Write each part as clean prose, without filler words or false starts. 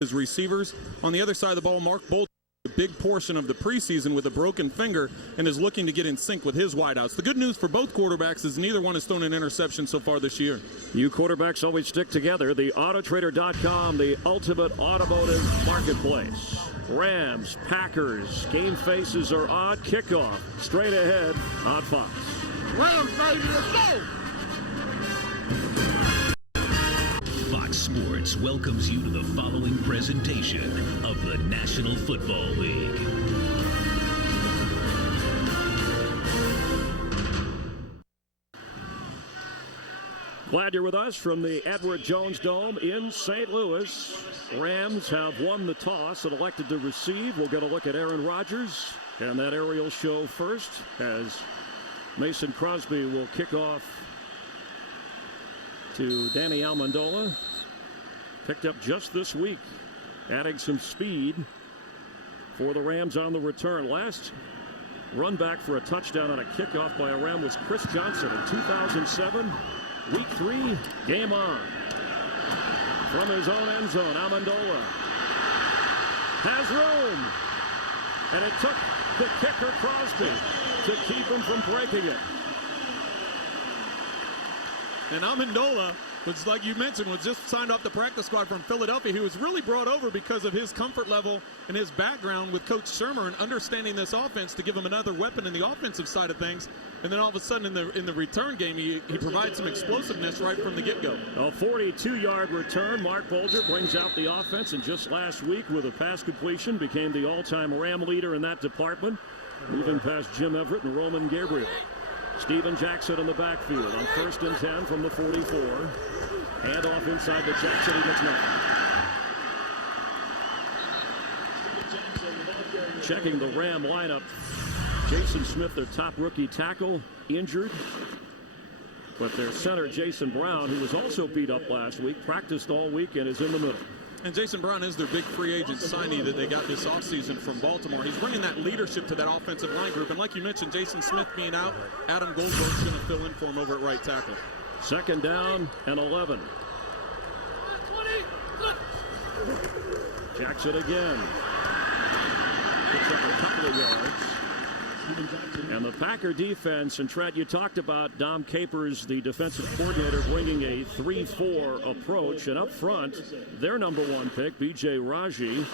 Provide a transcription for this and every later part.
his receivers. On the other side of the ball, Mark Bolger, a big portion of the preseason with a broken finger, and is looking to get in sync with his wideouts. The good news for both quarterbacks is neither one has thrown an interception so far this year. You quarterbacks always stick together. The Autotrader.com, the ultimate automotive marketplace. Rams, Packers, game faces are odd. Kickoff straight ahead on Fox. Rams, baby, let's go! Fox Sports welcomes you to the following presentation of the National Football League. Glad you're with us from the Edward Jones Dome in St. Louis. Rams have won the toss and elected to receive. We'll get a look at Aaron Rodgers and that aerial show first as Mason Crosby will kick off to Danny Amendola. Picked up just this week, adding some speed for the Rams on the return. Last run back for a touchdown on a kickoff by a Ram was Chris Johnson in 2007. Week 3, game on. From his own end zone, Amendola has room. And it took the kicker, Crosby, to keep him from breaking it. And Amendola, which, like you mentioned, was just signed off the practice squad from Philadelphia. He was really brought over because of his comfort level and his background with Coach Shermer and understanding this offense to give him another weapon in the offensive side of things. And then all of a sudden in the return game, he provides some explosiveness right from the get-go. A 42-yard return. Mark Bolger brings out the offense, and just last week with a pass completion became the all-time Ram leader in that department, moving past Jim Everett and Roman Gabriel. Steven Jackson in the backfield on 1st and 10 from the 44. Hand off inside to Jackson. He gets nothing. Checking the Ram lineup. Jason Smith, their top rookie tackle, injured. But their center, Jason Brown, who was also beat up last week, practiced all week and is in the middle. And Jason Brown is their big free agent signee that they got this offseason from Baltimore. He's bringing that leadership to that offensive line group. And like you mentioned, Jason Smith being out, Adam Goldberg's going to fill in for him over at right tackle. 2nd down and 11. Jackson again. Picks up a couple of yards. And the Packer defense, and Trent, you talked about Dom Capers, the defensive coordinator, bringing a 3-4 approach. And up front, their number 1 pick, B.J. Raji,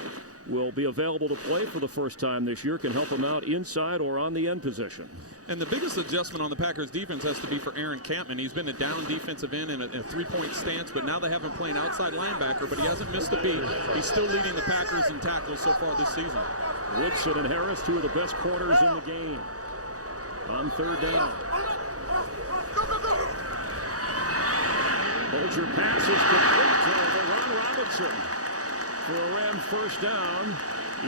will be available to play for the first time this year, can help him out inside or on the end position. And the biggest adjustment on the Packers defense has to be for Aaron Campman. He's been a down defensive end in a 3-point stance, but now they have him playing outside linebacker, but he hasn't missed a beat. He's still leading the Packers in tackles so far this season. Woodson and Harris, 2 of the best corners in the game. On 3rd down. Bolger passes complete to Ron Robinson for a Ram 1st down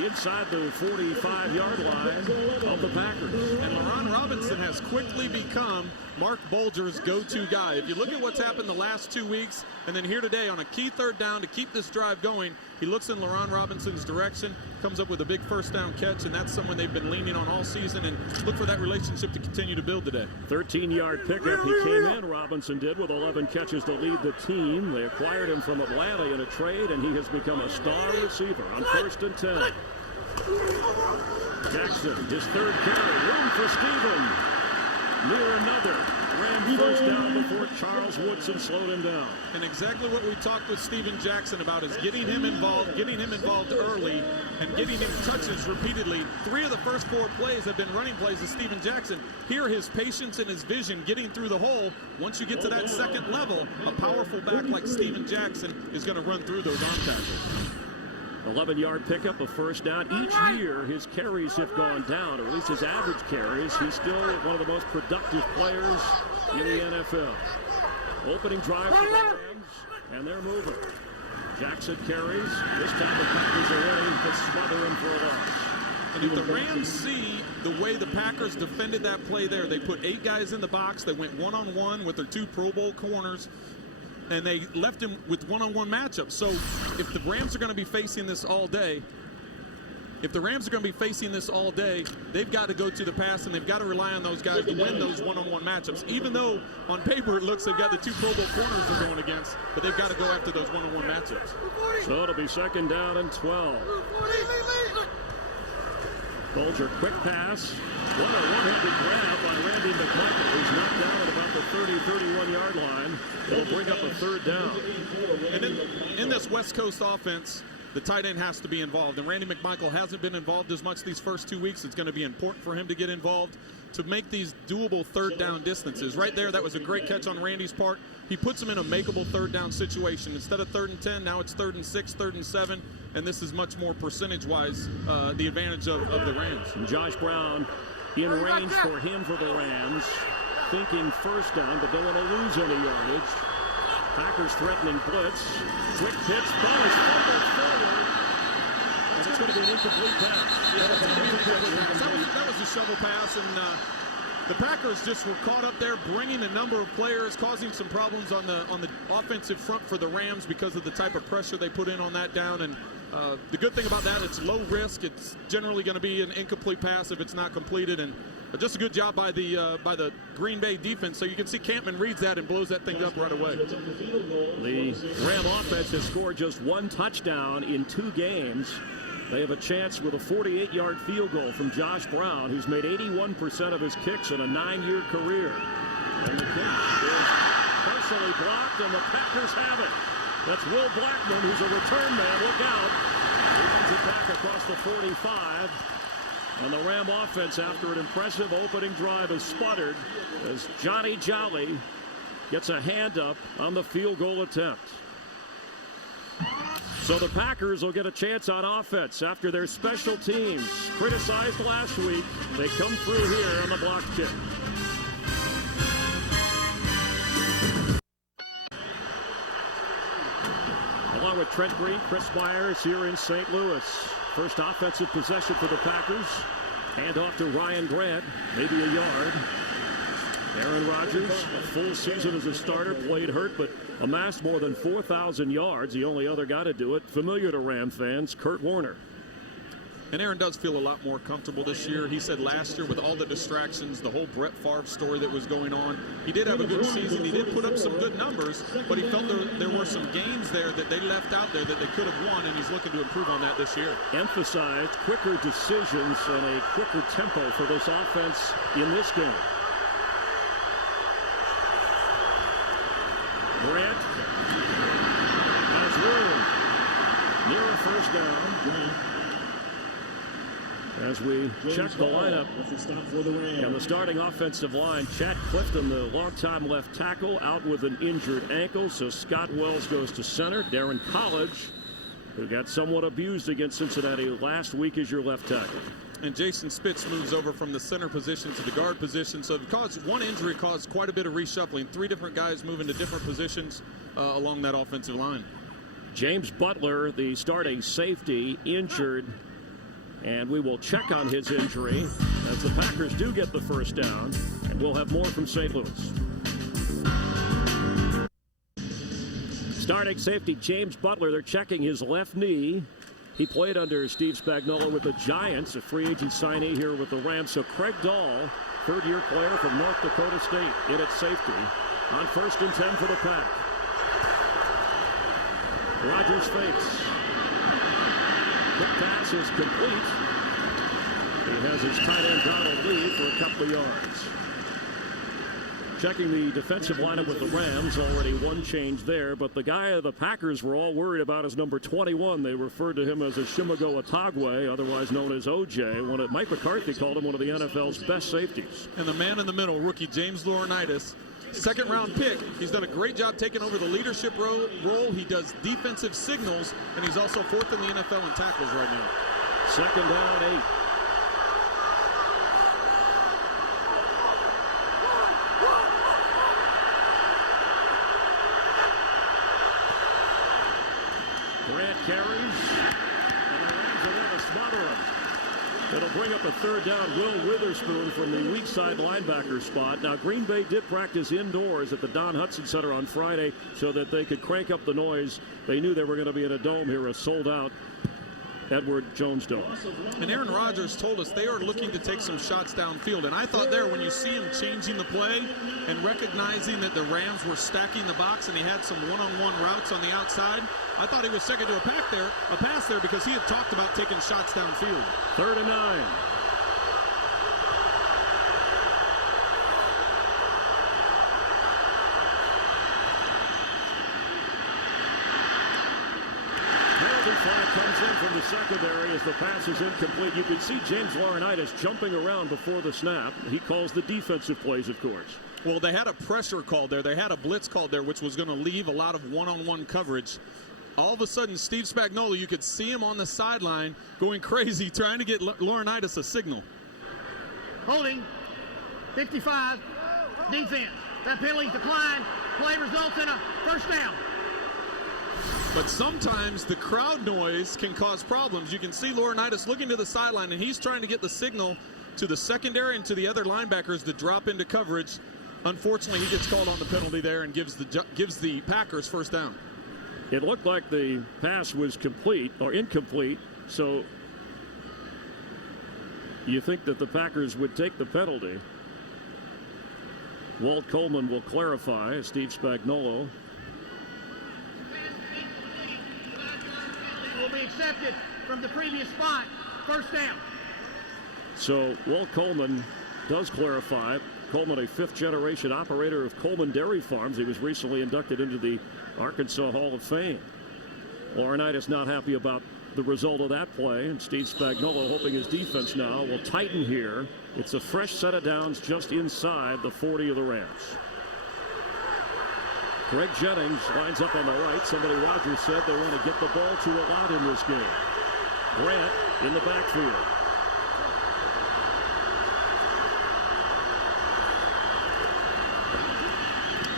inside the 45-yard line of the Packers. And LaRon Robinson has quickly become Mark Bolger's go-to guy. If you look at what's happened the last 2 weeks, and then here today on a key 3rd down to keep this drive going, he looks in LaRon Robinson's direction, comes up with a big 1st down catch, and that's someone they've been leaning on all season, and look for that relationship to continue to build today. 13-yard pickup. He came in, Robinson did, with 11 catches to lead the team. They acquired him from Atlanta in a trade, and he has become a star receiver on 1st and 10. Jackson, his 3rd carry, room for Steven. Near another Ram 1st down before Charles Woodson slowed him down. And exactly what we talked with Steven Jackson about is getting him involved early, and getting him touches repeatedly. 3 of the first 4 plays have been running plays of Steven Jackson. Here, his patience and his vision getting through the hole. Once you get to that 2nd level, a powerful back like Steven Jackson is going to run through those arm tackles. 11-yard pickup, a 1st down. Each year, his carries have gone down, or at least his average carries. He's still one of the most productive players in the NFL. Opening drive for the Rams, and they're moving. Jackson carries. This time the Packers are ready to smother him for a loss. And if the Rams see the way the Packers defended that play there, they put 8 guys in the box. They went one-on-one with their 2 Pro Bowl corners, and they left him with one-on-one matchups. So if the Rams are going to be facing this all day, if the Rams are going to be facing this all day, they've got to go to the pass, and they've got to rely on those guys to win those one-on-one matchups. Even though on paper it looks they've got the 2 Pro Bowl corners they're going against, but they've got to go after those one-on-one matchups. So it'll be 2nd down and 12. Bulger, quick pass. What a one-handed grab by Randy McMichael, who's knocked down at about the 30-31-yard line. It'll bring up a 3rd down. And in this West Coast offense, the tight end has to be involved. And Randy McMichael hasn't been involved as much these first 2 weeks. It's going to be important for him to get involved to make these doable 3rd down distances. Right there, that was a great catch on Randy's part. He puts him in a makeable 3rd down situation. Instead of 3rd and 10, now it's 3rd and 6, 3rd and 7. And this is much more percentage-wise the advantage of the Rams. And Josh Brown in range for him for the Rams. Thinking 1st down, but don't want to lose any yardage. Packers threatening blitz. Quick pitch. Ball is fumbled forward. And it's going to be an incomplete pass. That was a shovel pass, and the Packers just were caught up there, bringing a number of players, causing some problems on the offensive front for the Rams because of the type of pressure they put in on that down. And the good thing about that, it's low risk. It's generally going to be an incomplete pass if it's not completed, and just a good job by the Green Bay defense. So you can see Campman reads that and blows that thing up right away. The Ram offense has scored just 1 touchdown in 2 games. They have a chance with a 48-yard field goal from Josh Brown, who's made 81% of his kicks in a 9-year career. And the kick is partially blocked, and the Packers have it. That's Will Blackman, who's a return man. Look out. He runs it back across the 45. And the Ram offense, after an impressive opening drive, has sputtered as Johnny Jolly gets a hand up on the field goal attempt. So the Packers will get a chance on offense after their special teams criticized last week. They come through here on the block kick. Along with Trent Green, Chris Myers here in St. Louis. First offensive possession for the Packers. Hand off to Ryan Grant, maybe a yard. Aaron Rodgers, a full season as a starter, played hurt, but amassed more than 4,000 yards. The only other guy to do it, familiar to Ram fans, Kurt Warner. And Aaron does feel a lot more comfortable this year. He said last year with all the distractions, the whole Brett Favre story that was going on, he did have a good season. He did put up some good numbers, but he felt there were some games there that they left out there that they could have won, and he's looking to improve on that this year. Emphasized quicker decisions and a quicker tempo for this offense in this game. Grant has room near a 1st down. As we check the lineup, and the starting offensive line, Chad Clifton, the longtime left tackle, out with an injured ankle, so Scott Wells goes to center. Darren College, who got somewhat abused against Cincinnati last week, is your left tackle. And Jason Spitz moves over from the center position to the guard position. So because one injury caused quite a bit of reshuffling. 3 different guys moving to different positions along that offensive line. James Butler, the starting safety, injured. And we will check on his injury as the Packers do get the 1st down. And we'll have more from St. Louis. Starting safety James Butler, they're checking his left knee. He played under Steve Spagnuolo with the Giants, a free agent signee here with the Rams. So Craig Dahl, 3rd-year player from North Dakota State, in at safety on 1st and 10 for the Pack. Rodgers fakes. Quick pass is complete. He has his tight end Donald Lee for a couple of yards. Checking the defensive lineup with the Rams, already 1 change there, but the guy the Packers were all worried about is number 21. They referred to him as a Shimago Otagwe, otherwise known as OJ. Mike McCarthy called him one of the NFL's best safeties. And the man in the middle, rookie James Laurinaitis, 2nd-round pick. He's done a great job taking over the leadership role. He does defensive signals, and he's also 4th in the NFL in tackles right now. 2nd down, 8. Grant carries, and the Rams are there to smother him. It'll bring up a 3rd down. Will Witherspoon from the weak side linebacker spot. Now, Green Bay did practice indoors at the Don Hutson Center on Friday so that they could crank up the noise. They knew they were going to be in a dome here, a sold-out Edward Jonesdale. And Aaron Rodgers told us they are looking to take some shots downfield. And I thought there, when you see him changing the play and recognizing that the Rams were stacking the box and he had some one-on-one routes on the outside, I thought he was second to a pass there because he had talked about taking shots downfield. 3rd and 9. Flag comes in from the secondary as the pass is incomplete. You can see James Laurinaitis jumping around before the snap. He calls the defensive plays, of course. Well, they had a pressure called there. They had a blitz called there, which was going to leave a lot of one-on-one coverage. All of a sudden, Steve Spagnuolo, you could see him on the sideline going crazy, trying to get Laurinaitis a signal. Holding. 55. Defense. That penalty declined. Play results in a first down. But sometimes the crowd noise can cause problems. You can see Laurinaitis looking to the sideline, and he's trying to get the signal to the secondary and to the other linebackers to drop into coverage. Unfortunately, he gets called on the penalty there and gives the Packers first down. It looked like the pass was complete or incomplete, so you think that the Packers would take the penalty. Walt Coleman will clarify. Steve Spagnuolo. Will be accepted from the previous spot. First down. So Walt Coleman does clarify. Coleman, a fifth-generation operator of Coleman Dairy Farms. He was recently inducted into the Arkansas Hall of Fame. Laurinaitis not happy about the result of that play, and Steve Spagnuolo hoping his defense now will tighten here. It's a fresh set of downs just inside the 40 of the Rams. Greg Jennings lines up on the right. Somebody Rodgers said they want to get the ball to a lot in this game. Grant in the backfield.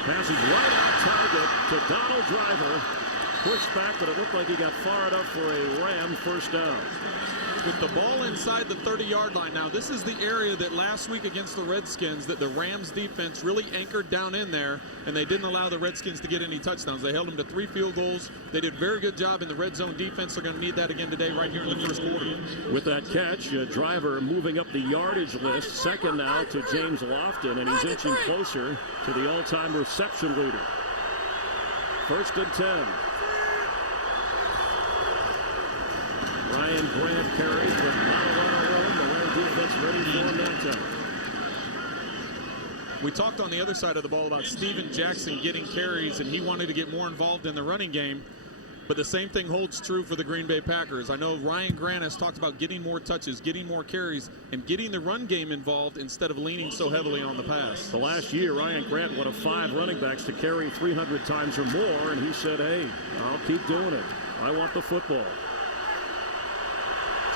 Passes right on target to Donald Driver. Pushed back, but it looked like he got far enough for a Ram first down. With the ball inside the 30-yard line. Now, this is the area that last week against the Redskins that the Rams defense really anchored down in there, and they didn't allow the Redskins to get any touchdowns. They held them to 3 field goals. They did a very good job in the red zone defense. They're going to need that again today right here in the first quarter. With that catch, Driver moving up the yardage list. Second now to James Lofton, and he's inching closer to the all-time reception leader. 1st and 10. Ryan Grant carries, but not a run alone. The Ram defense ready for him that time. We talked on the other side of the ball about Steven Jackson getting carries, and he wanted to get more involved in the running game. But the same thing holds true for the Green Bay Packers. I know Ryan Grant has talked about getting more touches, getting more carries, and getting the run game involved instead of leaning so heavily on the pass. The last year, Ryan Grant, one of 5 running backs to carry 300 times or more, and he said, hey, I'll keep doing it. I want the football.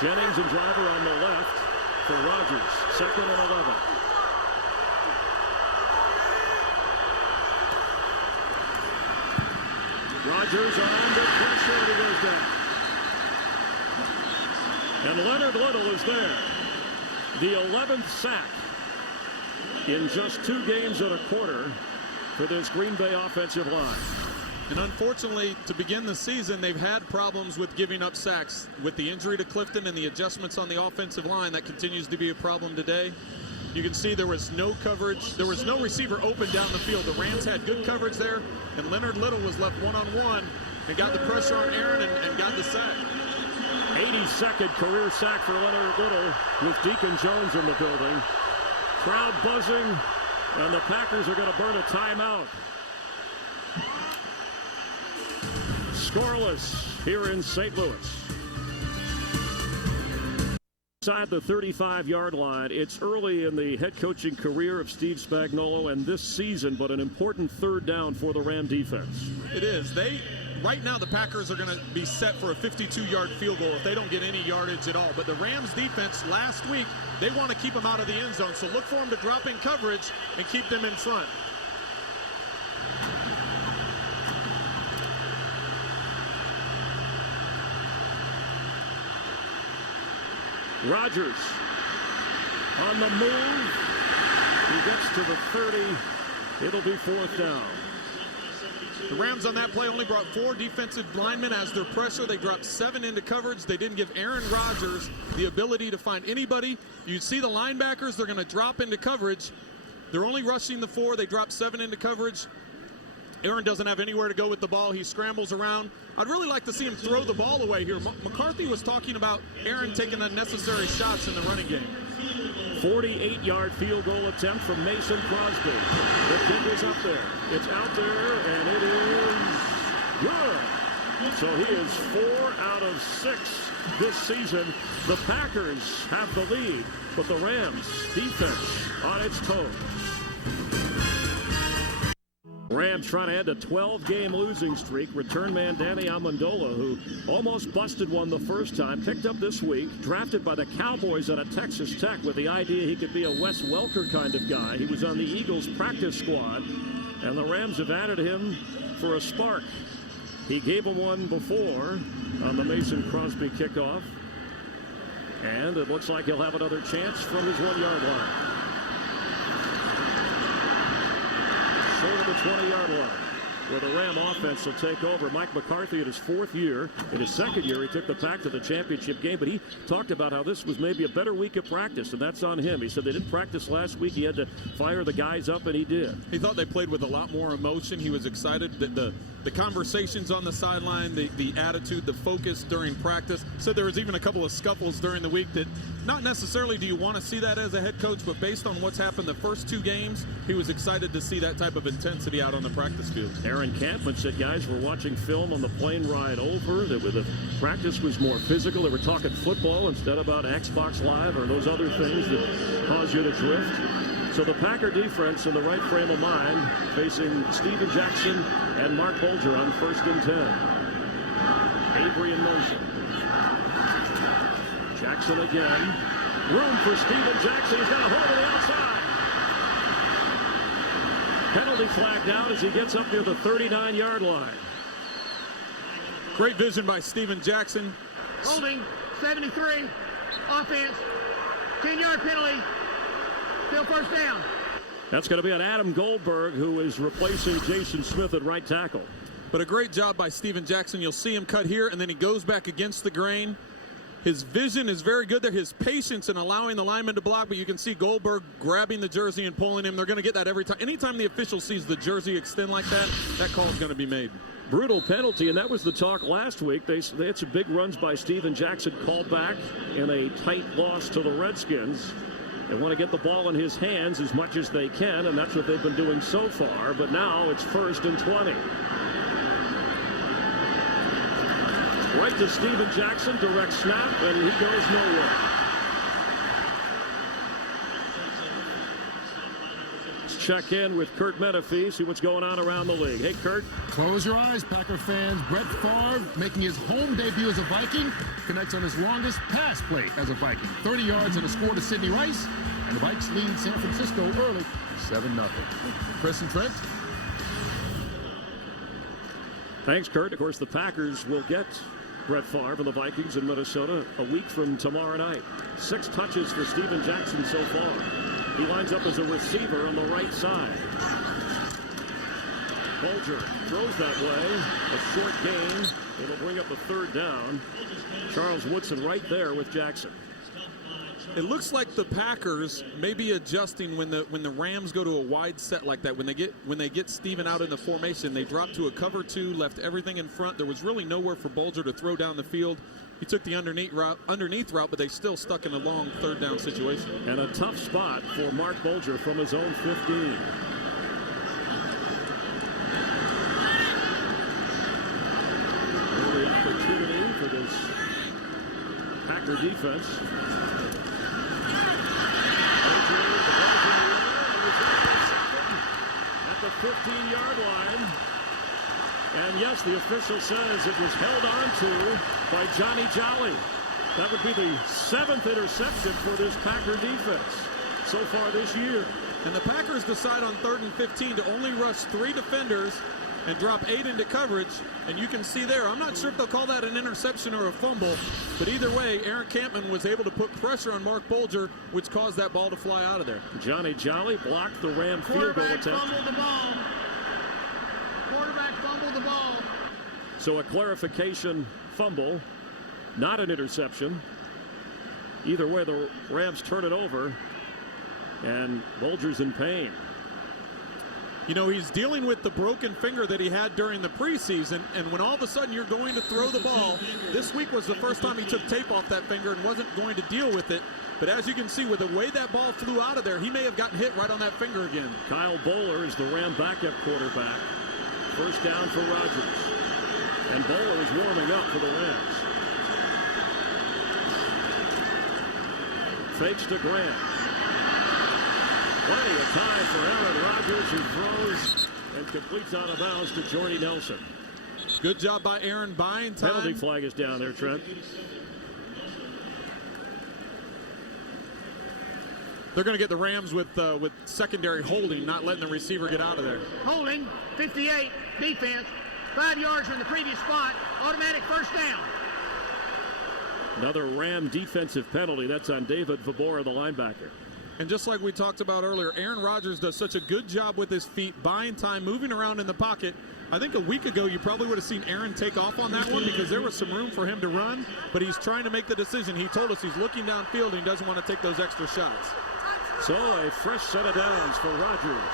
Jennings and Driver on the left for Rodgers. 2nd and 11. Rodgers are under pressure and he goes down. And Leonard Little is there. The 11th sack in just 2 games and a quarter for this Green Bay offensive line. And unfortunately, to begin the season, they've had problems with giving up sacks. With the injury to Clifton and the adjustments on the offensive line, that continues to be a problem today. You can see there was no coverage. There was no receiver open down the field. The Rams had good coverage there, and Leonard Little was left one-on-one and got the pressure on Aaron and got the sack. 82nd career sack for Leonard Little with Deacon Jones in the building. Crowd buzzing, and the Packers are going to burn a timeout. Scoreless here in St. Louis. Inside the 35-yard line, it's early in the head coaching career of Steve Spagnuolo and this season, but an important 3rd down for the Ram defense. It is. Right now, the Packers are going to be set for a 52-yard field goal if they don't get any yardage at all. But the Rams defense last week, they want to keep them out of the end zone, so look for them to drop in coverage and keep them in front. Rodgers on the move. He gets to the 30. It'll be 4th down. The Rams on that play only brought 4 defensive linemen as their pressure. They dropped 7 into coverage. They didn't give Aaron Rodgers the ability to find anybody. You see the linebackers, they're going to drop into coverage. They're only rushing the 4. They dropped 7 into coverage. Aaron doesn't have anywhere to go with the ball. He scrambles around. I'd really like to see him throw the ball away here. McCarthy was talking about Aaron taking unnecessary shots in the running game. 48-yard field goal attempt from Mason Crosby. The kick is up there. It's out there, and it is good. So he is 4 out of 6 this season. The Packers have the lead, but the Rams defense on its toes. Rams trying to end a 12-game losing streak. Return man Danny Amendola, who almost busted one the first time, picked up this week, drafted by the Cowboys out of Texas Tech with the idea he could be a Wes Welker kind of guy. He was on the Eagles practice squad, and the Rams have added him for a spark. He gave him one before on the Mason Crosby kickoff, and it looks like he'll have another chance from his 1-yard line. Short of the 20-yard line, where the Ram offense will take over. Mike McCarthy in his 4th year. In his 2nd year, he took the Pack to the championship game, but he talked about how this was maybe a better week of practice, and that's on him. He said they didn't practice last week. He had to fire the guys up, and he did. He thought they played with a lot more emotion. He was excited that the conversations on the sideline, the attitude, the focus during practice. Said there was even a couple of scuffles during the week that not necessarily do you want to see that as a head coach, but based on what's happened the first 2 games, he was excited to see that type of intensity out on the practice field. Aaron Campman said guys were watching film on the plane ride over, that the practice was more physical. They were talking football instead about Xbox Live or those other things that cause you to drift. So the Packer defense in the right frame of mind, facing Steven Jackson and Mark Bulger on 1st and 10. Avery in motion. Jackson again. Room for Steven Jackson. He's got a hold of the outside. Penalty flag down as he gets up near the 39-yard line. Great vision by Steven Jackson. Holding, 73. Offense, 10-yard penalty. Still 1st down. That's going to be on Adam Goldberg, who is replacing Jason Smith at right tackle. But a great job by Steven Jackson. You'll see him cut here, and then he goes back against the grain. His vision is very good there. His patience in allowing the lineman to block, but you can see Goldberg grabbing the jersey and pulling him. They're going to get that every time. Anytime the official sees the jersey extend like that, that call is going to be made. Brutal penalty, and that was the talk last week. They had some big runs by Steven Jackson, called back in a tight loss to the Redskins. They want to get the ball in his hands as much as they can, and that's what they've been doing so far. But now it's 1st and 20. Right to Steven Jackson, direct snap, and he goes nowhere. Let's check in with Kurt Menefee, see what's going on around the league. Hey, Kurt. Close your eyes, Packer fans. Brett Favre, making his home debut as a Viking, connects on his longest pass play as a Viking. 30 yards and a score to Sidney Rice, and the Vikes lead San Francisco early, 7-0. Chris and Trent. Thanks, Kurt. Of course, the Packers will get Brett Favre and the Vikings in Minnesota a week from tomorrow night. 6 touches for Steven Jackson so far. He lines up as a receiver on the right side. Bulger throws that way. A short gain. It'll bring up a 3rd down. Charles Woodson right there with Jackson. It looks like the Packers may be adjusting when the Rams go to a wide set like that. When they get Steven out in the formation, they drop to a cover 2, left everything in front. There was really nowhere for Bulger to throw down the field. He took the underneath route, but they still stuck in a long 3rd down situation. And a tough spot for Mark Bulger from his own 15. Early opportunity for this Packer defense. At the 15-yard line. And yes, the official says it was held on to by Johnny Jolly. That would be the 7th interception for this Packer defense so far this year. And the Packers decide on 3rd and 15 to only rush 3 defenders and drop 8 into coverage. And you can see there, I'm not sure if they'll call that an interception or a fumble, but either way, Aaron Campman was able to put pressure on Mark Bulger, which caused that ball to fly out of there. Johnny Jolly blocked the Ram field goal attempt. Fumbled the ball. Quarterback fumbled the ball. So a clarification fumble, not an interception. Either way, the Rams turn it over, and Bulger's in pain. You know, he's dealing with the broken finger that he had during the preseason, and when all of a sudden you're going to throw the ball, this week was the first time he took tape off that finger and wasn't going to deal with it. But as you can see, with the way that ball flew out of there, he may have gotten hit right on that finger again. Kyle Bowler is the Ram backup quarterback. First down for Rodgers. And Bowler is warming up for the Rams. Fakes to Grant. Plenty of time for Aaron Rodgers, who throws and completes out of bounds to Jordy Nelson. Good job by Aaron buying time. Penalty flag is down there, Trent. They're going to get the Rams with secondary holding, not letting the receiver get out of there. Holding, 58, defense, 5 yards from the previous spot, automatic first down. Another Ram defensive penalty. That's on David Vabora, the linebacker. And just like we talked about earlier, Aaron Rodgers does such a good job with his feet, buying time, moving around in the pocket. I think a week ago you probably would have seen Aaron take off on that one because there was some room for him to run, but he's trying to make the decision. He told us he's looking downfield and he doesn't want to take those extra shots. So a fresh set of downs for Rodgers.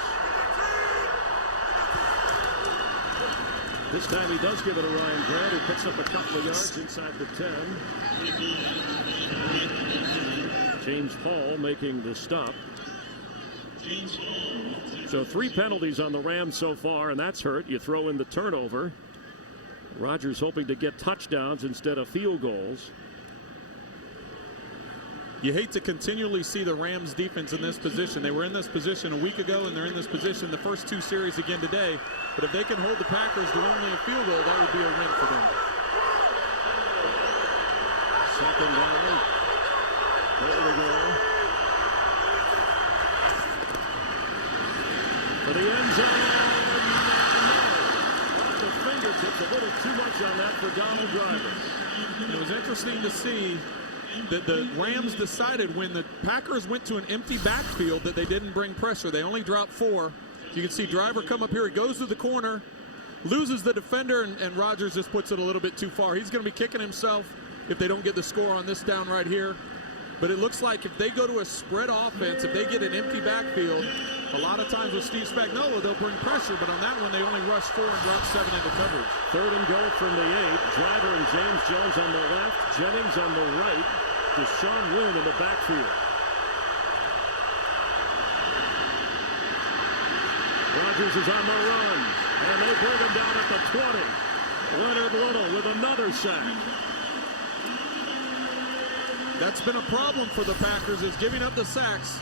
This time he does give it to Ryan Grant, who picks up a couple of yards inside the 10. James Hall making the stop. So 3 penalties on the Rams so far, and that's hurt. You throw in the turnover. Rodgers hoping to get touchdowns instead of field goals. You hate to continually see the Rams defense in this position. They were in this position a week ago, and they're in this position the first 2 series again today. But if they can hold the Packers to only a field goal, that would be a win for them. Second down. There we go. For the end zone. Off the fingertips, a little too much on that for Donald Driver. It was interesting to see that the Rams decided when the Packers went to an empty backfield that they didn't bring pressure. They only dropped 4. You can see Driver come up here. He goes to the corner, loses the defender, and Rodgers just puts it a little bit too far. He's going to be kicking himself if they don't get the score on this down right here. But it looks like if they go to a spread offense, if they get an empty backfield, a lot of times with Steve Spagnuolo, they'll bring pressure. But on that one, they only rush 4 and drop 7 into coverage. Third and goal from the 8. Driver and James Jones on the left. Jennings on the right. Deshaun Wynn in the backfield. Rodgers is on the run. And they bring him down at the 20. Leonard Little with another sack. That's been a problem for the Packers, is giving up the sacks.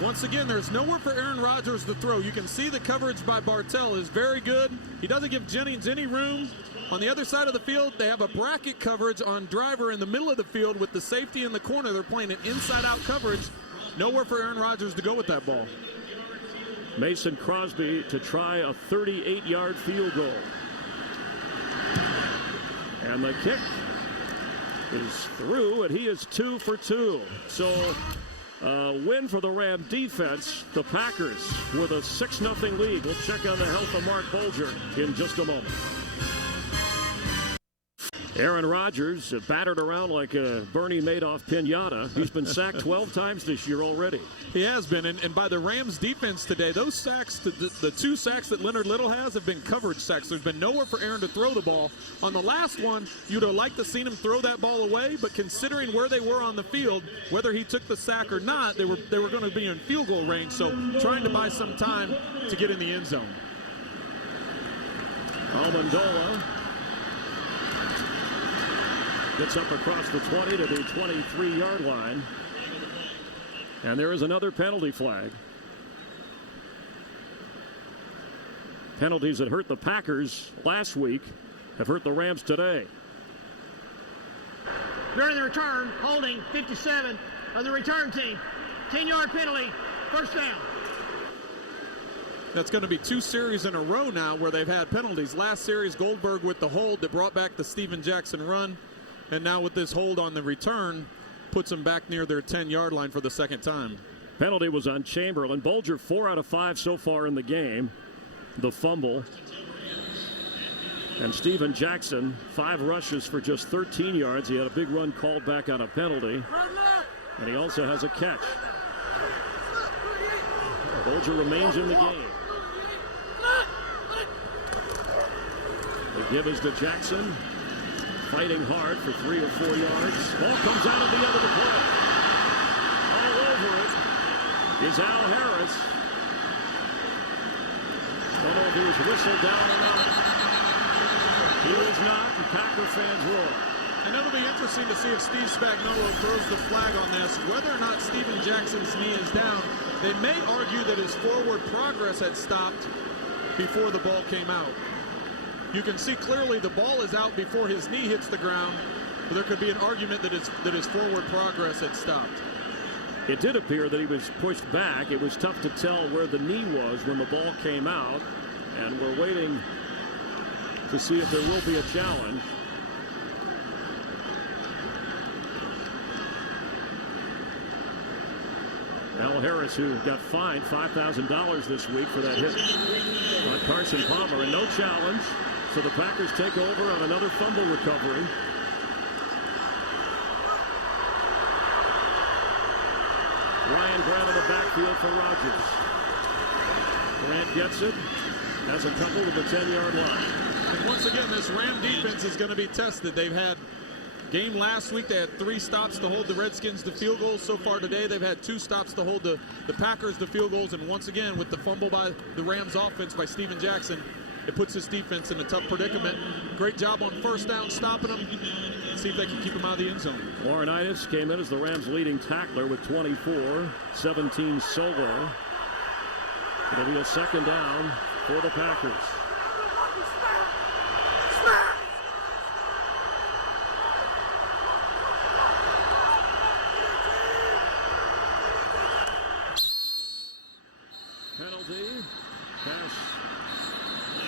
Once again, there's nowhere for Aaron Rodgers to throw. You can see the coverage by Bartell is very good. He doesn't give Jennings any room. On the other side of the field, they have a bracket coverage on Driver in the middle of the field with the safety in the corner. They're playing an inside-out coverage. Nowhere for Aaron Rodgers to go with that ball. Mason Crosby to try a 38-yard field goal. And the kick is through, and he is 2 for 2. So win for the Ram defense. The Packers with a 6-0 lead. We'll check on the health of Mark Bulger in just a moment. Aaron Rodgers battered around like a Bernie Madoff pinata. He's been sacked 12 times this year already. He has been, and by the Rams defense today, those sacks, the 2 sacks that Leonard Little has have been coverage sacks. There's been nowhere for Aaron to throw the ball. On the last one, you'd have liked to seen him throw that ball away, but considering where they were on the field, whether he took the sack or not, they were going to be in field goal range, so trying to buy some time to get in the end zone. Amendola gets up across the 20 to the 23-yard line. And there is another penalty flag. Penalties that hurt the Packers last week have hurt the Rams today. During the return, holding 57 of the return team. 10-yard penalty, first down. That's going to be 2 series in a row now where they've had penalties. Last series, Goldberg with the hold that brought back the Steven Jackson run. And now with this hold on the return, puts them back near their 10-yard line for the second time. Penalty was on Chamberlain. Bulger 4 out of 5 so far in the game. The fumble. And Steven Jackson, 5 rushes for just 13 yards. He had a big run called back on a penalty. And he also has a catch. Bulger remains in the game. The give is to Jackson. Fighting hard for 3 or 4 yards. Ball comes out at the end of the play. All over it is Al Harris. Don't know if he was whistled down or not. He was not, and Packer fans roar. And it'll be interesting to see if Steve Spagnuolo throws the flag on this. Whether or not Steven Jackson's knee is down, they may argue that his forward progress had stopped before the ball came out. You can see clearly the ball is out before his knee hits the ground, but there could be an argument that his forward progress had stopped. It did appear that he was pushed back. It was tough to tell where the knee was when the ball came out, and we're waiting to see if there will be a challenge. Al Harris, who got fined $5,000 this week for that hit on Carson Palmer, and no challenge. So the Packers take over on another fumble recovery. Ryan Grant in the backfield for Rodgers. Grant gets it. Has a couple to the 10-yard line. And once again, this Ram defense is going to be tested. They've had game last week. They had 3 stops to hold the Redskins to field goals. So far today, they've had 2 stops to hold the Packers to field goals. And once again, with the fumble by the Rams offense by Steven Jackson, it puts his defense in a tough predicament. Great job on first down, stopping them. See if they can keep him out of the end zone. Laurinaitis came in as the Rams' leading tackler with 24, 17 solo. It'll be a second down for the Packers. Penalty. Pass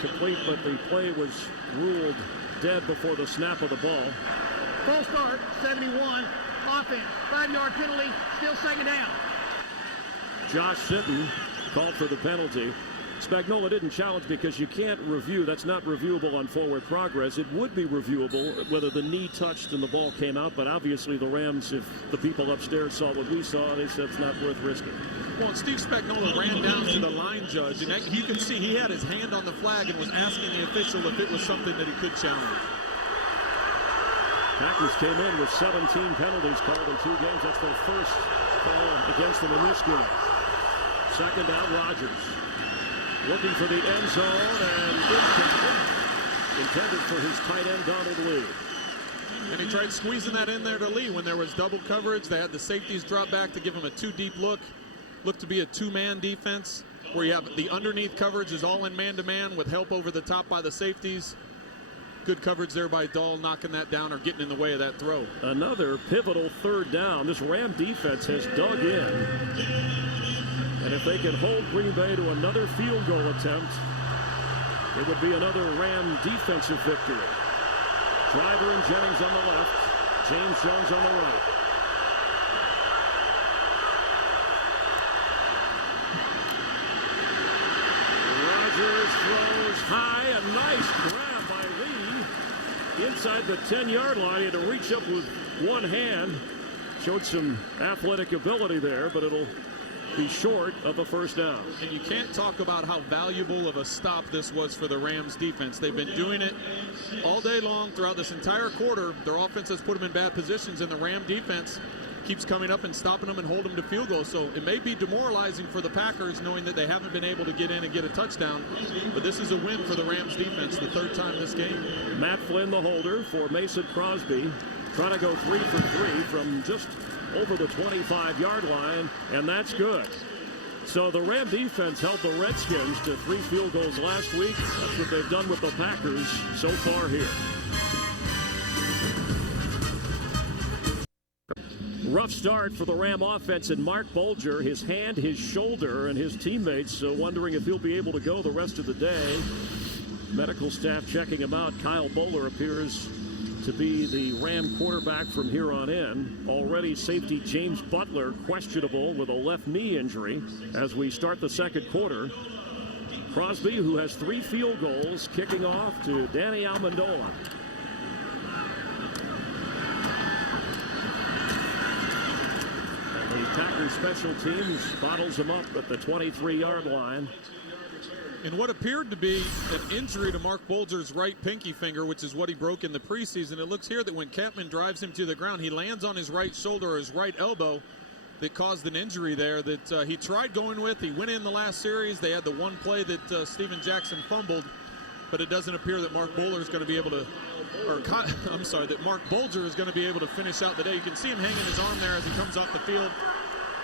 complete, but the play was ruled dead before the snap of the ball. Full start, 71. Offense, 5-yard penalty, still second down. Josh Sitton called for the penalty. Spagnuolo didn't challenge because you can't review. That's not reviewable on forward progress. It would be reviewable whether the knee touched and the ball came out, but obviously the Rams, if the people upstairs saw what we saw, they said it's not worth risking. Well, and Steve Spagnuolo ran down to the line judge, and you can see he had his hand on the flag and was asking the official if it was something that he could challenge. Packers came in with 17 penalties called in 2 games. That's their first call against them in this game. Second down, Rodgers. Looking for the end zone and intended for his tight end, Donald Lee. And he tried squeezing that in there to Lee when there was double coverage. They had the safeties drop back to give him a 2-deep look. Looked to be a 2-man defense where you have the underneath coverage is all in man-to-man with help over the top by the safeties. Good coverage there by Dahl, knocking that down or getting in the way of that throw. Another pivotal third down. This Ram defense has dug in. And if they can hold Green Bay to another field goal attempt, it would be another Ram defensive victory. Driver and Jennings on the left, James Jones on the right. Rodgers throws high, a nice grab by Lee. Inside the 10-yard line, he had to reach up with one hand. Showed some athletic ability there, but it'll be short of a first down. And you can't talk about how valuable of a stop this was for the Rams defense. They've been doing it all day long throughout this entire quarter. Their offense has put them in bad positions, and the Ram defense keeps coming up and stopping them and holding them to field goals. So it may be demoralizing for the Packers knowing that they haven't been able to get in and get a touchdown, but this is a win for the Rams defense, the 3rd time this game. Matt Flynn, the holder for Mason Crosby, trying to go 3 for 3 from just over the 25-yard line, and that's good. So the Ram defense held the Redskins to 3 field goals last week. That's what they've done with the Packers so far here. Rough start for the Ram offense, and Mark Bulger, his hand, his shoulder, and his teammates wondering if he'll be able to go the rest of the day. Medical staff checking him out. Kyle Bowler appears to be the Ram quarterback from here on in. Already safety James Butler questionable with a left knee injury as we start the second quarter. Crosby, who has 3 field goals, kicking off to Danny Amendola. The attacking special teams bottles him up at the 23-yard line. In what appeared to be an injury to Mark Bolger's right pinky finger, which is what he broke in the preseason, it looks here that when Kampman drives him to the ground, he lands on his right shoulder or his right elbow that caused an injury there that he tried going with. He went in the last series. They had the one play that Steven Jackson fumbled, but it doesn't appear that Mark Bolger is going to be able to, that Mark Bolger is going to be able to finish out the day. You can see him hanging his arm there as he comes off the field.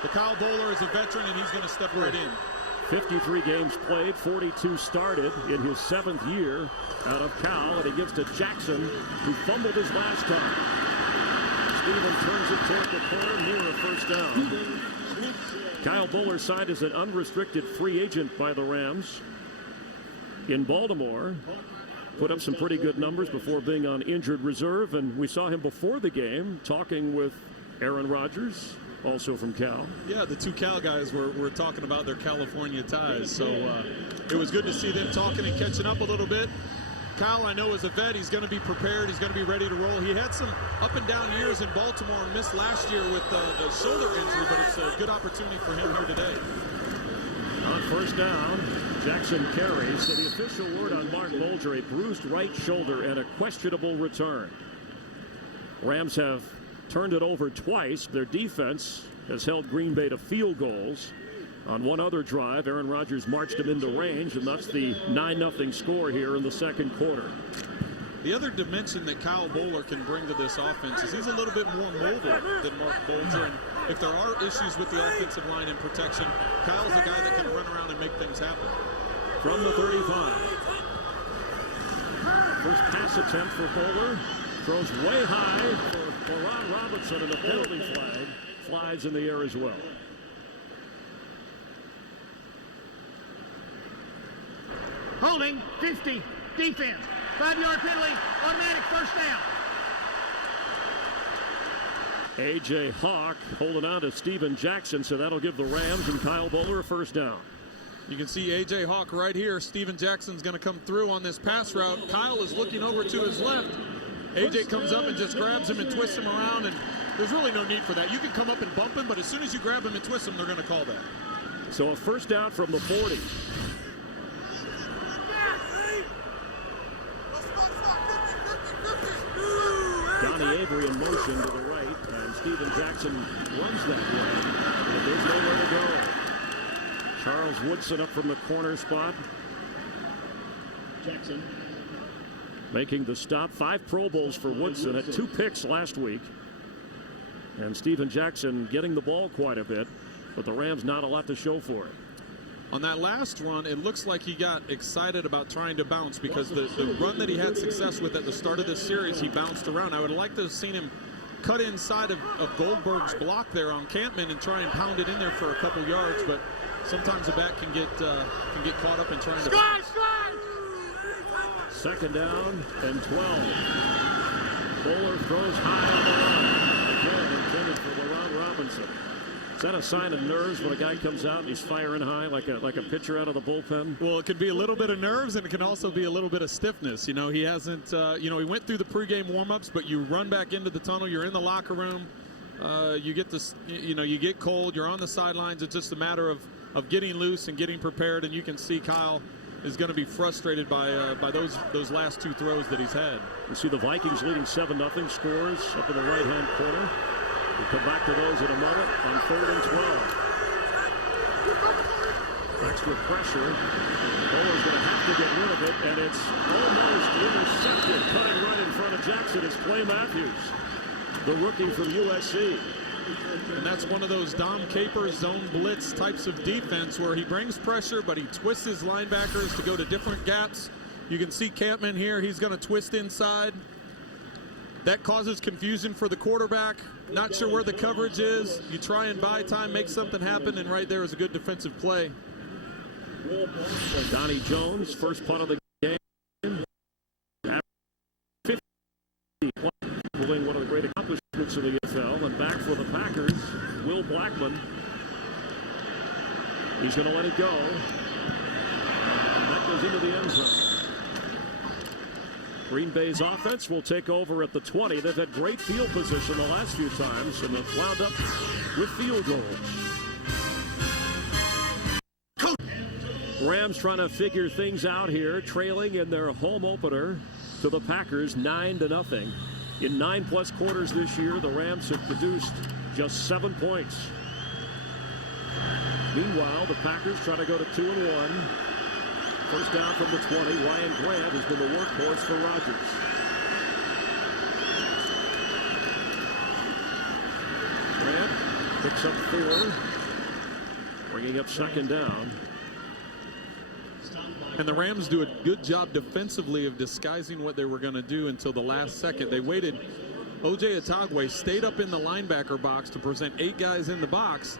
The Kyle Boller is a veteran, and he's going to step right in. 53 games played, 42 started in his 7th year out of Cal, and he gives to Jackson, who fumbled his last time. Steven turns it toward the corner near a first down. Kyle Boller signed as an unrestricted free agent by the Rams in Baltimore. Put up some pretty good numbers before being on injured reserve, and we saw him before the game talking with Aaron Rodgers, also from Cal. Yeah, the 2 Cal guys were talking about their California ties, so it was good to see them talking and catching up a little bit. Kyle, I know, as a vet, he's going to be prepared. He's going to be ready to roll. He had some up and down years in Baltimore and missed last year with the shoulder injury, but it's a good opportunity for him here today. On first down, Jackson carries. So the official word on Mark Bolger, a bruised right shoulder and a questionable return. Rams have turned it over twice. Their defense has held Green Bay to field goals. On one other drive, Aaron Rodgers marched him into range, and that's the 9-0 score here in the second quarter. The other dimension that Kyle Boller can bring to this offense is he's a little bit more mobile than Mark Bolger. And if there are issues with the offensive line and protection, Kyle's a guy that can run around and make things happen. From the 35. First pass attempt for Boller. Throws way high for Ron Robinson, and the penalty flag flies in the air as well. Holding, 50, defense. 5-yard penalty, automatic first down. A.J. Hawk holding on to Steven Jackson, so that'll give the Rams and Kyle Boller a first down. You can see A.J. Hawk right here. Steven Jackson's going to come through on this pass route. Kyle is looking over to his left. A.J. comes up and just grabs him and twists him around, and there's really no need for that. You can come up and bump him, but as soon as you grab him and twist him, they're going to call that. So a first down from the 40. Donnie Avery in motion to the right, and Steven Jackson runs that way, but there's nowhere to go. Charles Woodson up from the corner spot. Jackson making the stop. 5 Pro Bowls for Woodson, had 2 picks last week. And Steven Jackson getting the ball quite a bit, but the Rams not a lot to show for it. On that last run, it looks like he got excited about trying to bounce because the run that he had success with at the start of this series, he bounced around. I would like to have seen him cut inside of Goldberg's block there on Kampman and try and pound it in there for a couple yards, but sometimes a back can get caught up in trying to bounce. Second down and 12. Boller throws high on the run. Again, intended for LaRon Robinson. Is that a sign of nerves when a guy comes out and he's firing high like a pitcher out of the bullpen? Well, it could be a little bit of nerves, and it can also be a little bit of stiffness. You know, he hasn't, he went through the pregame warm-ups, but you run back into the tunnel, you're in the locker room, you get this, you get cold, you're on the sidelines. It's just a matter of getting loose and getting prepared, and you can see Kyle is going to be frustrated by those last 2 throws that he's had. You see the Vikings leading 7-0, scores up in the right-hand corner. We'll come back to those in a moment on 3rd and 12. Extra pressure. Boller's going to have to get rid of it, and it's almost intercepted. Cutting right in front of Jackson is Clay Matthews, the rookie from USC. And that's one of those Dom Capers zone blitz types of defense where he brings pressure, but he twists his linebackers to go to different gaps. You can see Kampman here. He's going to twist inside. That causes confusion for the quarterback. Not sure where the coverage is. You try and buy time, make something happen, and right there is a good defensive play. Donnie Jones, first punt of the game. 50, one of the great accomplishments of the NFL. And back for the Packers, Will Blackman. He's going to let it go. goes into the end zone. Green Bay's offense will take over at the 20. They've had great field position the last few times and have wound up with field goals. Rams trying to figure things out here, trailing in their home opener to the Packers 9-0. In 9+ quarters this year, the Rams have produced just 7 points. Meanwhile, the Packers try to go to 2-1. First down from the 20. Ryan Grant has been the workhorse for Rodgers. Grant picks up 4, bringing up second down. And the Rams do a good job defensively of disguising what they were going to do until the last second. They waited. O.J. Atogwe stayed up in the linebacker box to present 8 guys in the box,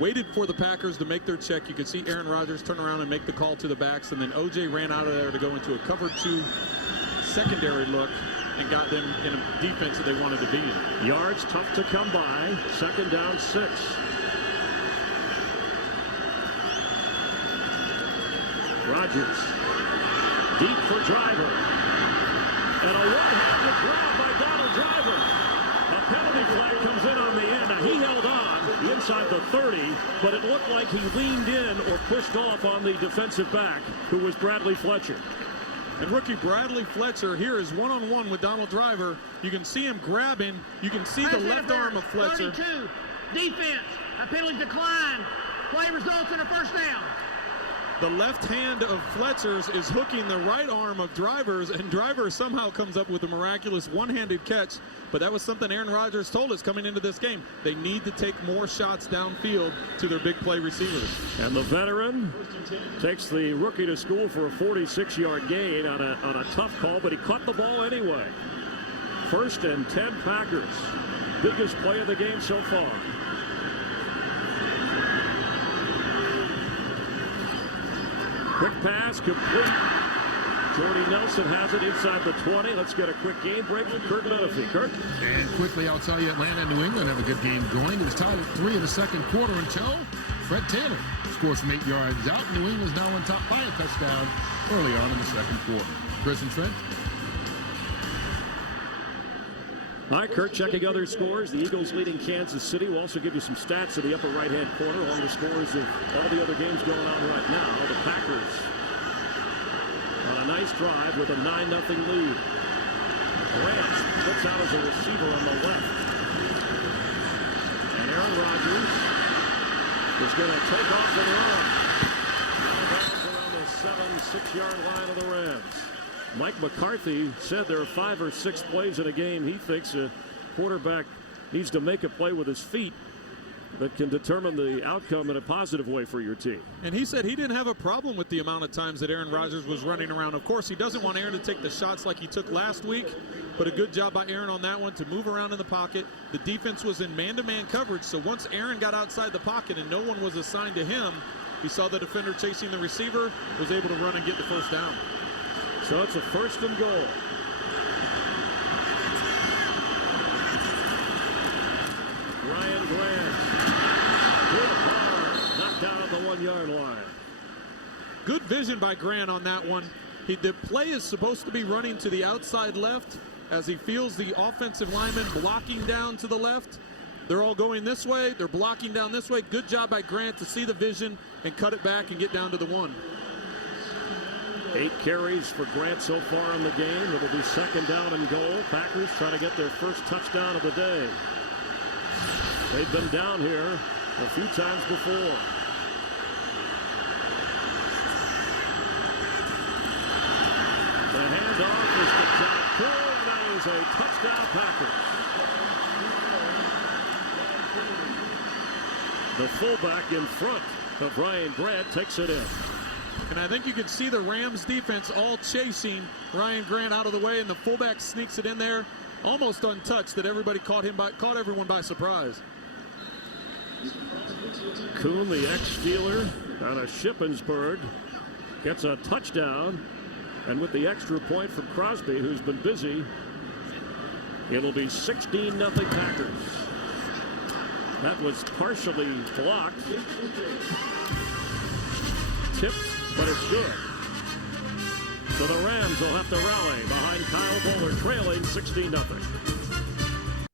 waited for the Packers to make their check. You could see Aaron Rodgers turn around and make the call to the backs, and then O.J. ran out of there to go into a cover 2 secondary look and got them in a defense that they wanted to be in. Yards tough to come by. Second down 6. Rodgers deep for Driver, and a one-handed grab by Donald Driver. A penalty flag comes in on the end. Now he held on inside the 30, but it looked like he leaned in or pushed off on the defensive back, who was Bradley Fletcher. And rookie Bradley Fletcher here is one-on-one with Donald Driver. You can see him grabbing. You can see the left arm of Fletcher. 32, defense, a penalty decline. Play results in a first down. The left hand of Fletcher's is hooking the right arm of Driver's, and Driver somehow comes up with a miraculous one-handed catch. But that was something Aaron Rodgers told us coming into this game. They need to take more shots downfield to their big play receivers. And the veteran takes the rookie to school for a 46-yard gain on a tough call, but he caught the ball anyway. First and 10 Packers. Biggest play of the game so far. Quick pass, complete. Jordy Nelson has it inside the 20. Let's get a quick game break with Kurt Menefee. Kurt? And quickly, I'll tell you, Atlanta and New England have a good game going. It was tied at 3 in the second quarter until Fred Taylor scores from 8 yards out. New England's now on top by a touchdown early on in the second quarter. Chris and Trent? All right, Kurt, checking other scores. The Eagles leading Kansas City. We'll also give you some stats in the upper right-hand corner, all the scores of all the other games going on right now. The Packers on a nice drive with a 9-0 lead. Rams puts out as a receiver on the left. And Aaron Rodgers is going to take off and run. Around the 7-6-yard line of the Rams. Mike McCarthy said there are 5 or 6 plays in a game he thinks a quarterback needs to make a play with his feet that can determine the outcome in a positive way for your team. And he said he didn't have a problem with the amount of times that Aaron Rodgers was running around. Of course, he doesn't want Aaron to take the shots like he took last week, but a good job by Aaron on that one to move around in the pocket. The defense was in man-to-man coverage, so once Aaron got outside the pocket and no one was assigned to him, he saw the defender chasing the receiver, was able to run and get the first down. So it's a first and goal. Ryan Grant. Hit hard. Knocked down at the 1-yard line. Good vision by Grant on that one. The play is supposed to be running to the outside left as he feels the offensive lineman blocking down to the left. They're all going this way. They're blocking down this way. Good job by Grant to see the vision and cut it back and get down to the 1. 8 carries for Grant so far in the game. It'll be second down and goal. Packers trying to get their first touchdown of the day. They've been down here a few times before. The handoff is to John Cool, and that is a touchdown Packers. The fullback in front of Ryan Grant takes it in. And I think you can see the Rams defense all chasing Ryan Grant out of the way, and the fullback sneaks it in there, almost untouched, that everybody caught everyone by surprise. Kuhn, the ex-Steeler out of Shippensburg, gets a touchdown, and with the extra point from Crosby, who's been busy, it'll be 16-0 Packers. That was partially blocked. Tipped, but it's good. So the Rams will have to rally behind Kyle Boller, trailing 16-0.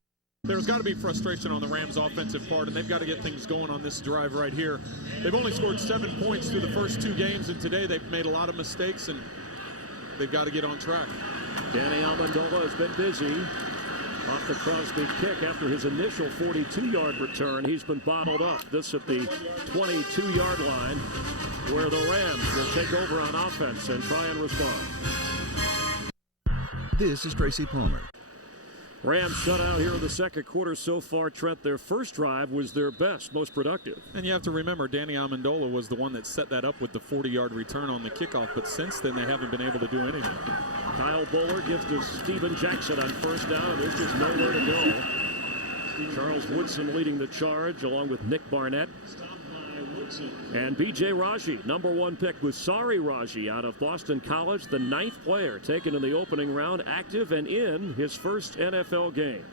There's got to be frustration on the Rams' offensive part, and they've got to get things going on this drive right here. They've only scored 7 points through the first 2 games, and today they've made a lot of mistakes, and they've got to get on track. Danny Amendola has been busy off the Crosby kick after his initial 42-yard return. He's been bottled up. This at the 22-yard line, where the Rams will take over on offense and try and respond. This is Tracy Palmer. Rams shut out here in the second quarter so far, Trent. Their first drive was their best, most productive. And you have to remember, Danny Amendola was the one that set that up with the 40-yard return on the kickoff, but since then they haven't been able to do anything. Kyle Boller gives to Steven Jackson on first down. There's just nowhere to go. Charles Woodson leading the charge along with Nick Barnett. And B.J. Raji, number 1 pick, with Sari Raji out of Boston College, the 9th player taken in the opening round, active and in his first NFL game.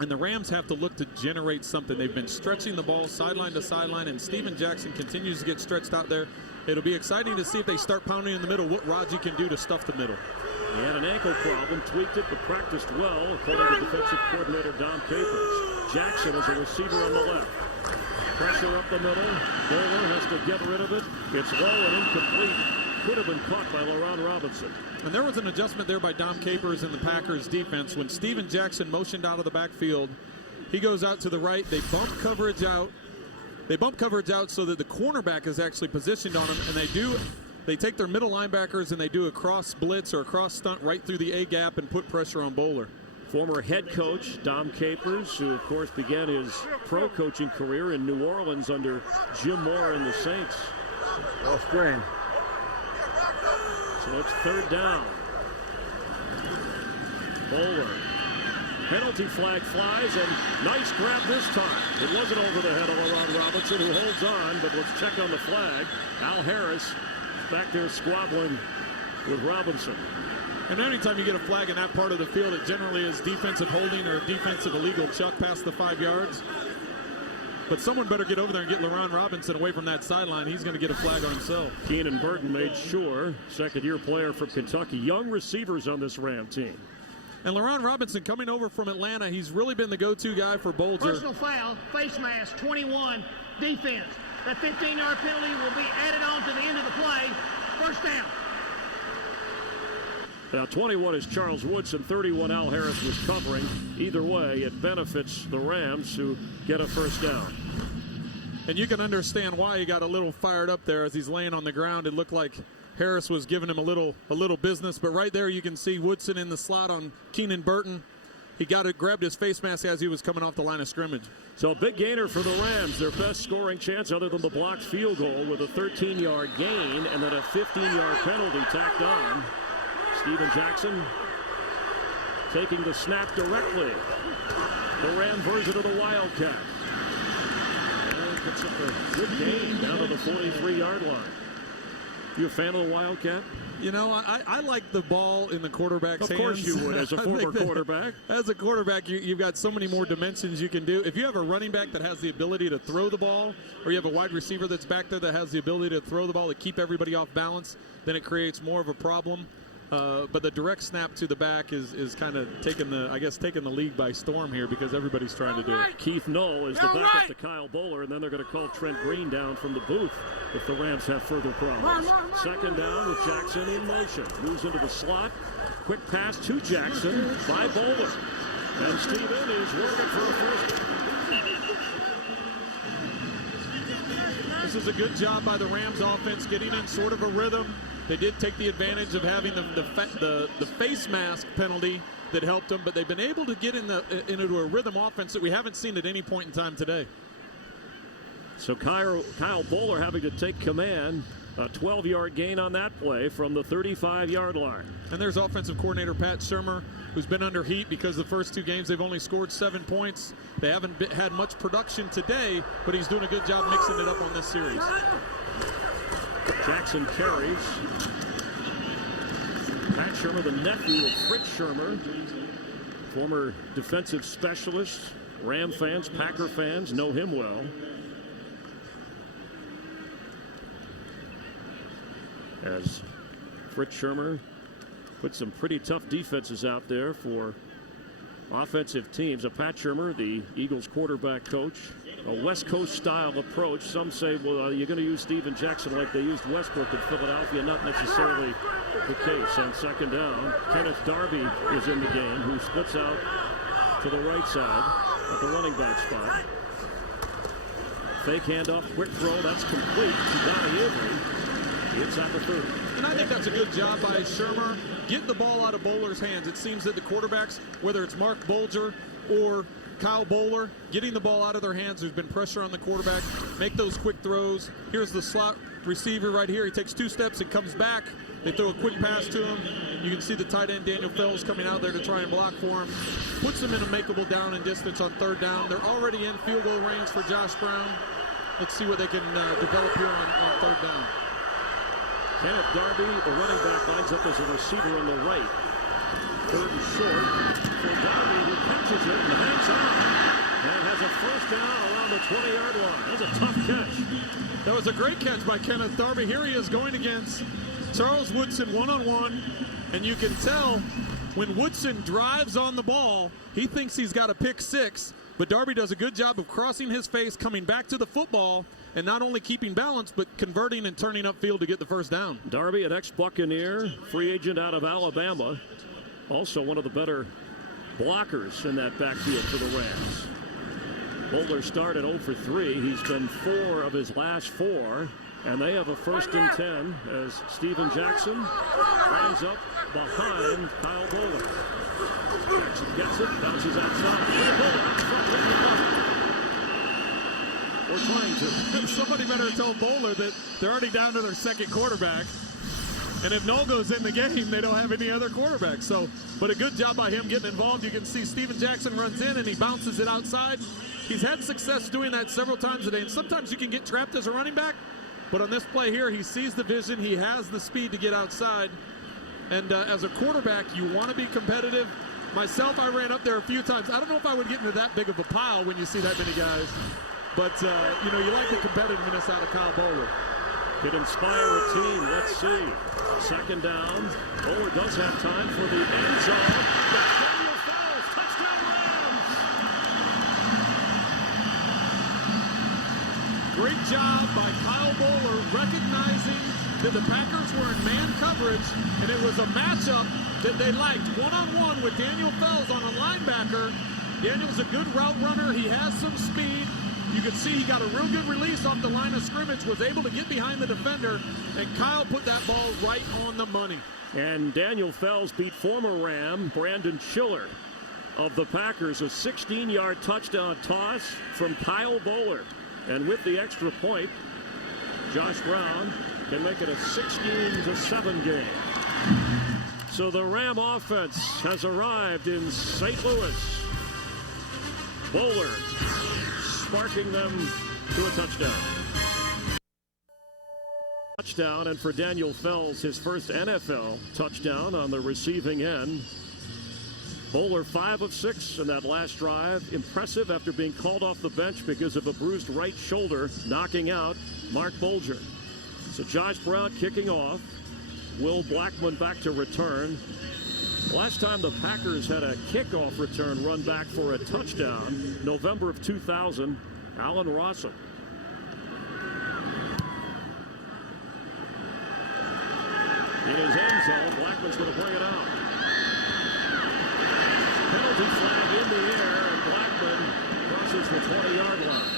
And the Rams have to look to generate something. They've been stretching the ball sideline to sideline, and Steven Jackson continues to get stretched out there. It'll be exciting to see if they start pounding in the middle, what Raji can do to stuff the middle. He had an ankle problem, tweaked it, but practiced well, according to defensive coordinator Dom Capers. Jackson is a receiver on the left. Pressure up the middle. Boller has to get rid of it. It's low and incomplete. Could have been caught by LaRon Robinson. And there was an adjustment there by Dom Capers and the Packers defense. When Steven Jackson motioned out of the backfield, he goes out to the right. They bump coverage out. They bump coverage out so that the cornerback is actually positioned on him, and they take their middle linebackers and they do a cross blitz or a cross stunt right through the A gap and put pressure on Boller. Former head coach Dom Capers, who of course began his pro coaching career in New Orleans under Jim Moore and the Saints. Well screen. So it's third down. Boller. Penalty flag flies, and nice grab this time. It wasn't over the head of LaRon Robinson, who holds on, but let's check on the flag. Al Harris back there squabbling with Robinson. And anytime you get a flag in that part of the field, it generally is defensive holding or defensive illegal chuck past the 5 yards. But someone better get over there and get LaRon Robinson away from that sideline. He's going to get a flag on himself. Keenan Burton made sure, second-year player from Kentucky. Young receivers on this Ram team. And LaRon Robinson coming over from Atlanta, he's really been the go-to guy for Bolger. Personal foul, face mask, 21, defense. That 15-yard penalty will be added on to the end of the play. First down. Now 21 is Charles Woodson, 31 Al Harris was covering. Either way, it benefits the Rams, who get a first down. And you can understand why he got a little fired up there as he's laying on the ground. It looked like Harris was giving him a little business, but right there you can see Woodson in the slot on Keenan Burton. He grabbed his face mask as he was coming off the line of scrimmage. So a big gainer for the Rams, their best scoring chance other than the blocked field goal, with a 13-yard gain and then a 15-yard penalty tacked on. Steven Jackson taking the snap directly. The Ram version of the Wildcat. And picks up a good gain down to the 43-yard line. You a fan of the Wildcat? You know, I like the ball in the quarterback's hands. Of course you would, as a former quarterback. As a quarterback, you've got so many more dimensions you can do. If you have a running back that has the ability to throw the ball, or you have a wide receiver that's back there that has the ability to throw the ball to keep everybody off balance, then it creates more of a problem. But the direct snap to the back is kind of taking the league by storm here, because everybody's trying to do it. Keith Null is the backup to Kyle Boller, and then they're going to call Trent Green down from the booth if the Rams have further problems. Second down with Jackson in motion. Moves into the slot. Quick pass to Jackson by Boller. And Steven is working for a first. This is a good job by the Rams offense, getting in sort of a rhythm. They did take the advantage of having the face mask penalty that helped them, but they've been able to get into a rhythm offense that we haven't seen at any point in time today. So Kyle Boller having to take command. A 12-yard gain on that play from the 35-yard line. And there's offensive coordinator Pat Shurmur, who's been under heat because the first 2 games they've only scored 7 points. They haven't had much production today, but he's doing a good job mixing it up on this series. Jackson carries. Pat Shurmur, the nephew of Fritz Shurmur, former defensive specialist. Ram fans, Packer fans know him well. As Fritz Shurmur put some pretty tough defenses out there for offensive teams. Pat Shurmur, the Eagles quarterback coach, a West Coast style approach. Some say, well, you're going to use Steven Jackson like they used Westbrook in Philadelphia. Not necessarily the case. On second down, Kenneth Darby is in the game, who splits out to the right side at the running back spot. Fake handoff, quick throw, that's complete to Donnie Avery. Inside the 30. And I think that's a good job by Shurmur. Get the ball out of Bowler's hands. It seems that the quarterbacks, whether it's Mark Bulger or Kyle Bowler, getting the ball out of their hands. There's been pressure on the quarterback. Make those quick throws. Here's the slot receiver right here. He takes 2 steps and comes back. They throw a quick pass to him. You can see the tight end, Daniel Fells, coming out there to try and block for him. Puts them in a makeable down and distance on third down. They're already in field goal range for Josh Brown. Let's see what they can develop here on third down. Kenneth Darby, the running back, lines up as a receiver on the right. Third and short for Darby, who catches it and hangs on and has a first down around the 20-yard line. That's a tough catch. That was a great catch by Kenneth Darby. Here he is going against Charles Woodson one-on-one, and you can tell when Woodson drives on the ball, he thinks he's got a pick 6, but Darby does a good job of crossing his face, coming back to the football, and not only keeping balance, but converting and turning upfield to get the first down. Darby, an ex-Buccaneer, free agent out of Alabama. Also one of the better blockers in that backfield for the Rams. Bowler started 0 for 3. He's been 4 of his last 4. And they have a first and 10 as Steven Jackson lines up behind Kyle Bowler. Jackson gets it, bounces outside. We're trying to. Somebody better tell Bowler that they're already down to their second quarterback. And if Noel goes in the game, they don't have any other quarterback. So, but a good job by him getting involved. You can see Steven Jackson runs in and he bounces it outside. He's had success doing that several times a day. And sometimes you can get trapped as a running back. But on this play here, he sees the vision. He has the speed to get outside. And as a quarterback, you want to be competitive. Myself, I ran up there a few times. I don't know if I would get into that big of a pile when you see that many guys. But, you know, you like the competitiveness out of Kyle Bowler. Could inspire a team. Let's see. Second down. Bowler does have time for the end zone. Daniel Fells, touchdown Rams! Great job by Kyle Bowler recognizing that the Packers were in man coverage, and it was a matchup that they liked. One-on-one with Daniel Fells on a linebacker. Daniel's a good route runner. He has some speed. You can see he got a real good release off the line of scrimmage, was able to get behind the defender, and Kyle put that ball right on the money. And Daniel Fells beat former Ram Brandon Schiller of the Packers. A 16-yard touchdown toss from Kyle Bowler. And with the extra point, Josh Brown can make it a 16-7 game. So the Ram offense has arrived in St. Louis. Bowler sparking them to a touchdown. Touchdown, and for Daniel Fells, his first NFL touchdown on the receiving end. Bowler 5 of 6 in that last drive. Impressive after being called off the bench because of a bruised right shoulder, knocking out Mark Bulger. So Josh Brown kicking off. Will Blackman back to return. Last time the Packers had a kickoff return run back for a touchdown, November of 2000, Allen Rossum. In his end zone, Blackman's going to bring it out. Penalty flag in the air, and Blackman crosses the 20-yard line.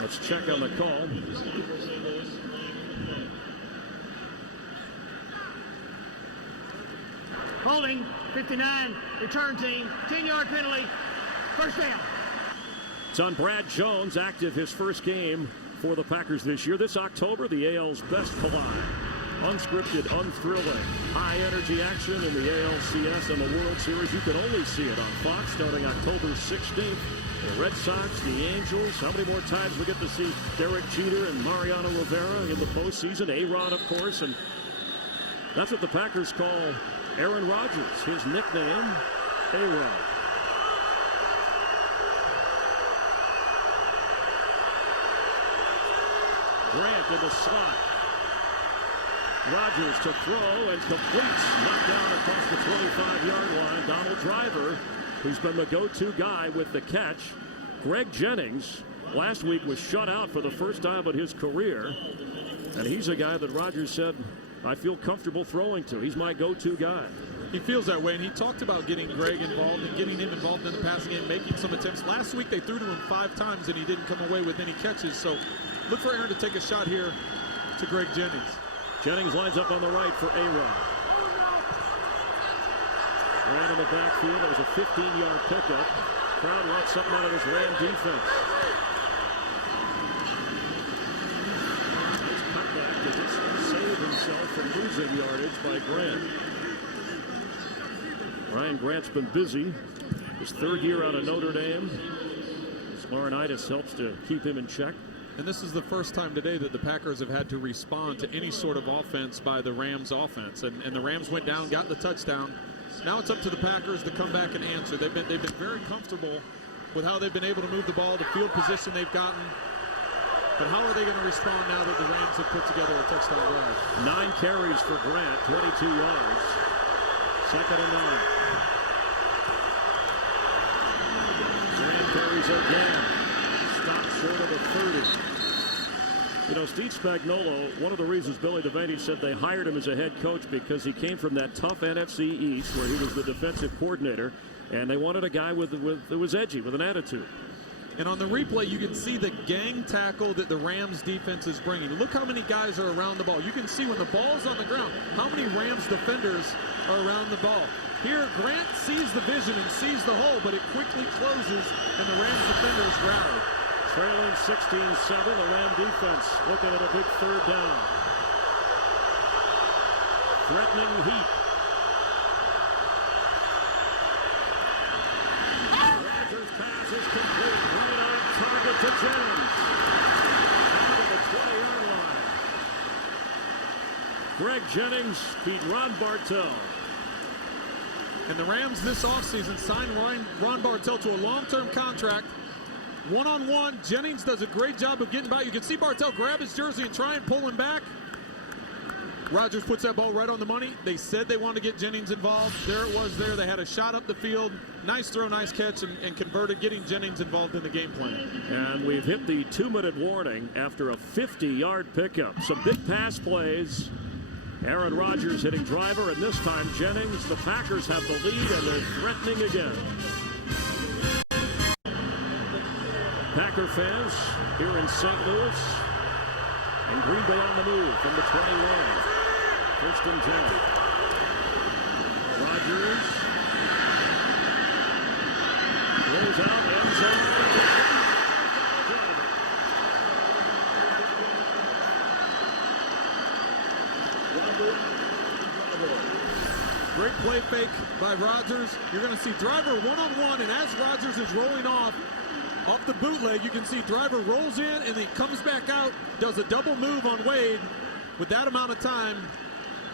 Let's check on the call. Holding, 59, return team, 10-yard penalty, first down. It's on Brad Jones, active his first game for the Packers this year. This October, the AL's best collide. Unscripted, unthrilling, high-energy action in the ALCS and the World Series. You can only see it on Fox starting October 16th. The Red Sox, the Angels. How many more times we get to see Derek Jeter and Mariano Rivera in the postseason? A-Rod, of course. And that's what the Packers call Aaron Rodgers, his nickname, A-Rod. Grant in the slot. Rodgers to throw and completes. Knocked down across the 25-yard line. Donald Driver, who's been the go-to guy with the catch. Greg Jennings last week was shut out for the first time in his career. And he's a guy that Rodgers said, I feel comfortable throwing to. He's my go-to guy. He feels that way, and he talked about getting Greg involved and getting him involved in the passing game, making some attempts. Last week they threw to him 5 times, and he didn't come away with any catches. So look for Aaron to take a shot here to Greg Jennings. Jennings lines up on the right for A-Rod. Ran in the backfield. It was a 15-yard pickup. Crowd wants something out of this Ram defense. Nice cutback to just save himself from losing yardage by Grant. Ryan Grant's been busy. His 3rd year out of Notre Dame. Laurinaitis helps to keep him in check. And this is the first time today that the Packers have had to respond to any sort of offense by the Rams offense. And the Rams went down, got the touchdown. Now it's up to the Packers to come back and answer. They've been very comfortable with how they've been able to move the ball, the field position they've gotten. But how are they going to respond now that the Rams have put together a touchdown drive? 9 carries for Grant, 22 yards. 2nd and 9. Grant carries again. Stopped short of the 30. You know, Steve Spagnuolo, one of the reasons Billy Devaney said they hired him as a head coach because he came from that tough NFC East where he was the defensive coordinator, and they wanted a guy that was edgy, with an attitude. And on the replay, you can see the gang tackle that the Rams defense is bringing. Look how many guys are around the ball. You can see when the ball's on the ground, how many Rams defenders are around the ball. Here, Grant sees the vision and sees the hole, but it quickly closes, and the Rams defenders rally. Trailing 16-7, the Ram defense looking at a big 3rd down. Threatening heat. Rodgers' pass is complete. Right on target to Jennings. Out of the 20-yard line. Greg Jennings beat Ron Bartel. And the Rams this offseason signed Ron Bartel to a long-term contract. One-on-one, Jennings does a great job of getting by. You can see Bartel grab his jersey and try and pull him back. Rodgers puts that ball right on the money. They said they wanted to get Jennings involved. There it was there. They had a shot up the field. Nice throw, nice catch, and converted, getting Jennings involved in the game plan. And we've hit the 2-minute warning after a 50-yard pickup. Some big pass plays. Aaron Rodgers hitting Driver, and this time Jennings. The Packers have the lead, and they're threatening again. Packer fans here in St. Louis, and Green Bay on the move from the 21. 1st and 10. Rodgers rolls out, end zone. Great play fake by Rodgers. You're going to see Driver one-on-one, and as Rodgers is rolling off the bootleg, you can see Driver rolls in and then comes back out, does a double move on Wade. With that amount of time,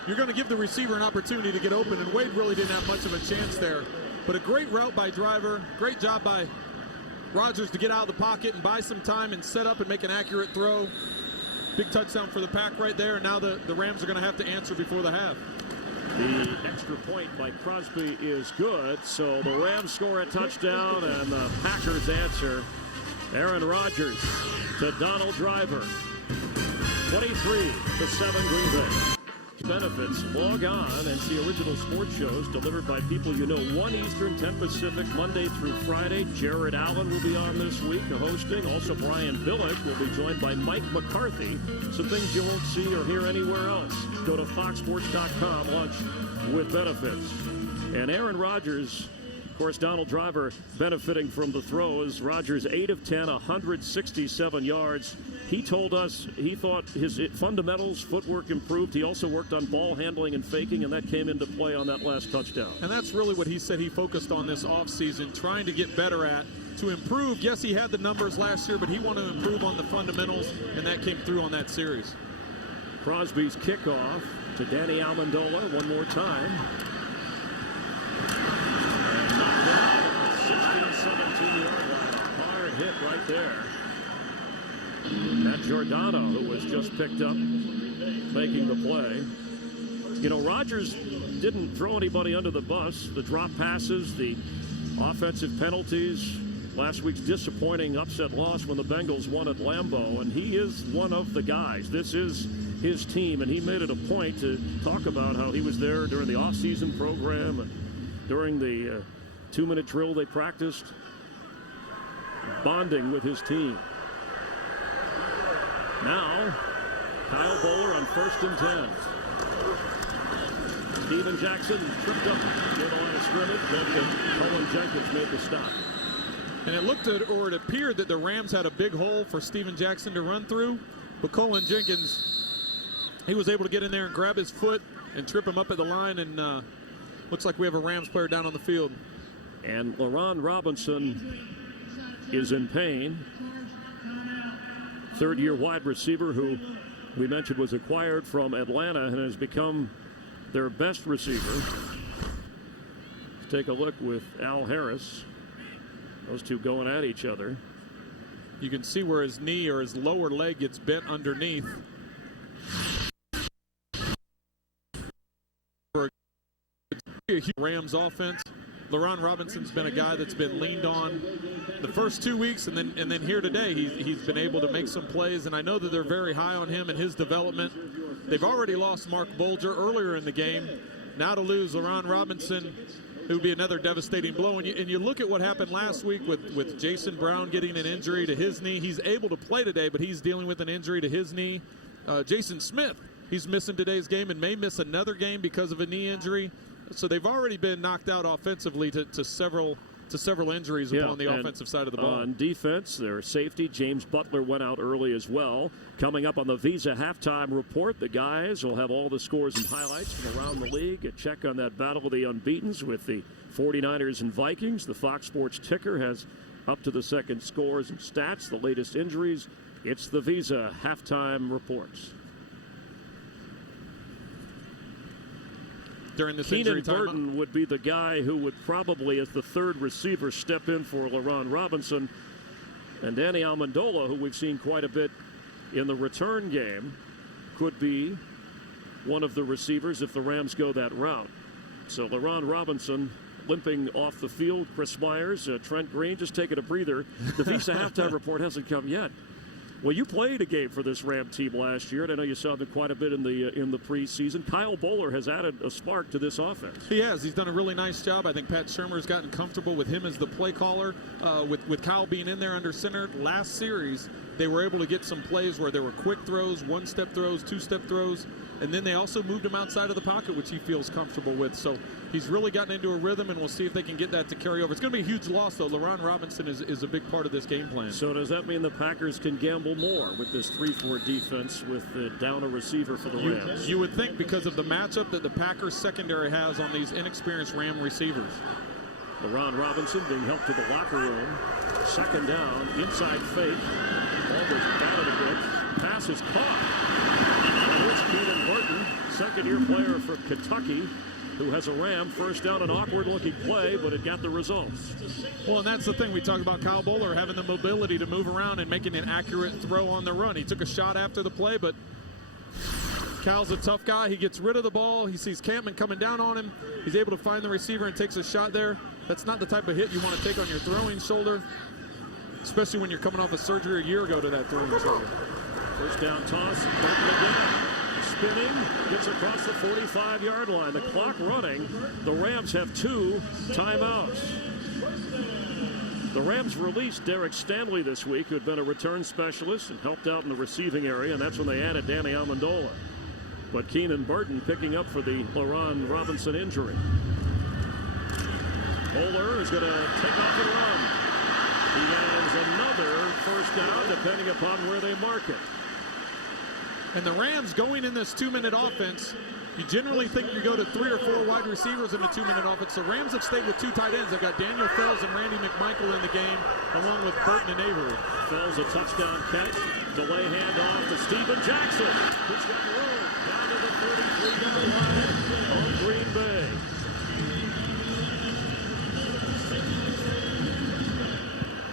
you're going to give the receiver an opportunity to get open, and Wade really didn't have much of a chance there. But a great route by Driver. Great job by Rodgers to get out of the pocket and buy some time and set up and make an accurate throw. Big touchdown for the Pack right there, and now the Rams are going to have to answer before the half. The extra point by Crosby is good, so the Rams score a touchdown, and the Packers answer. Aaron Rodgers to Donald Driver. 23-7 Green Bay. Benefits. Log on and see original sports shows delivered by people you know. 1 Eastern, 10 Pacific, Monday through Friday. Jared Allen will be on this week hosting. Also, Brian Billick will be joined by Mike McCarthy. Some things you won't see or hear anywhere else. Go to foxsports.com. Lunch with benefits. And Aaron Rodgers, of course, Donald Driver benefiting from the throws. Rodgers 8 of 10, 167 yards. He told us he thought his fundamentals, footwork improved. He also worked on ball handling and faking, and that came into play on that last touchdown. And that's really what he said he focused on this offseason, trying to get better at, to improve. Yes, he had the numbers last year, but he wanted to improve on the fundamentals, and that came through on that series. Crosby's kickoff to Danny Amendola one more time. And knocked down 16-17-yard line. A hard hit right there. Matt Giordano, who was just picked up making the play. You know, Rodgers didn't throw anybody under the bus. The drop passes, the offensive penalties, last week's disappointing upset loss when the Bengals won at Lambeau, and he is one of the guys. This is his team, and he made it a point to talk about how he was there during the off-season program and during the 2-minute drill they practiced, bonding with his team. Now, Kyle Bowler on 1st and 10. Steven Jackson tripped up near the line of scrimmage, but Cullen Jenkins made the stop. And it appeared that the Rams had a big hole for Steven Jackson to run through, but Cullen Jenkins, he was able to get in there and grab his foot and trip him up at the line, and looks like we have a Rams player down on the field. And LaRon Robinson is in pain. Third-year wide receiver who we mentioned was acquired from Atlanta and has become their best receiver. Let's take a look with Al Harris. Those two going at each other. You can see where his knee or his lower leg gets bent underneath. For a Rams offense, LaRon Robinson's been a guy that's been leaned on the first 2 weeks, and then here today he's been able to make some plays, and I know that they're very high on him and his development. They've already lost Mark Bulger earlier in the game. Now to lose LaRon Robinson, it would be another devastating blow. And you look at what happened last week with Jason Brown getting an injury to his knee. He's able to play today, but he's dealing with an injury to his knee. Jason Smith, he's missing today's game and may miss another game because of a knee injury. So they've already been knocked out offensively to several injuries upon the offensive side of the ball. On defense, their safety, James Butler, went out early as well. Coming up on the Visa halftime report, the guys will have all the scores and highlights from around the league. A check on that battle of the unbeatens with the 49ers and Vikings. The Fox Sports ticker has up to the second scores and stats, the latest injuries. It's the Visa halftime reports. During this Keenan injury time, Burton would be the guy who would probably, as the third receiver, step in for LaRon Robinson. And Danny Amendola, who we've seen quite a bit in the return game, could be one of the receivers if the Rams go that route. So LaRon Robinson limping off the field. Chris Myers, Trent Green just taking a breather. The Visa halftime report hasn't come yet. Well, you played a game for this Ram team last year, and I know you saw them quite a bit in the preseason. Kyle Bowler has added a spark to this offense. He has. He's done a really nice job. I think Pat Shurmur's gotten comfortable with him as the play caller. With Kyle being in there under center last series, they were able to get some plays where there were quick throws, one-step throws, two-step throws, and then they also moved him outside of the pocket, which he feels comfortable with. So he's really gotten into a rhythm, and we'll see if they can get that to carry over. It's going to be a huge loss, though. LaRon Robinson is a big part of this game plan. So does that mean the Packers can gamble more with this 3-4 defense with down a receiver for the Rams? You would think, because of the matchup that the Packers secondary has on these inexperienced Ram receivers. LaRon Robinson being helped to the locker room. Second down, inside fake. Ball was batted a bit. Pass is caught. And here's Keenan Burton, second-year player from Kentucky, who has a Ram. First down, an awkward-looking play, but it got the results. Well, and that's the thing we talked about Kyle Bowler having the mobility to move around and making an accurate throw on the run. He took a shot after the play, but Kyle's a tough guy. He gets rid of the ball. He sees Campman coming down on him. He's able to find the receiver and takes a shot there. That's not the type of hit you want to take on your throwing shoulder, especially when you're coming off a surgery a year ago to that throwing shoulder. First down toss, Burton again. Spinning, gets across the 45-yard line. The clock running. The Rams have 2 timeouts. The Rams released Derek Stanley this week, who had been a return specialist and helped out in the receiving area, and that's when they added Danny Amendola. But Keenan Burton picking up for the LaRon Robinson injury. Bowler is going to take off and run. He has another first down, depending upon where they mark it. And the Rams going in this 2-minute offense, you generally think you go to 3 or 4 wide receivers in the 2-minute offense. The Rams have stayed with 2 tight ends. They've got Daniel Fells and Randy McMichael in the game, along with Burton and Avery. Fells a touchdown catch. Delay handoff to Steven Jackson. He's got room down to the 33-yard line on Green Bay.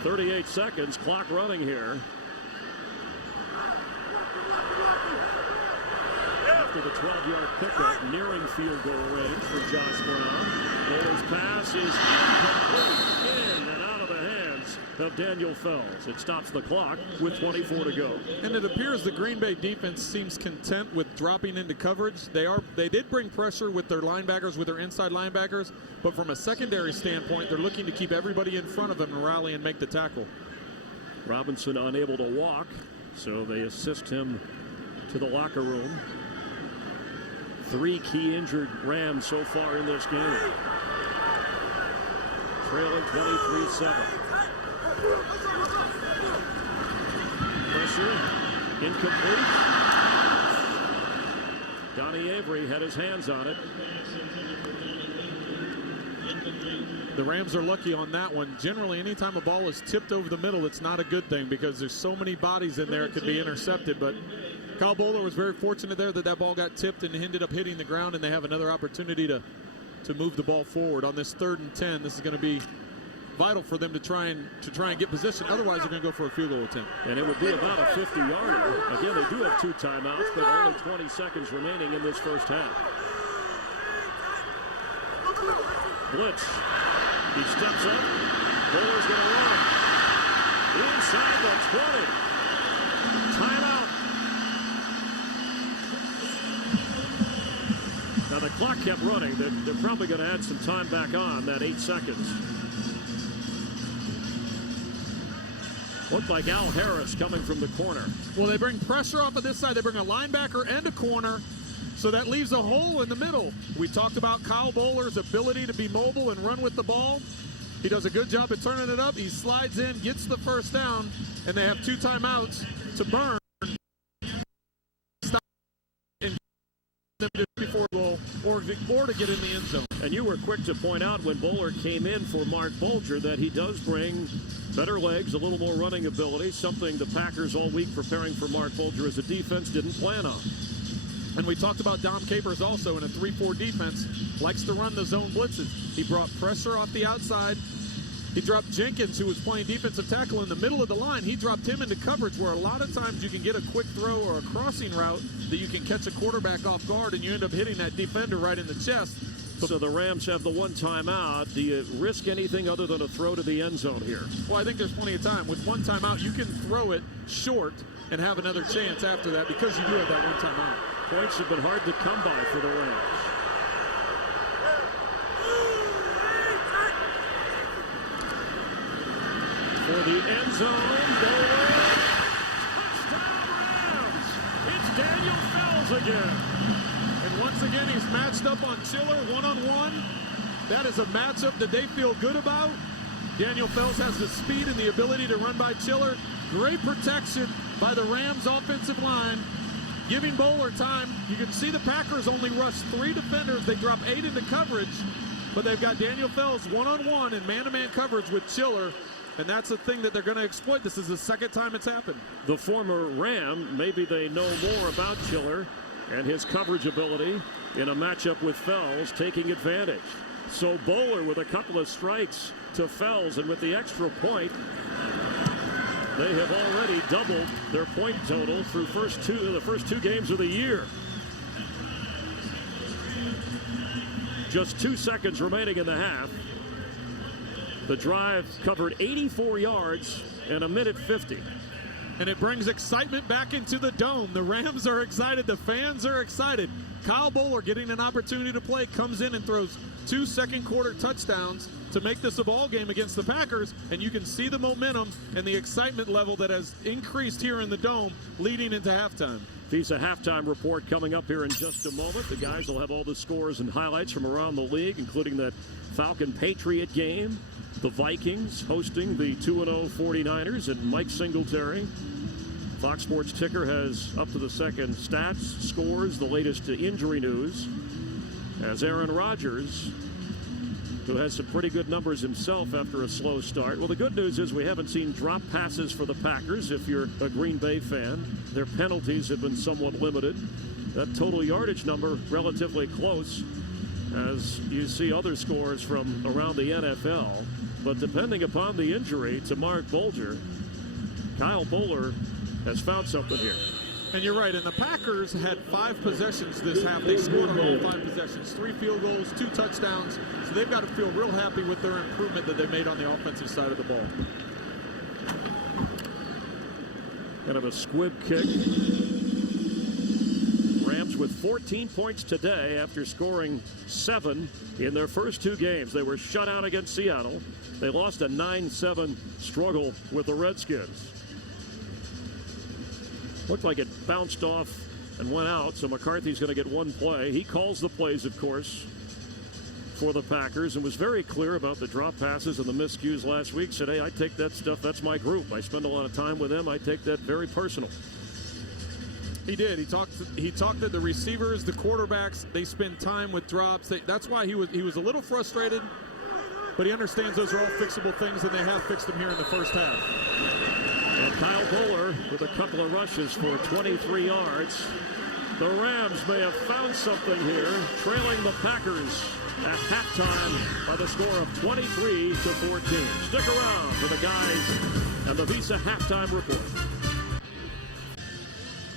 .38 seconds, clock running here. after the 12-yard pickup, nearing field goal range for Josh Brown. Bowler's pass is incomplete, in and out of the hands of Daniel Fells. It stops the clock with 24 to go. And it appears the Green Bay defense seems content with dropping into coverage. They did bring pressure with their linebackers, with their inside linebackers, but from a secondary standpoint, they're looking to keep everybody in front of them and rally and make the tackle. Robinson unable to walk, so they assist him to the locker room. 3 key injured Rams so far in this game. Trailing 23-7. Pressure, incomplete. Donnie Avery had his hands on it. The Rams are lucky on that one. Generally, anytime a ball is tipped over the middle, it's not a good thing because there's so many bodies in there it could be intercepted. But Kyle Boller was very fortunate there that ball got tipped and ended up hitting the ground, and they have another opportunity to move the ball forward. On this 3rd and 10, this is going to be vital for them to try and get position. Otherwise, they're going to go for a field goal attempt. And it would be about a 50-yarder. Again, they do have 2 timeouts, but only 20 seconds remaining in this first half. Blitz. He steps up. Buller's going to run. Inside the 20. Timeout. Now the clock kept running. They're probably going to add some time back on, that 8 seconds. Looked like Al Harris coming from the corner. Well, they bring pressure off of this side. They bring a linebacker and a corner. So that leaves a hole in the middle. We talked about Kyle Boller's ability to be mobile and run with the ball. He does a good job at turning it up. He slides in, gets the first down, and they have 2 timeouts to burn. Stop and them to before goal or to get in the end zone. And you were quick to point out when Boller came in for Mark Bulger that he does bring better legs, a little more running ability, something the Packers all week preparing for Mark Bulger as a defense didn't plan on. And we talked about Dom Capers also in a 3-4 defense, likes to run the zone blitzes. He brought pressure off the outside. He dropped Jenkins, who was playing defensive tackle in the middle of the line. He dropped him into coverage where a lot of times you can get a quick throw or a crossing route that you can catch a quarterback off guard and you end up hitting that defender right in the chest. So the Rams have the 1 timeout. Do you risk anything other than a throw to the end zone here? Well, I think there's plenty of time. With 1 timeout, you can throw it short and have another chance after that because you do have that 1 timeout. Points have been hard to come by for the Rams. For the end zone, touchdown Rams! It's Daniel Fells again. And once again, he's matched up on Chiller one-on-one. That is a matchup that they feel good about. Daniel Fells has the speed and the ability to run by Chiller. Great protection by the Rams offensive line, giving Boller time. You can see the Packers only rush 3 defenders. They drop 8 into coverage, but they've got Daniel Fells one-on-one in man-to-man coverage with Chiller. And that's the thing that they're going to exploit. This is the 2nd time it's happened. The former Ram, maybe they know more about Chiller and his coverage ability in a matchup with Fells, taking advantage. So Boller with a couple of strikes to Fells, and with the extra point, they have already doubled their point total through the first two games of the year. Just 2 seconds remaining in the half. The drive covered 84 yards and 1:50. And it brings excitement back into the dome. The Rams are excited. The fans are excited. Kyle Boller getting an opportunity to play, comes in and throws 2 second-quarter touchdowns to make this a ball game against the Packers. And you can see the momentum and the excitement level that has increased here in the dome leading into halftime. Visa halftime report coming up here in just a moment. The guys will have all the scores and highlights from around the league, including that Falcon-Patriot game. The Vikings hosting the 2-0 49ers and Mike Singletary. Fox Sports Ticker has up to the second stats, scores, the latest injury news. As Aaron Rodgers, who has some pretty good numbers himself after a slow start. Well, the good news is we haven't seen drop passes for the Packers. If you're a Green Bay fan, their penalties have been somewhat limited. That total yardage number relatively close as you see other scores from around the NFL. But depending upon the injury to Mark Bulger, Kyle Boller has found something here. And you're right, and the Packers had 5 possessions this half. They scored on all 5 possessions, 3 field goals, 2 touchdowns. So they've got to feel real happy with their improvement that they made on the offensive side of the ball. Kind of a squib kick. Rams with 14 points today after scoring 7 in their first 2 games. They were shut out against Seattle. They lost a 9-7 struggle with the Redskins. Looked like it bounced off and went out, so McCarthy's going to get 1 play. He calls the plays, of course, for the Packers, and was very clear about the drop passes and the miscues last week. Said, hey, I take that stuff. That's my group. I spend a lot of time with them. I take that very personal. He did. He talked that the receivers, the quarterbacks, they spend time with drops. That's why he was a little frustrated, but he understands those are all fixable things, and they have fixed them here in the first half. And Kyle Bowler with a couple of rushes for 23 yards. The Rams may have found something here, trailing the Packers at halftime by the score of 23-14. Stick around for the guys and the Visa halftime report.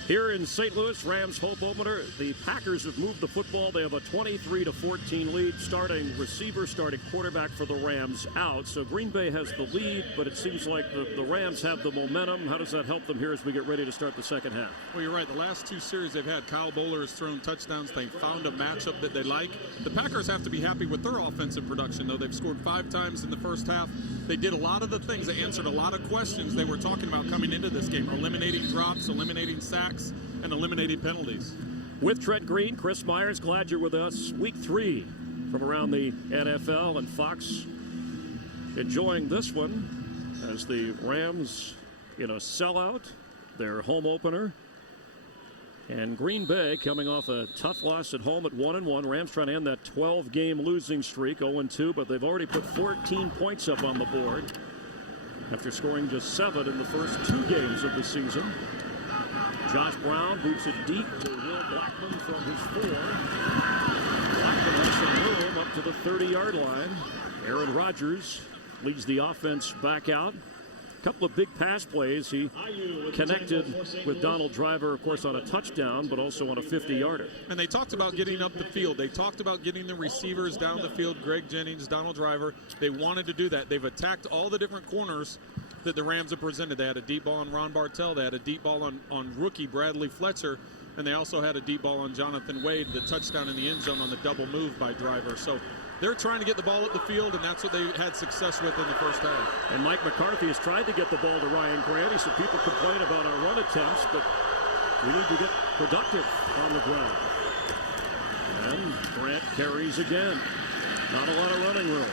Here in St. Louis, Rams hope opener. The Packers have moved the football. They have a 23-14 lead. Starting receiver, starting quarterback for the Rams out. So Green Bay has the lead, but it seems like the Rams have the momentum. How does that help them here as we get ready to start the second half? Well, you're right. The last 2 series they've had, Kyle Bowler has thrown touchdowns. They found a matchup that they like. The Packers have to be happy with their offensive production, though. They've scored 5 times in the first half. They did a lot of the things. They answered a lot of questions they were talking about coming into this game, eliminating drops, eliminating sacks, and eliminating penalties. With Trent Green, Chris Myers, glad you're with us. Week 3 from around the NFL, and Fox enjoying this one as the Rams in a sellout, their home opener. And Green Bay coming off a tough loss at home at 1-1. Rams trying to end that 12-game losing streak, 0-2, but they've already put 14 points up on the board after scoring just 7 in the first 2 games of the season. Josh Brown boots it deep to Will Blackman from his 4. Blackman has some room up to the 30-yard line. Aaron Rodgers leads the offense back out. A couple of big pass plays. He connected with Donald Driver, of course, on a touchdown, but also on a 50-yarder. And they talked about getting up the field. They talked about getting the receivers down the field, Greg Jennings, Donald Driver. They wanted to do that. They've attacked all the different corners that the Rams have presented. They had a deep ball on Ron Bartell. They had a deep ball on rookie Bradley Fletcher. And they also had a deep ball on Jonathan Wade, the touchdown in the end zone on the double move by Driver. So they're trying to get the ball up the field, and that's what they had success with in the first half. And Mike McCarthy has tried to get the ball to Ryan Grant. He said people complain about our run attempts, but we need to get productive on the ground. And Grant carries again. Not a lot of running room.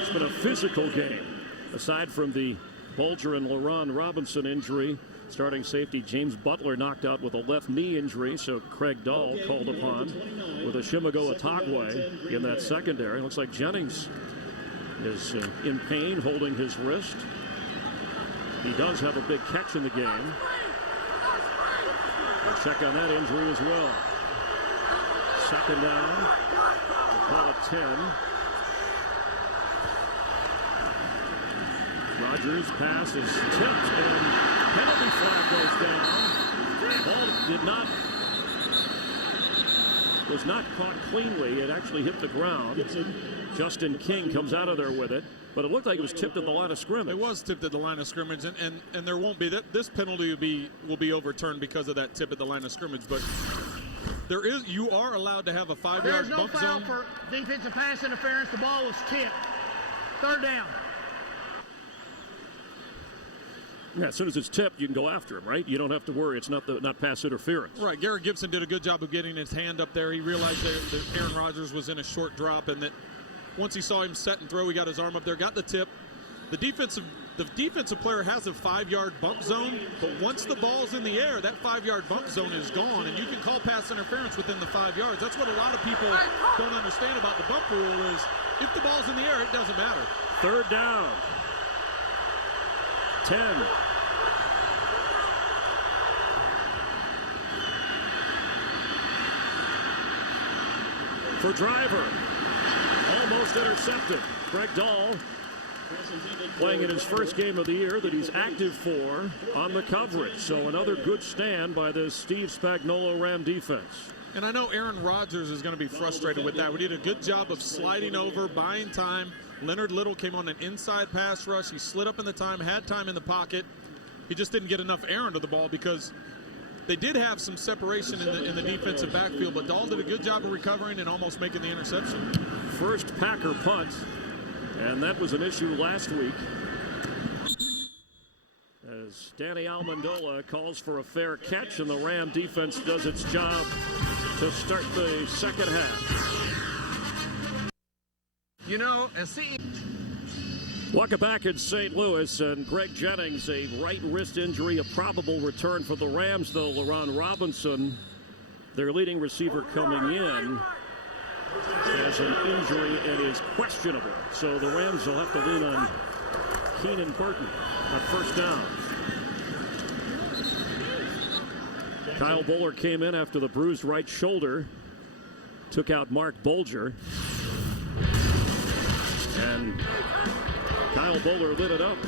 It's been a physical game. Aside from the Bulger and LaRon Robinson injury, starting safety James Butler knocked out with a left knee injury, so Craig Dahl called upon with a Shimago Atagwe in that secondary. Looks like Jennings is in pain, holding his wrist. He does have a big catch in the game. We'll check on that injury as well. Second down. We'll call it 10. Rodgers' pass is tipped, and penalty flag goes down. Ball was not caught cleanly. It actually hit the ground. Justin King comes out of there with it, but it looked like it was tipped at the line of scrimmage. It was tipped at the line of scrimmage, and there won't be that. This penalty will be overturned because of that tip at the line of scrimmage. But you are allowed to have a 5-yard bump zone. There's no foul for defensive pass interference. The ball was tipped. 3rd down. Yeah, as soon as it's tipped, you can go after him, right? You don't have to worry. It's not pass interference. Right. Garrett Gibson did a good job of getting his hand up there. He realized that Aaron Rodgers was in a short drop, and that once he saw him set and throw, he got his arm up there, got the tip. The defensive player has a 5-yard bump zone, but once the ball's in the air, that 5-yard bump zone is gone, and you can call pass interference within the 5 yards. That's what a lot of people don't understand about the bump rule is if the ball's in the air, it doesn't matter. 3rd down. 10. For Driver. Almost intercepted. Greg Dahl playing in his first game of the year that he's active for on the coverage. So another good stand by this Steve Spagnuolo Ram defense. And I know Aaron Rodgers is going to be frustrated with that. We did a good job of sliding over, buying time. Leonard Little came on an inside pass rush. He slid up in the time, had time in the pocket. He just didn't get enough air under the ball because they did have some separation in the defensive backfield, but Dahl did a good job of recovering and almost making the interception. First Packer punt, and that was an issue last week. As Danny Amendola calls for a fair catch, and the Ram defense does its job to start the second half. You know, and see. Welcome back in St. Louis, and Greg Jennings, a right wrist injury, a probable return for the Rams, though. LaRon Robinson, their leading receiver, coming in, has an injury and is questionable. So the Rams will have to lean on Keenan Burton at first down. Kyle Boller came in after the bruised right shoulder, took out Mark Bulger, and Kyle Boller lit it up.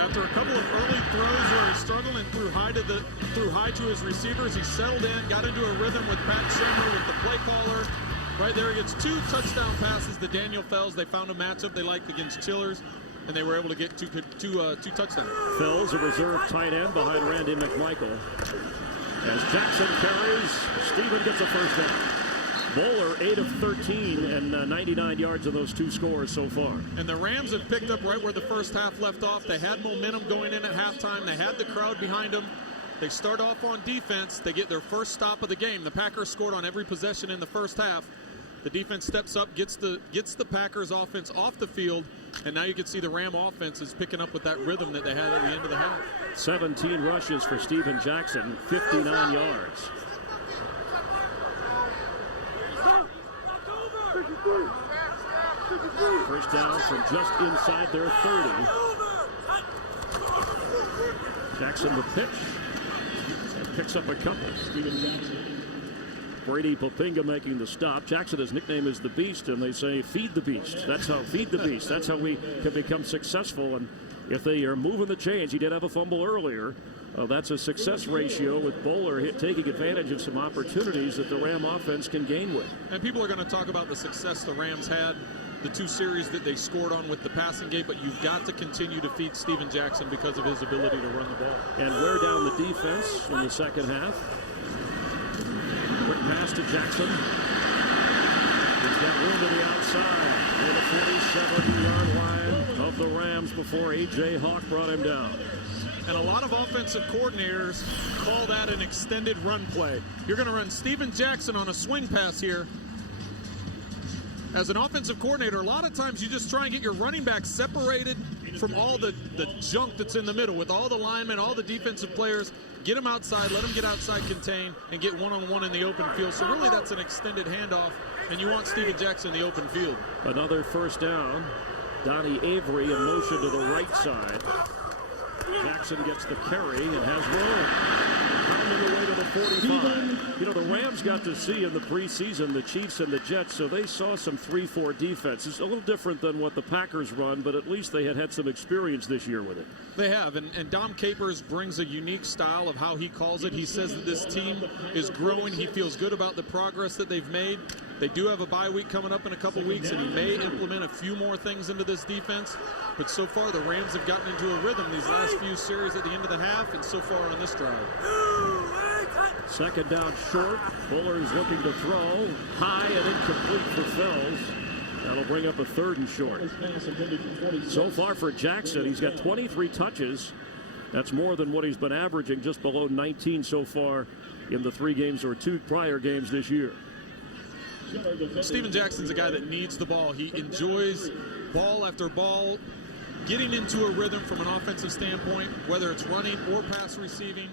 After a couple of early throws where he struggled and threw high to his receivers, he settled in, got into a rhythm with Pat Shurmur with the play caller. Right there, he gets 2 touchdown passes to Daniel Fells. They found a matchup they liked against Chillers, and they were able to get two touchdowns. Fells, a reserve tight end behind Randy McMichael. As Jackson carries, Steven gets a first down. Boller, 8 of 13 and 99 yards in those 2 scores so far. And the Rams have picked up right where the first half left off. They had momentum going in at halftime. They had the crowd behind them. They start off on defense. They get their first stop of the game. The Packers scored on every possession in the first half. The defense steps up, gets the Packers offense off the field, and now you can see the Ram offense is picking up with that rhythm that they had at the end of the half. 17 rushes for Steven Jackson, 59 yards. First down from just inside their 30. Jackson the pitch. And picks up a couple. Steven Jackson. Brady Popinga making the stop. Jackson, his nickname is the Beast, and they say, feed the beast. Feed the beast. That's how we can become successful. And if they are moving the chains, he did have a fumble earlier. That's a success ratio with Boller taking advantage of some opportunities that the Ram offense can gain with. And people are going to talk about the success the Rams had, the 2 series that they scored on with the passing game, but you've got to continue to feed Steven Jackson because of his ability to run the ball. And wear down the defense in the second half. Quick pass to Jackson. He's got room to the outside near the 47-yard line of the Rams before A.J. Hawk brought him down. And a lot of offensive coordinators call that an extended run play. You're going to run Steven Jackson on a swing pass here. As an offensive coordinator, a lot of times you just try and get your running back separated from all the junk that's in the middle with all the linemen, all the defensive players. Get them outside, let them get outside contain, and get one-on-one in the open field. So really that's an extended handoff, and you want Steven Jackson in the open field. Another first down. Donnie Avery in motion to the right side. Jackson gets the carry and has room. Pounding away to the 45. You know, the Rams got to see in the preseason the Chiefs and the Jets, so they saw some 3-4 defense. It's a little different than what the Packers run, but at least they had some experience this year with it. They have, and Dom Capers brings a unique style of how he calls it. He says that this team is growing. He feels good about the progress that they've made. They do have a bye week coming up in a couple weeks, and he may implement a few more things into this defense. But so far, the Rams have gotten into a rhythm these last few series at the end of the half, and so far on this drive. Second down short. Buller's looking to throw. High and incomplete for Fells. That'll bring up a 3rd and short. So far for Jackson, he's got 23 touches. That's more than what he's been averaging, just below 19 so far in the 3 games or 2 prior games this year. Steven Jackson's a guy that needs the ball. He enjoys ball after ball, getting into a rhythm from an offensive standpoint, whether it's running or pass receiving.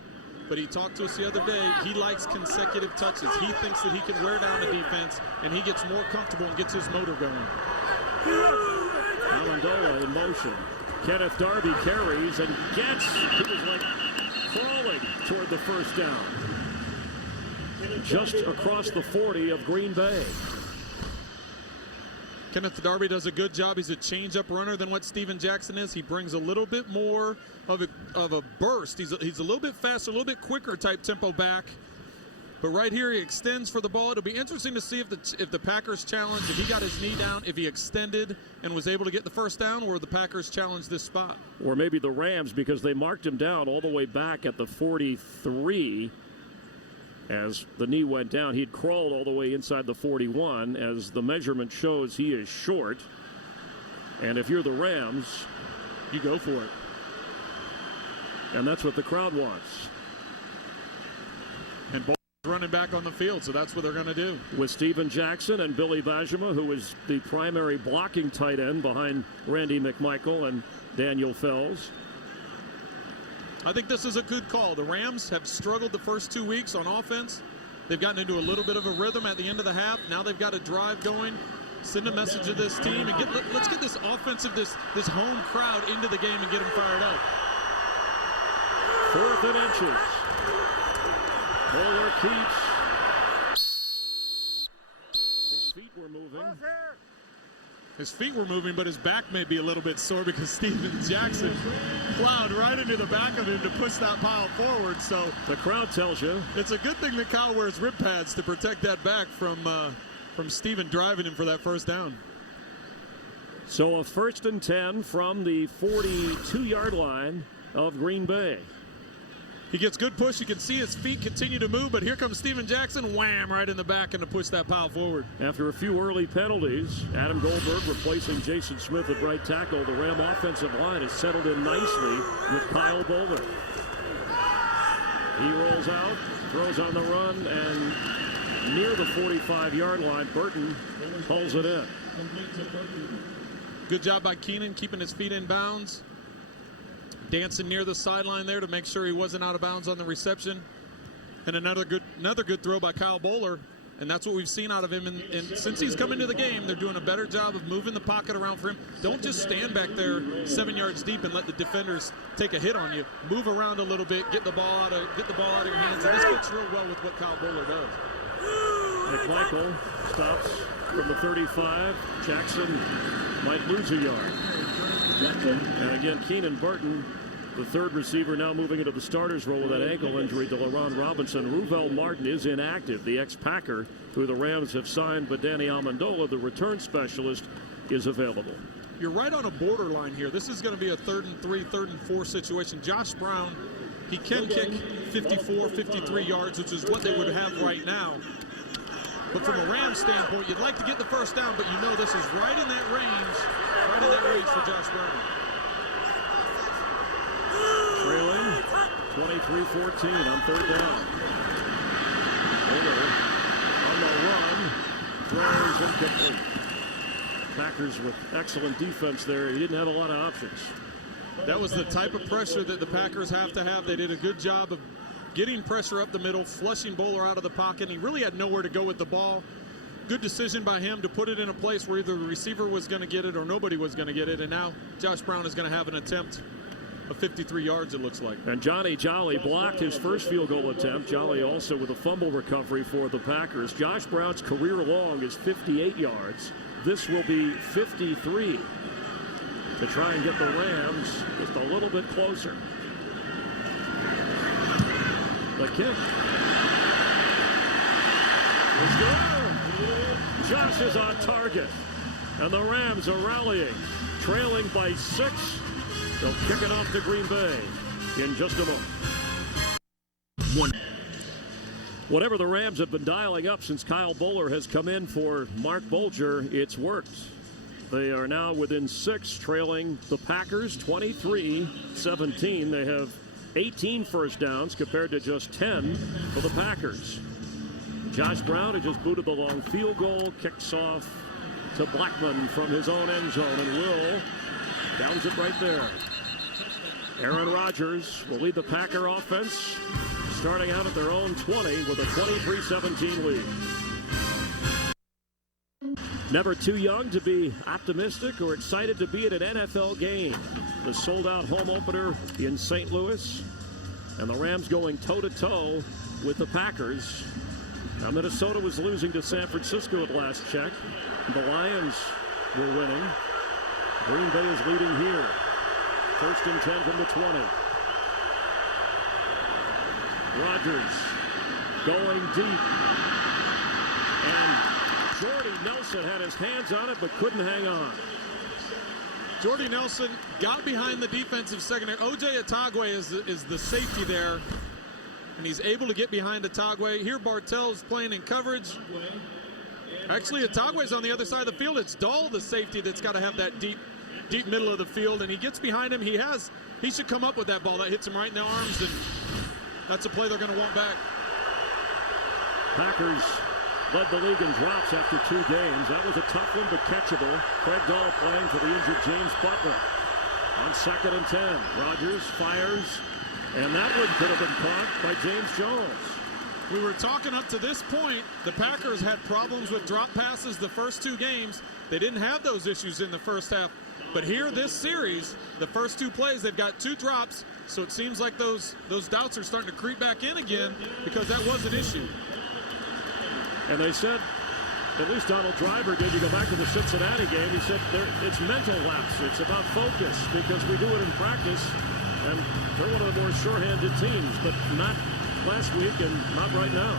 But he talked to us the other day. He likes consecutive touches. He thinks that he can wear down the defense, and he gets more comfortable and gets his motor going. Amendola in motion. Kenneth Darby carries and gets. He was like crawling toward the first down. Just across the 40 of Green Bay. Kenneth Darby does a good job. He's a change-up runner than what Steven Jackson is. He brings a little bit more of a burst. He's a little bit faster, a little bit quicker type tempo back. But right here, he extends for the ball. It'll be interesting to see if the Packers challenge, if he got his knee down, if he extended and was able to get the first down, or the Packers challenge this spot. Or maybe the Rams, because they marked him down all the way back at the 43. As the knee went down, he'd crawled all the way inside the 41. As the measurement shows, he is short. And if you're the Rams, you go for it. And that's what the crowd wants. And running back on the field, so that's what they're going to do. With Steven Jackson and Billy Bajema, who is the primary blocking tight end behind Randy McMichael and Daniel Fells. I think this is a good call. The Rams have struggled the first 2 weeks on offense. They've gotten into a little bit of a rhythm at the end of the half. Now they've got a drive going. Send a message to this team and let's get this offensive, this home crowd into the game and get them fired up. 4th and inches. Bowler keeps. His feet were moving. His feet were moving, but his back may be a little bit sore because Steven Jackson plowed right into the back of him to push that pile forward. So the crowd tells you it's a good thing that Kyle wears rib pads to protect that back from Steven driving him for that first down. So a 1st and 10 from the 42-yard line of Green Bay. He gets good push. You can see his feet continue to move, but here comes Steven Jackson, wham, right in the back and to push that pile forward. After a few early penalties, Adam Goldberg replacing Jason Smith at right tackle. The Ram offensive line has settled in nicely with Kyle Bowler. He rolls out, throws on the run, and near the 45-yard line, Burton pulls it in. Good job by Keenan keeping his feet in bounds. Dancing near the sideline there to make sure he wasn't out of bounds on the reception. And another good throw by Kyle Bowler. And that's what we've seen out of him. And since he's come into the game, they're doing a better job of moving the pocket around for him. Don't just stand back there 7 yards deep and let the defenders take a hit on you. Move around a little bit, get the ball out of your hands. And this fits real well with what Kyle Bowler does. McMichael stops from the 35. Jackson might lose a yard. And again, Keenan Burton, the third receiver, now moving into the starter's role with that ankle injury to LaRon Robinson. Ruvel Martin is inactive, the ex-Packer, who the Rams have signed, but Danny Amendola, the return specialist, is available. You're right on a borderline here. This is going to be a 3rd and 3, 3rd and 4 situation. Josh Brown, he can kick 54, 53 yards, which is what they would have right now. But from a Rams standpoint, you'd like to get the first down, but you know this is right in that range for Josh Brown. Trailing 23-14 on 3rd down. Bowler on the run, throws incomplete. Packers with excellent defense there. He didn't have a lot of options. That was the type of pressure that the Packers have to have. They did a good job of getting pressure up the middle, flushing Bowler out of the pocket. He really had nowhere to go with the ball. Good decision by him to put it in a place where either the receiver was going to get it or nobody was going to get it. And now Josh Brown is going to have an attempt of 53 yards, it looks like. And Johnny Jolly blocked his first field goal attempt. Jolly also with a fumble recovery for the Packers. Josh Brown's career long is 58 yards. This will be 53 to try and get the Rams just a little bit closer. The kick is good. Josh is on target, and the Rams are rallying, trailing by 6. They'll kick it off to Green Bay in just a moment. Whatever the Rams have been dialing up since Kyle Bowler has come in for Mark Bulger, it's worked. They are now within 6, trailing the Packers 23-17. They have 18 first downs compared to just 10 for the Packers. Josh Brown has just booted the long field goal, kicks off to Blackman from his own end zone, and Will downs it right there. Aaron Rodgers will lead the Packer offense, starting out at their own 20 with a 23-17 lead. Never too young to be optimistic or excited to be at an NFL game. The sold-out home opener in St. Louis, and the Rams going toe-to-toe with the Packers. Now, Minnesota was losing to San Francisco at last check. The Lions were winning. Green Bay is leading here. 1st and 10 from the 20. Rodgers going deep. And Jordy Nelson had his hands on it but couldn't hang on. Jordy Nelson got behind the defensive secondary. O.J. Atagwe is the safety there, and he's able to get behind Atagwe. Here Bartell's playing in coverage. Actually, Atagwe's on the other side of the field. It's Dahl, the safety, that's got to have that deep middle of the field, and he gets behind him. He should come up with that ball. That hits him right in the arms, and that's a play they're going to want back. Packers led the league in drops after 2 games. That was a tough one, but catchable. Craig Dahl playing for the injured James Butler. On 2nd and 10, Rodgers fires, and that one could have been caught by James Jones. We were talking up to this point, the Packers had problems with drop passes the first 2 games. They didn't have those issues in the first half. But here, this series, the first 2 plays, they've got 2 drops. So it seems like those doubts are starting to creep back in again because that was an issue. And they said, at least Donald Driver did, you go back to the Cincinnati game, he said it's mental lapse. It's about focus because we do it in practice. And they're one of the more sure-handed teams, but not last week and not right now.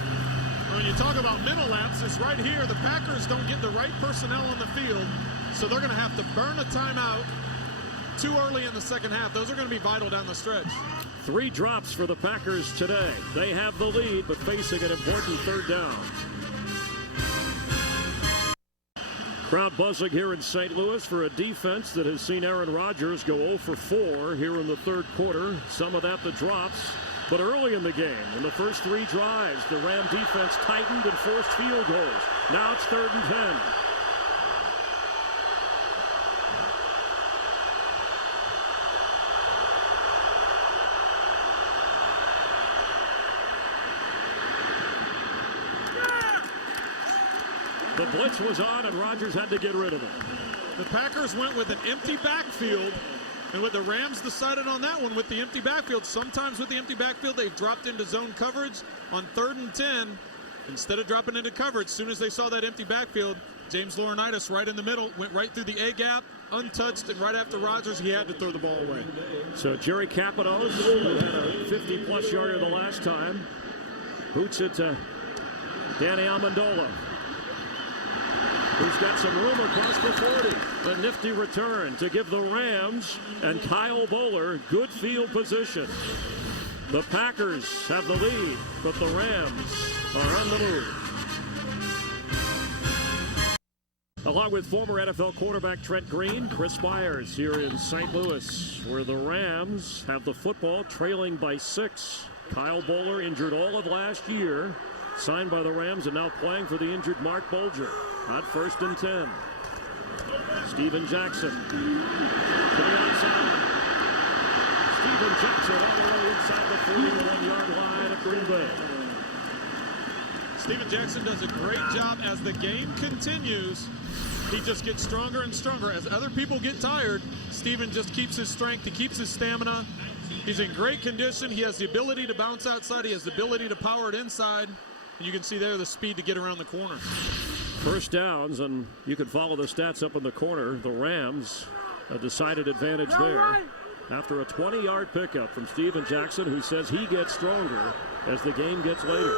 When you talk about mental lapses, right here, the Packers don't get the right personnel on the field, so they're going to have to burn a timeout too early in the second half. Those are going to be vital down the stretch. 3 drops for the Packers today. They have the lead, but facing an important 3rd down. Crowd buzzing here in St. Louis for a defense that has seen Aaron Rodgers go 0 for 4 here in the 3rd quarter. Some of that the drops. But early in the game, in the first 3 drives, the Ram defense tightened and forced field goals. Now it's 3rd and 10. The blitz was on, and Rodgers had to get rid of it. The Packers went with an empty backfield, and what the Rams decided on that one with the empty backfield. Sometimes with the empty backfield, they've dropped into zone coverage on 3rd and 10. Instead of dropping into coverage, as soon as they saw that empty backfield, James Laurinaitis right in the middle, went right through the A-gap, untouched, and right after Rodgers, he had to throw the ball away. So Jerry Capanos, who had a 50-plus yarder the last time, boots it to Danny Amendola, who's got some room across the 40. A nifty return to give the Rams and Kyle Bowler good field position. The Packers have the lead, but the Rams are on the move. Along with former NFL quarterback Trent Green, Chris Myers here in St. Louis, where the Rams have the football trailing by 6. Kyle Bowler, injured all of last year, signed by the Rams and now playing for the injured Mark Bulger. At 1st and 10. Steven Jackson to the outside. Steven Jackson all the way inside the 41-yard line of Green Bay. Steven Jackson does a great job as the game continues. He just gets stronger and stronger. As other people get tired, Steven just keeps his strength. He keeps his stamina. He's in great condition. He has the ability to bounce outside. He has the ability to power it inside. And you can see there the speed to get around the corner. First downs, and you can follow the stats up in the corner. The Rams, a decided advantage there. After a 20-yard pickup from Steven Jackson, who says he gets stronger as the game gets later.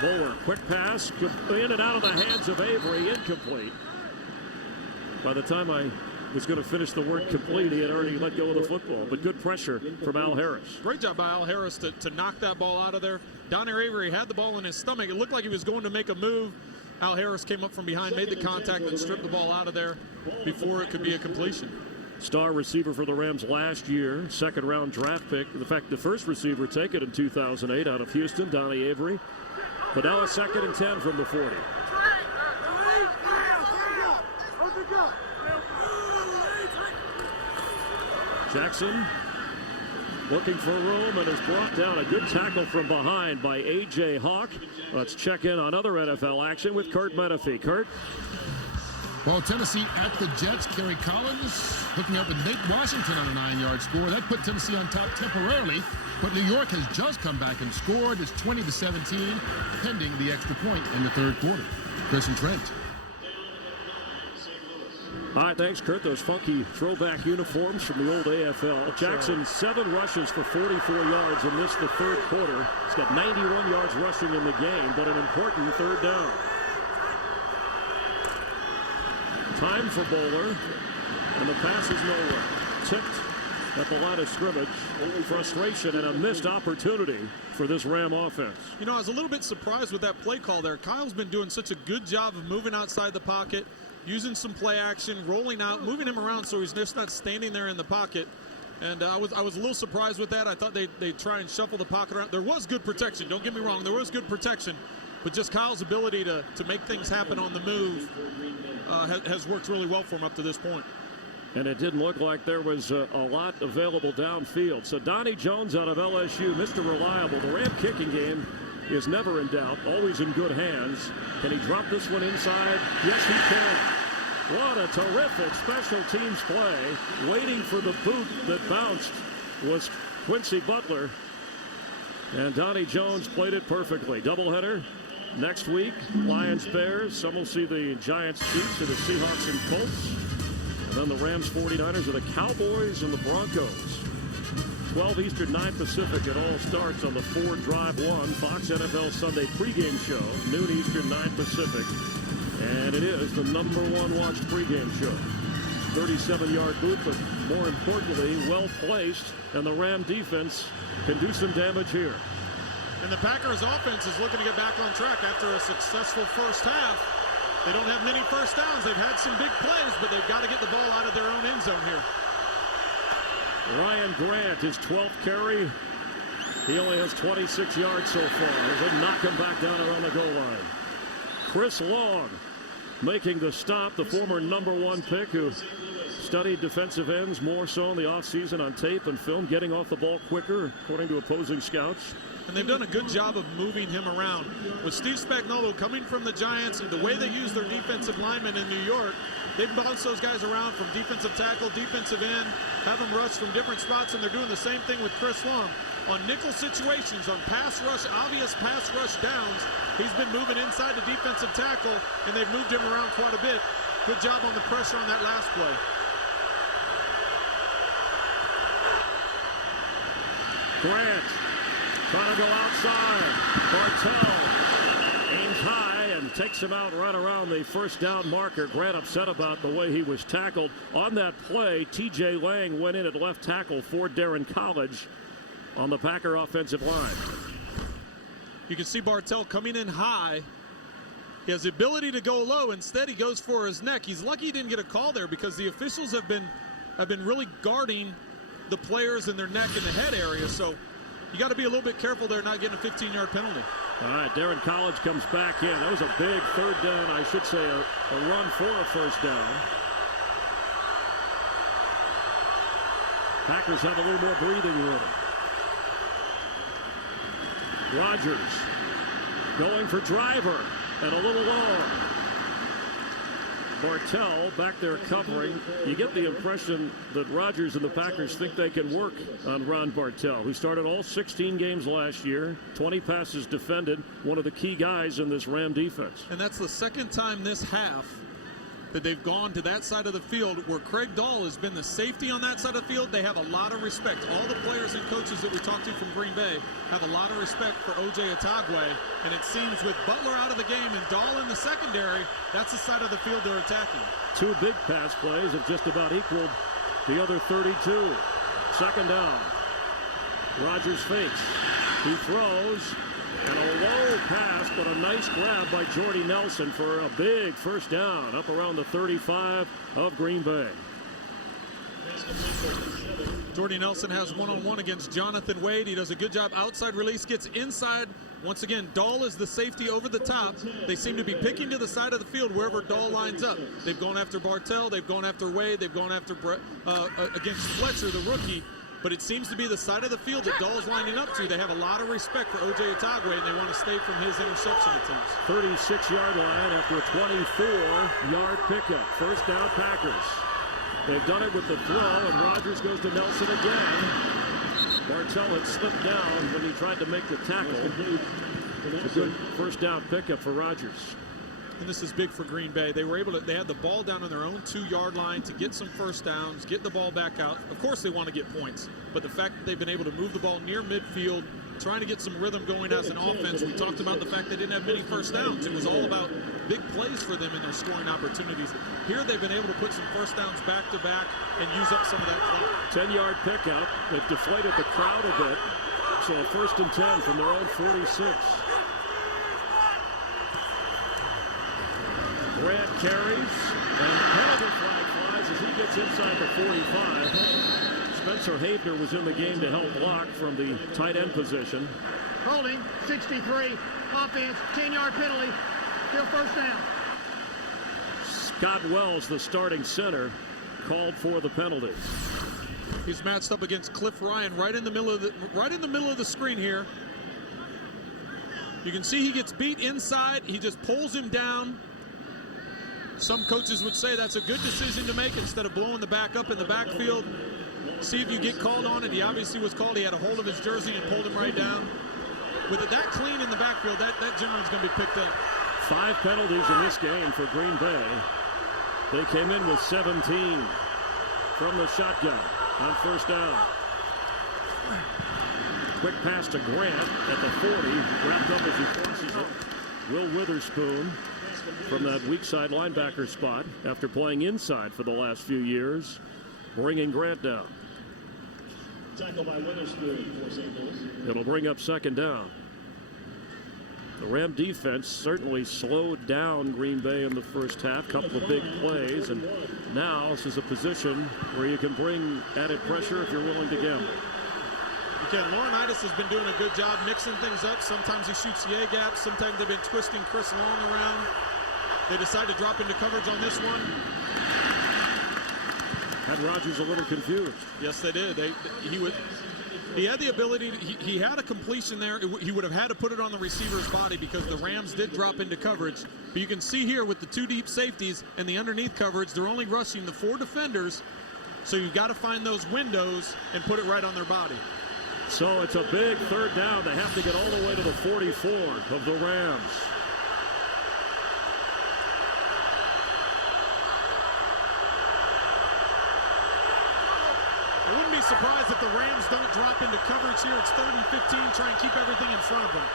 Bowler, quick pass, in and out of the hands of Avery, incomplete. By the time I was going to finish the word complete, he had already let go of the football. But good pressure from Al Harris. Great job by Al Harris to knock that ball out of there. Donner Avery had the ball in his stomach. It looked like he was going to make a move. Al Harris came up from behind, made the contact, and stripped the ball out of there before it could be a completion. Star receiver for the Rams last year, 2nd-round draft pick. In fact, the first receiver taken in 2008 out of Houston, Donnie Avery. But now a 2nd and 10 from the 40. Jackson looking for room and is brought down. A good tackle from behind by A.J. Hawk. Let's check in on other NFL action with Kurt Menefee. Kurt? Well, Tennessee at the Jets. Kerry Collins hooking up with Nate Washington on a 9-yard score. That put Tennessee on top temporarily, but New York has just come back and scored. It's 20-17, pending the extra point in the 3rd quarter. Chris and Trent. All right, thanks, Kurt. Those funky throwback uniforms from the old AFL. Jackson, 7 rushes for 44 yards in this, the third quarter. He's got 91 yards rushing in the game, but an important third down. Time for Bowler, and the pass is nowhere. Tipped at the line of scrimmage. Frustration and a missed opportunity for this Ram offense. You know, I was a little bit surprised with that play call there. Kyle's been doing such a good job of moving outside the pocket, using some play action, rolling out, moving him around so he's just not standing there in the pocket. And I was a little surprised with that. I thought they'd try and shuffle the pocket around. There was good protection. Don't get me wrong. There was good protection. But just Kyle's ability to make things happen on the move has worked really well for him up to this point. And it didn't look like there was a lot available downfield. So Donnie Jones out of LSU, Mr. Reliable. The Ram kicking game is never in doubt, always in good hands. Can he drop this one inside? Yes, he can. What a terrific special teams play. Waiting for the boot that bounced was Quincy Butler. And Donnie Jones played it perfectly. Doubleheader next week. Lions, Bears. Some will see the Giants, Chiefs, or the Seahawks and Colts. And then the Rams, 49ers, or the Cowboys and the Broncos. 12 Eastern, 9 Pacific. It all starts on the Ford Drive 1 Fox NFL Sunday pregame show. Noon Eastern, 9 Pacific. And it is the #1 watched pregame show. 37-yard boot, but more importantly, well placed. And the Ram defense can do some damage here. And the Packers offense is looking to get back on track after a successful first half. They don't have many first downs. They've had some big plays, but they've got to get the ball out of their own end zone here. Ryan Grant, his 12th carry. He only has 26 yards so far. They knock him back down around the goal line. Chris Long making the stop, the former #1 pick who studied defensive ends more so in the offseason on tape and film, getting off the ball quicker, according to opposing scouts. And they've done a good job of moving him around. With Steve Spagnuolo coming from the Giants and the way they use their defensive linemen in New York, they've bounced those guys around from defensive tackle, defensive end, have them rush from different spots, and they're doing the same thing with Chris Long. On nickel situations, on pass rush, obvious pass rush downs, he's been moving inside the defensive tackle, and they've moved him around quite a bit. Good job on the pressure on that last play. Grant trying to go outside. Bartell aims high and takes him out right around the first down marker. Grant upset about the way he was tackled. On that play, TJ Lang went in at left tackle for Darren College on the Packer offensive line. You can see Bartell coming in high. He has the ability to go low. Instead, he goes for his neck. He's lucky he didn't get a call there because the officials have been really guarding the players in their neck and the head area. So you got to be a little bit careful there, not getting a 15-yard penalty. All right, Darren College comes back in. That was a big third down. I should say a run for a first down. Packers have a little more breathing room. Rodgers going for Driver and a little long. Bartell back there covering. You get the impression that Rodgers and the Packers think they can work on Ron Bartell, who started all 16 games last year, 20 passes defended, one of the key guys in this Ram defense. And that's the second time this half that they've gone to that side of the field where Craig Dahl has been the safety on that side of the field. They have a lot of respect. All the players and coaches that we talked to from Green Bay have a lot of respect for O.J. Atagwe. And it seems with Butler out of the game and Dahl in the secondary, that's the side of the field they're attacking. 2 big pass plays have just about equaled the other 32. Second down. Rodgers fakes. He throws. And a low pass, but a nice grab by Jordy Nelson for a big first down up around the 35 of Green Bay. Jordy Nelson has one-on-one against Jonathan Wade. He does a good job. Outside release, gets inside. Once again, Dahl is the safety over the top. They seem to be picking to the side of the field wherever Dahl lines up. They've gone after Bartell. They've gone after Wade. They've gone after against Fletcher, the rookie. But it seems to be the side of the field that Dahl's lining up to. They have a lot of respect for O.J. Atagwe, and they want to stay from his interception attempts. 36-yard line after a 24-yard pickup. First down, Packers. They've done it with the throw, and Rodgers goes to Nelson again. Bartell had slipped down when he tried to make the tackle. It's a good first down pickup for Rodgers. and this is big for Green Bay. They had the ball down on their own 2-yard line to get some first downs, get the ball back out. Of course they want to get points, but the fact that they've been able to move the ball near midfield, trying to get some rhythm going as an offense. We talked about the fact they didn't have many first downs. It was all about big plays for them in their scoring opportunities. Here they've been able to put some first downs back to back and use up some of that clock. 10-yard pickup. They've deflated the crowd a bit. So a 1st and 10 from their own 46. Grant carries, and penalty flag flies as he gets inside the 45. Spencer Havener was in the game to help block from the tight end position. Holding, 63, offense, 10-yard penalty, still first down. Scott Wells, the starting center, called for the penalty. He's matched up against Cliff Ryan right in the middle of the screen here. You can see he gets beat inside. He just pulls him down. Some coaches would say that's a good decision to make instead of blowing the back up in the backfield. See if you get called on it. He obviously was called. He had a hold of his jersey and pulled him right down. With it that clean in the backfield, that general's going to be picked up. 5 penalties in this game for Green Bay. They came in with 17 from the shotgun on first down. Quick pass to Grant at the 40. Wrapped up as he crosses it. Will Witherspoon from that weak side linebacker spot after playing inside for the last few years, bringing Grant down. Tackle by Witherspoon for St. Louis. It'll bring up 2nd down. The Ram defense certainly slowed down Green Bay in the first half. Couple of big plays, and now this is a position where you can bring added pressure if you're willing to gamble. Again, Laurinaitis has been doing a good job mixing things up. Sometimes he shoots the A-gap. Sometimes they've been twisting Chris Long around. They decide to drop into coverage on this one. Had Rodgers a little confused. Yes, they did. He had the ability he had a completion there. He would have had to put it on the receiver's body because the Rams did drop into coverage. But you can see here with the 2 deep safeties and the underneath coverage, they're only rushing the 4 defenders. So you've got to find those windows and put it right on their body. So it's a big 3rd down. They have to get all the way to the 44 of the Rams. I wouldn't be surprised if the Rams don't drop into coverage here. It's 3rd and 15. Try and keep everything in front of them.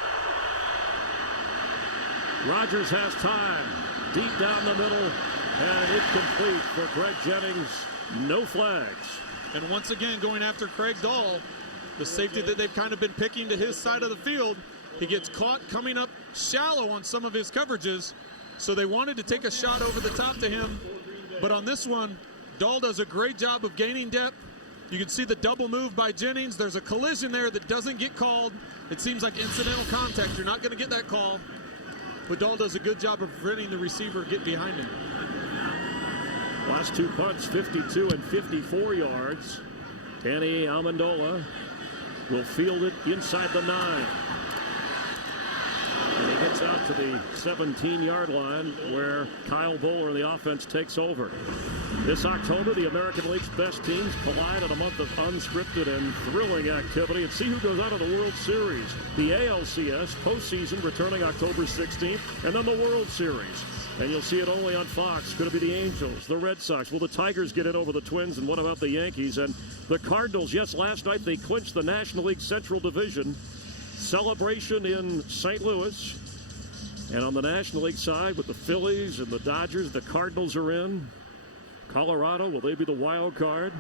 Rodgers has time. Deep down the middle. And incomplete for Greg Jennings. No flags. And once again, going after Craig Dahl, the safety that they've kind of been picking to his side of the field. He gets caught coming up shallow on some of his coverages. So they wanted to take a shot over the top to him. But on this one, Dahl does a great job of gaining depth. You can see the double move by Jennings. There's a collision there that doesn't get called. It seems like incidental contact. You're not going to get that call. But Dahl does a good job of preventing the receiver get behind him. Last 2 punts, 52 and 54 yards. Danny Amendola will field it inside the 9. And he gets out to the 17-yard line where Kyle Bowler, the offense, takes over. This October, the American League's best teams collide in a month of unscripted and thrilling activity, and see who goes out of the World Series. The ALCS postseason returning October 16th, and then the World Series. And you'll see it only on Fox. Could it be the Angels, the Red Sox? Will the Tigers get in over the Twins? And what about the Yankees? And the Cardinals, yes, last night they clinched the National League Central Division. Celebration in St. Louis. And on the National League side with the Phillies and the Dodgers, the Cardinals are in. Colorado, will they be the wild card?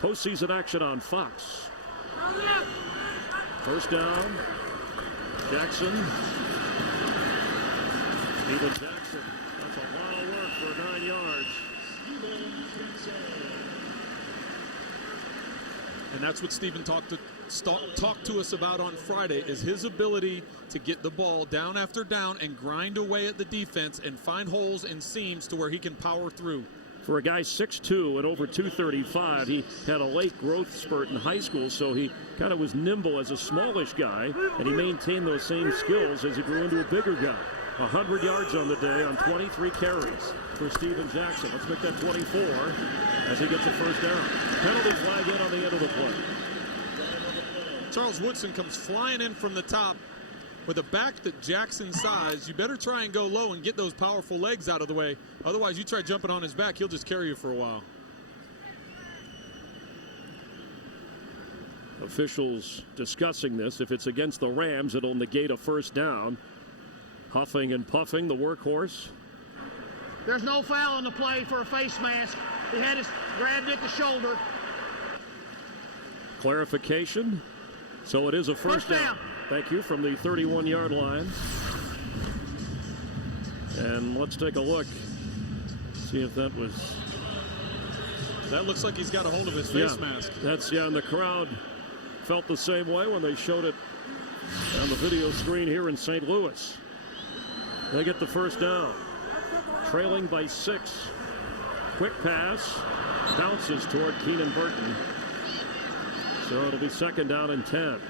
Postseason action on Fox. First down. Jackson. Steven Jackson. That's a lot of work for 9 yards. And that's what Steven talked to us about on Friday, is his ability to get the ball down after down and grind away at the defense and find holes and seams to where he can power through. For a guy 6'2" and over 235, he had a late growth spurt in high school, so he kind of was nimble as a smallish guy, and he maintained those same skills as he grew into a bigger guy. 100 yards on the day on 23 carries for Steven Jackson. Let's make that 24 as he gets a first down. Penalty flag in on the end of the play. Charles Woodson comes flying in from the top. with a back that Jackson's size, you better try and go low and get those powerful legs out of the way. Otherwise, you try jumping on his back, he'll just carry you for a while. Officials discussing this. If it's against the Rams, it'll negate a first down. Huffing and puffing, the workhorse. There's no foul in the play for a face mask. He had his grabbed at the shoulder. Clarification. So it is a first down. Thank you, from the 31-yard line. And let's take a look. See if that was... That looks like he's got a hold of his face mask. And the crowd felt the same way when they showed it on the video screen here in St. Louis. They get the first down. Trailing by 6. Quick pass. Bounces toward Keenan Burton. So it'll be second down and 10.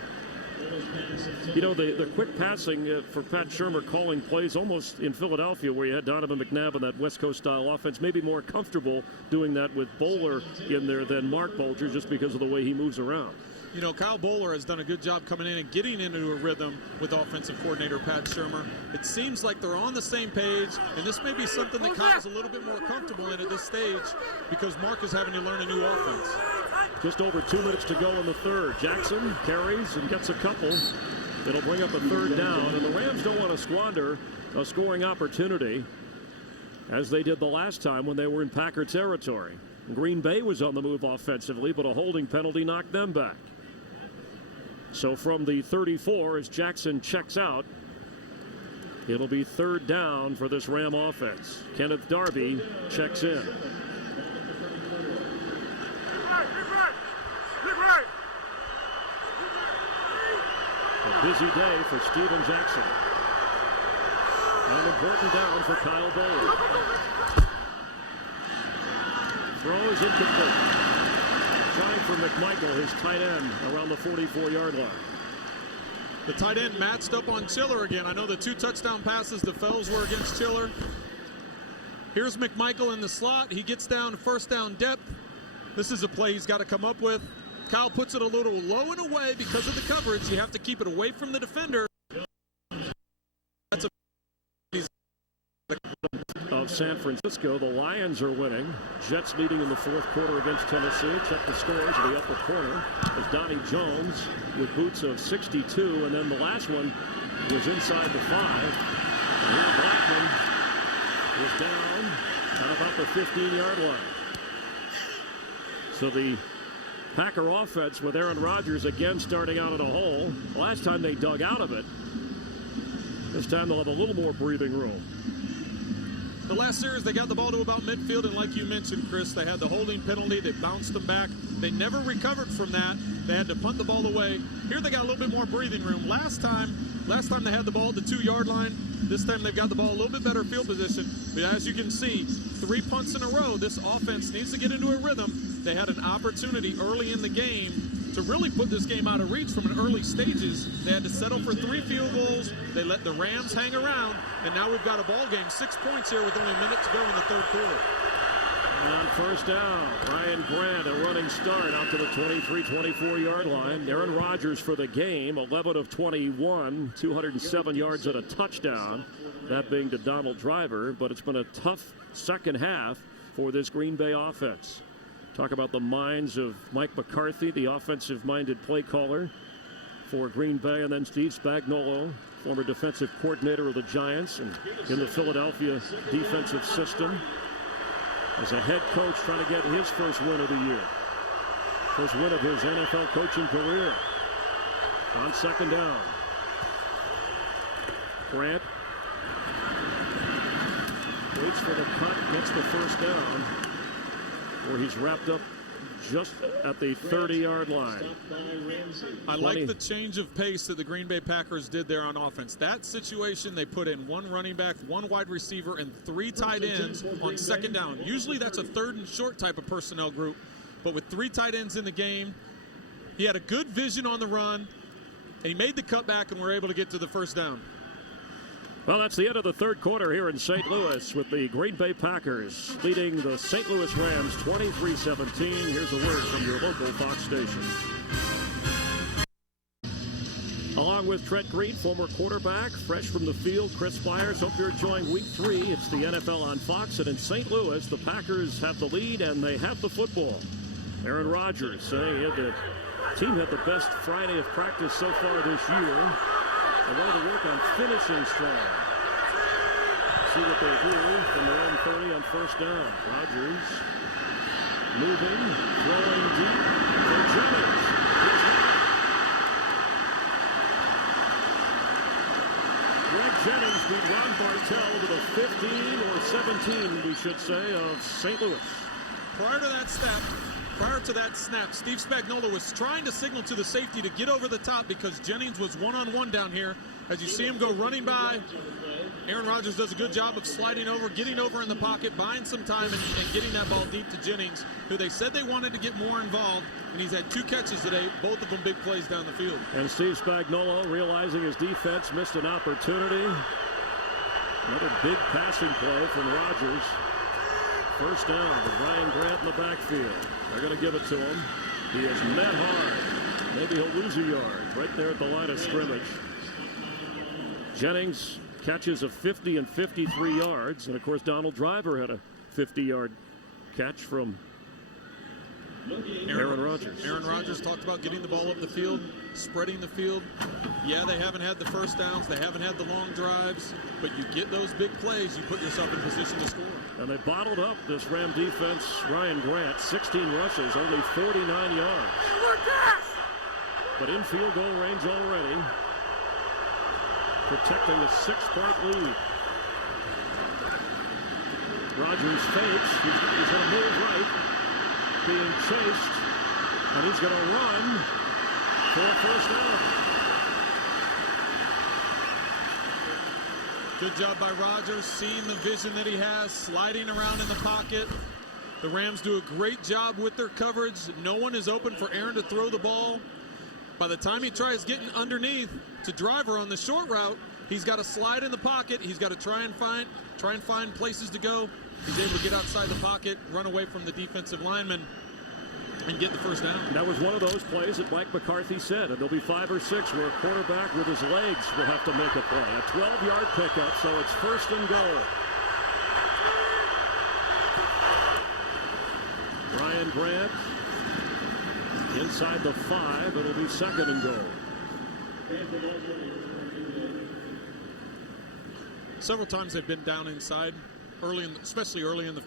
You know, the quick passing for Pat Shurmur calling plays almost in Philadelphia, where you had Donovan McNabb in that West Coast style offense, maybe more comfortable doing that with Bowler in there than Mark Bulger, just because of the way he moves around. You know, Kyle Bowler has done a good job coming in and getting into a rhythm with offensive coordinator Pat Shurmur. It seems like they're on the same page, and this may be something that Kyle's a little bit more comfortable in at this stage because Mark is having to learn a new offense. Just over 2 minutes to go in the third. Jackson carries and gets a couple. It'll bring up a third down, and the Rams don't want to squander a scoring opportunity as they did the last time when they were in Packer territory. Green Bay was on the move offensively, but a holding penalty knocked them back. So from the 34, as Jackson checks out, it'll be third down for this Ram offense. Kenneth Darby checks in. A busy day for Steven Jackson. An important down for Kyle Bowler. Throw is incomplete. Trying for McMichael, his tight end, around the 44-yard line. The tight end matched up on Chiller again. I know the 2 touchdown passes to Fells were against Chiller. Here's McMichael in the slot. He gets down first down depth. This is a play he's got to come up with. Kyle puts it a little low and away because of the coverage. You have to keep it away from the defender. That's of San Francisco. The Lions are winning. Jets leading in the fourth quarter against Tennessee. Check the scores in the upper corner. As Donnie Jones with boots of 62, and then the last one was inside the 5. And here Blackman was down at about the 15-yard line. So the Packer offense with Aaron Rodgers again starting out in a hole. Last time they dug out of it. This time they'll have a little more breathing room. The last series, they got the ball to about midfield, and like you mentioned, Chris, they had the holding penalty that bounced them back. They never recovered from that. They had to punt the ball away. Here they got a little bit more breathing room. Last time they had the ball at the 2-yard line. This time they've got the ball a little bit better field position. But as you can see, 3 punts in a row. This offense needs to get into a rhythm. They had an opportunity early in the game to really put this game out of reach from an early stages. They had to settle for 3 field goals. They let the Rams hang around, and now we've got a ball game. 6 points here with only a minute to go in the third quarter. And on first down, Ryan Grant, a running start out to the 23-24-yard line. Aaron Rodgers for the game, 11 of 21, 207 yards and a touchdown, that being to Donald Driver. But it's been a tough second half for this Green Bay offense. Talk about the minds of Mike McCarthy, the offensive-minded play caller for Green Bay, and then Steve Spagnuolo, former defensive coordinator of the Giants and in the Philadelphia defensive system, as a head coach trying to get his first win of the year. First win of his NFL coaching career. On second down. Grant waits for the cut, gets the first down, where he's wrapped up just at the 30-yard line. I like the change of pace that the Green Bay Packers did there on offense. That situation, they put in 1 running back, 1 wide receiver, and 3 tight ends on second down. Usually that's a third and short type of personnel group, but with 3 tight ends in the game, he had a good vision on the run, and he made the cutback, and we're able to get to the first down. Well, that's the end of the third quarter here in St. Louis with the Green Bay Packers leading the St. Louis Rams 23-17. Here's a word from your local Fox station. Along with Trent Green, former quarterback, fresh from the field, Chris Byers. Hope you're enjoying Week 3. It's the NFL on Fox, and in St. Louis, the Packers have the lead, and they have the football. Aaron Rodgers saying the team had the best Friday of practice so far this year. They wanted to work on finishing strong. See what they do from their own 30 on first down. Rodgers moving, throwing deep for Jennings. Greg Jennings beat Ron Bartell to the 15 or 17, we should say, of St. Louis. Prior to that snap, Steve Spagnuolo was trying to signal to the safety to get over the top because Jennings was one-on-one down here. As you see him go running by, Aaron Rodgers does a good job of sliding over, getting over in the pocket, buying some time, and getting that ball deep to Jennings, who they said they wanted to get more involved, and he's had 2 catches today, both of them big plays down the field. And Steve Spagnuolo, realizing his defense missed an opportunity. Another big passing play from Rodgers. First down to Ryan Grant in the backfield. They're going to give it to him. He is met hard. Maybe he'll lose a yard right there at the line of scrimmage. Jennings catches of 50 and 53 yards. And, of course, Donald Driver had a 50-yard catch from Aaron Rodgers. Aaron Rodgers talked about getting the ball up the field, spreading the field. Yeah, they haven't had the first downs. They haven't had the long drives. But you get those big plays, you put yourself in position to score. And they bottled up this Ram defense. Ryan Grant, 16 rushes, only 49 yards. But in field goal range already. Protecting a 6-point lead. Rodgers fakes. He's going to move right. Being chased. And he's going to run for a first down. Good job by Rodgers, seeing the vision that he has, sliding around in the pocket. The Rams do a great job with their coverage. No one is open for Aaron to throw the ball. By the time he tries getting underneath to Driver on the short route, he's got to slide in the pocket. He's got to try and find places to go. He's able to get outside the pocket, run away from the defensive lineman, and get the first down. That was one of those plays that Mike McCarthy said, and there'll be 5 or 6 where a quarterback with his legs will have to make a play. A 12-yard pickup, so it's first and goal. Ryan Grant inside the 5. It'll be second and goal. Several times they've been down inside, especially early in the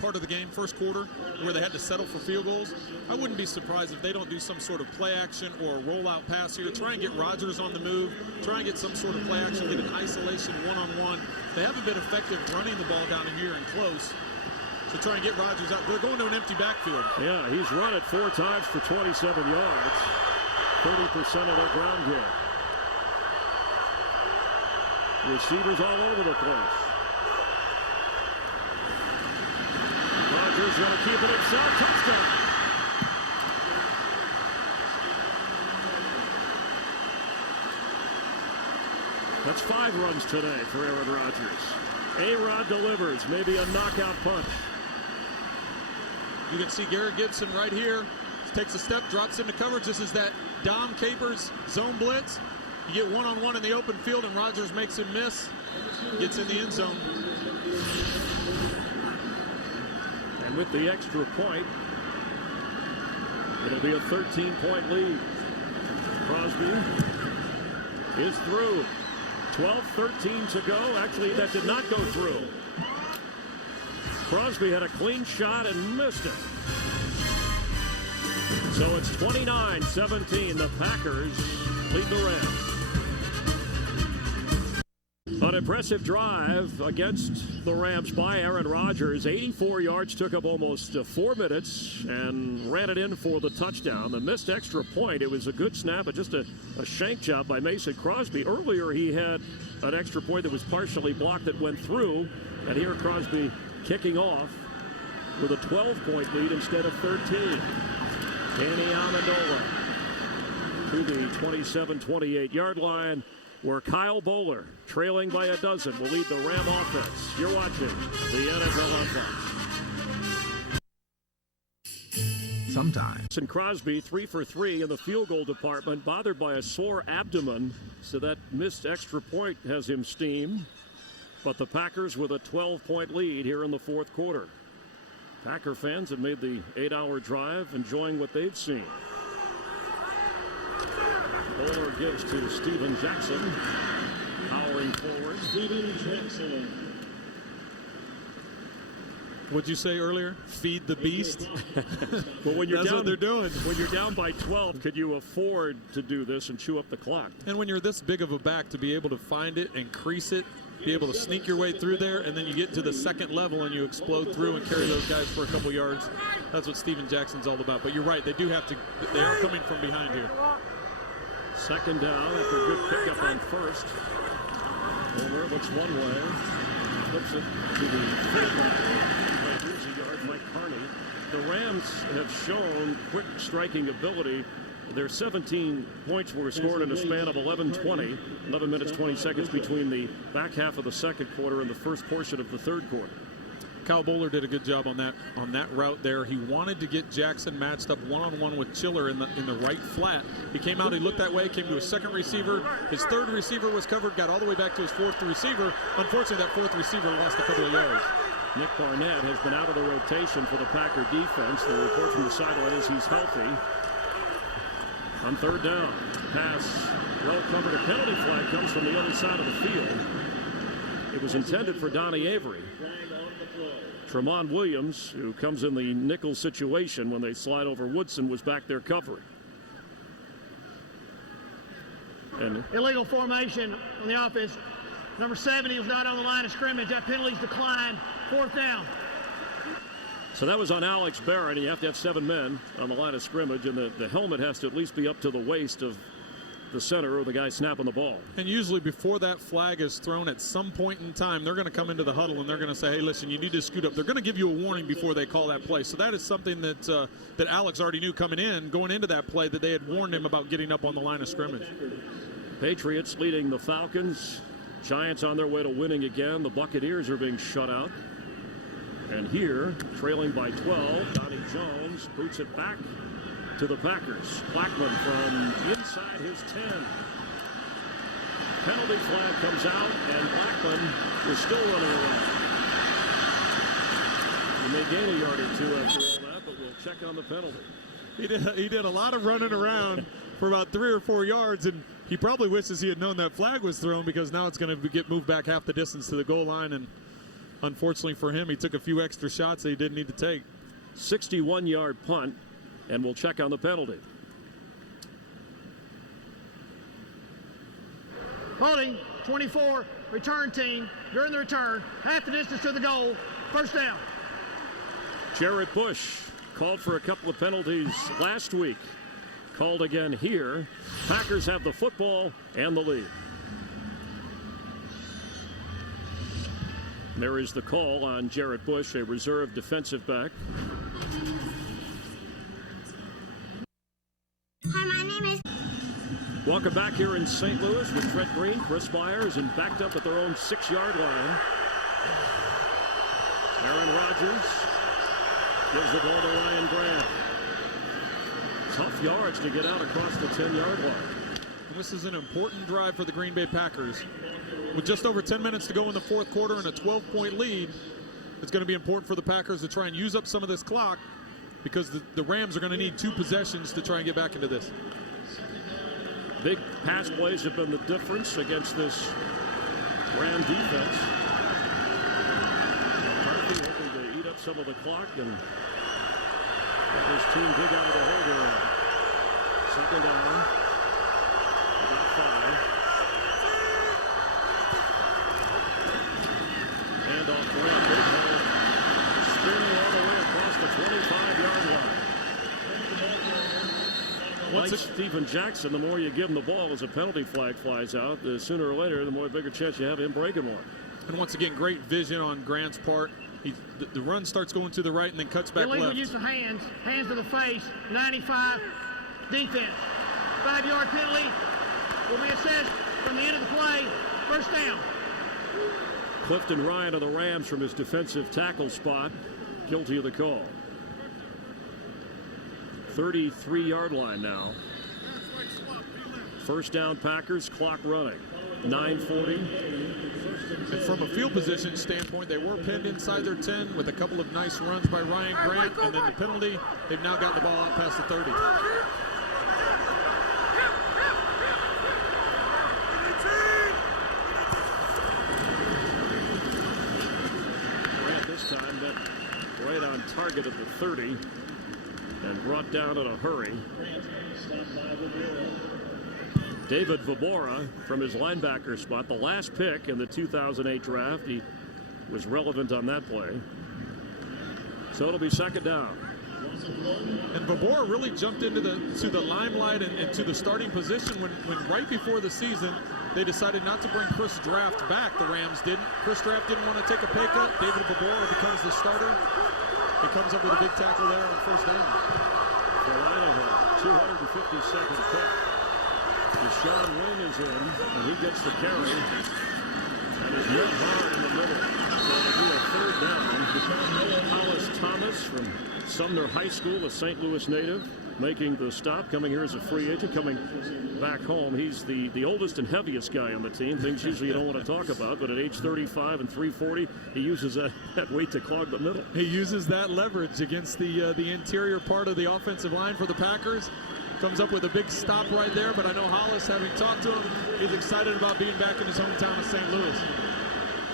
part of the game, first quarter, where they had to settle for field goals. I wouldn't be surprised if they don't do some sort of play action or a rollout pass here. Try and get Rodgers on the move. Try and get some sort of play action, get an isolation one-on-one. They haven't been effective running the ball down in here and close. So try and get Rodgers out. They're going to an empty backfield. Yeah, he's run it 4 times for 27 yards. 30% of their ground game. Receivers all over the place. Rodgers going to keep it himself. Touchdown. That's 5 runs today for Aaron Rodgers. A-Rod delivers, maybe a knockout punch. You can see Garrett Gibson right here. Takes a step, drops into coverage. This is that Dom Capers zone blitz. You get one-on-one in the open field, and Rodgers makes him miss. Gets in the end zone. And with the extra point, it'll be a 13-point lead. Crosby is through. 12-13 to go. Actually, that did not go through. Crosby had a clean shot and missed it. So it's 29-17. The Packers lead the Rams. An impressive drive against the Rams by Aaron Rodgers. 84 yards, took up almost 4 minutes, and ran it in for the touchdown. The missed extra point, it was a good snap, but just a shank job by Mason Crosby. Earlier, he had an extra point that was partially blocked that went through, and here Crosby kicking off with a 12-point lead instead of 13. Danny Amendola to the 27-28-yard line, where Kyle Bowler, trailing by a dozen, will lead the Ram offense. You're watching the NFL on Fox. sometimes. And Crosby 3 for 3 in the field goal department, bothered by a sore abdomen, so that missed extra point has him steamed. But the Packers with a 12-point lead here in the fourth quarter. Packer fans have made the 8-hour drive, enjoying what they've seen. Bowler gives to Steven Jackson, powering forward. Steven Jackson. What'd you say earlier? Feed the beast? Well, when you're That's down, what they're doing. When you're down by 12, could you afford to do this and chew up the clock? And when you're this big of a back, to be able to find it, increase it, be able to sneak your way through there, and then you get to the second level and you explode through and carry those guys for a couple yards. That's what Steven Jackson's all about. But you're right, they are coming from behind here. Second down after a good pickup on first. Over looks one way. Flips it to the fullback. Here's a yard, Mike Carney. The Rams have shown quick striking ability. Their 17 points were scored in a span of 11:20, 11 minutes 20 seconds between the back half of the second quarter and the first portion of the third quarter. Kyle Bowler did a good job on that route there. He wanted to get Jackson matched up one-on-one with Chiller in the right flat. He came out, he looked that way, came to his second receiver. His third receiver was covered, got all the way back to his fourth receiver. Unfortunately, that fourth receiver lost a couple of yards. Nick Barnett has been out of the rotation for the Packer defense. The report from the sideline is he's healthy. On third down, pass well covered. A penalty flag comes from the other side of the field. It was intended for Donnie Avery. Tremont Williams, who comes in the nickel situation when they slide over Woodson, was back there covering. And Illegal formation on the offense. Number 70 was not on the line of scrimmage. That penalty's declined. Fourth down. so that was on Alex Barron. You have to have 7 men on the line of scrimmage, and the helmet has to at least be up to the waist of the center or the guy snapping the ball. And usually before that flag is thrown at some point in time, they're going to come into the huddle and they're going to say, hey, listen, you need to scoot up. They're going to give you a warning before they call that play. So that is something that that Alex already knew going into that play, that they had warned him about getting up on the line of scrimmage. Patriots leading the Falcons. Giants on their way to winning again. The Buccaneers are being shut out. And here, trailing by 12, Donnie Jones boots it back to the Packers. Blackman from inside his 10. Penalty flag comes out, and Blackman is still running around. He may gain a yard or two after all that, but we'll check on the penalty. He did a lot of running around for about 3 or 4 yards, and he probably wishes he had known that flag was thrown, because now it's going to get moved back half the distance to the goal line, and unfortunately for him, he took a few extra shots that he didn't need to take. 61-yard punt, and we'll check on the penalty. Holding, 24, return team. During the return, half the distance to the goal. First down. Jarrett Bush called for a couple of penalties last week. Called again here. Packers have the football and the lead. There is the call on Jarrett Bush, a reserve defensive back. Hi, my name is... Welcome back here in St. Louis with Trent Green, Chris Myers, and backed up at their own 6-yard line. Aaron Rodgers gives the ball to Ryan Grant. Tough yards to get out across the 10-yard line. This is an important drive for the Green Bay Packers. With just over 10 minutes to go in the fourth quarter and a 12-point lead, it's going to be important for the Packers to try and use up some of this clock, because the Rams are going to need 2 possessions to try and get back into this. Big pass plays have been the difference against this Ram defense. McCarthy hoping to eat up some of the clock and have his team dig out of the hole here. Second down. About 5. Hand off Grant. Big hole. Spinning all the way across the 25-yard line. Like Steven Jackson, the more you give him the ball as a penalty flag flies out, the sooner or later, the more bigger chance you have him breaking one. And once again, great vision on Grant's part. The run starts going to the right and then cuts back Illegal left. use of hands to the face, 95, defense. 5-yard penalty will be assessed from the end of the play. First down. Clifton Ryan of the Rams from his defensive tackle spot, guilty of the call. 33-yard line now. First down Packers, clock running. 9:40. And from a field position standpoint, they were pinned inside their 10 with a couple of nice runs by Ryan Grant, and then the penalty, they've now gotten the ball out past the 30. Grant this time got right on target at the 30 and brought down in a hurry. David Vobora from his linebacker spot, the last pick in the 2008 draft. He was relevant on that play. So it'll be second down. And Vobora really jumped into the limelight and to the starting position when right before the season they decided not to bring Chris Draft back. The Rams didn't. Chris Draft didn't want to take a pay cut. David Vobora becomes the starter. He comes up with a big tackle there on first down. Carolina, 252nd pick. Deshaun Wing is in, and he gets the carry. And is hit hard in the middle. So it'll be a third down. Hollis Thomas from Sumner High School, a St. Louis native, making the stop, coming here as a free agent, coming back home. He's the oldest and heaviest guy on the team, things usually you don't want to talk about, but at age 35 and 340, he uses that weight to clog the middle. He uses that leverage against the interior part of the offensive line for the Packers. Comes up with a big stop right there, but I know Hollis, having talked to him, he's excited about being back in his hometown of St. Louis.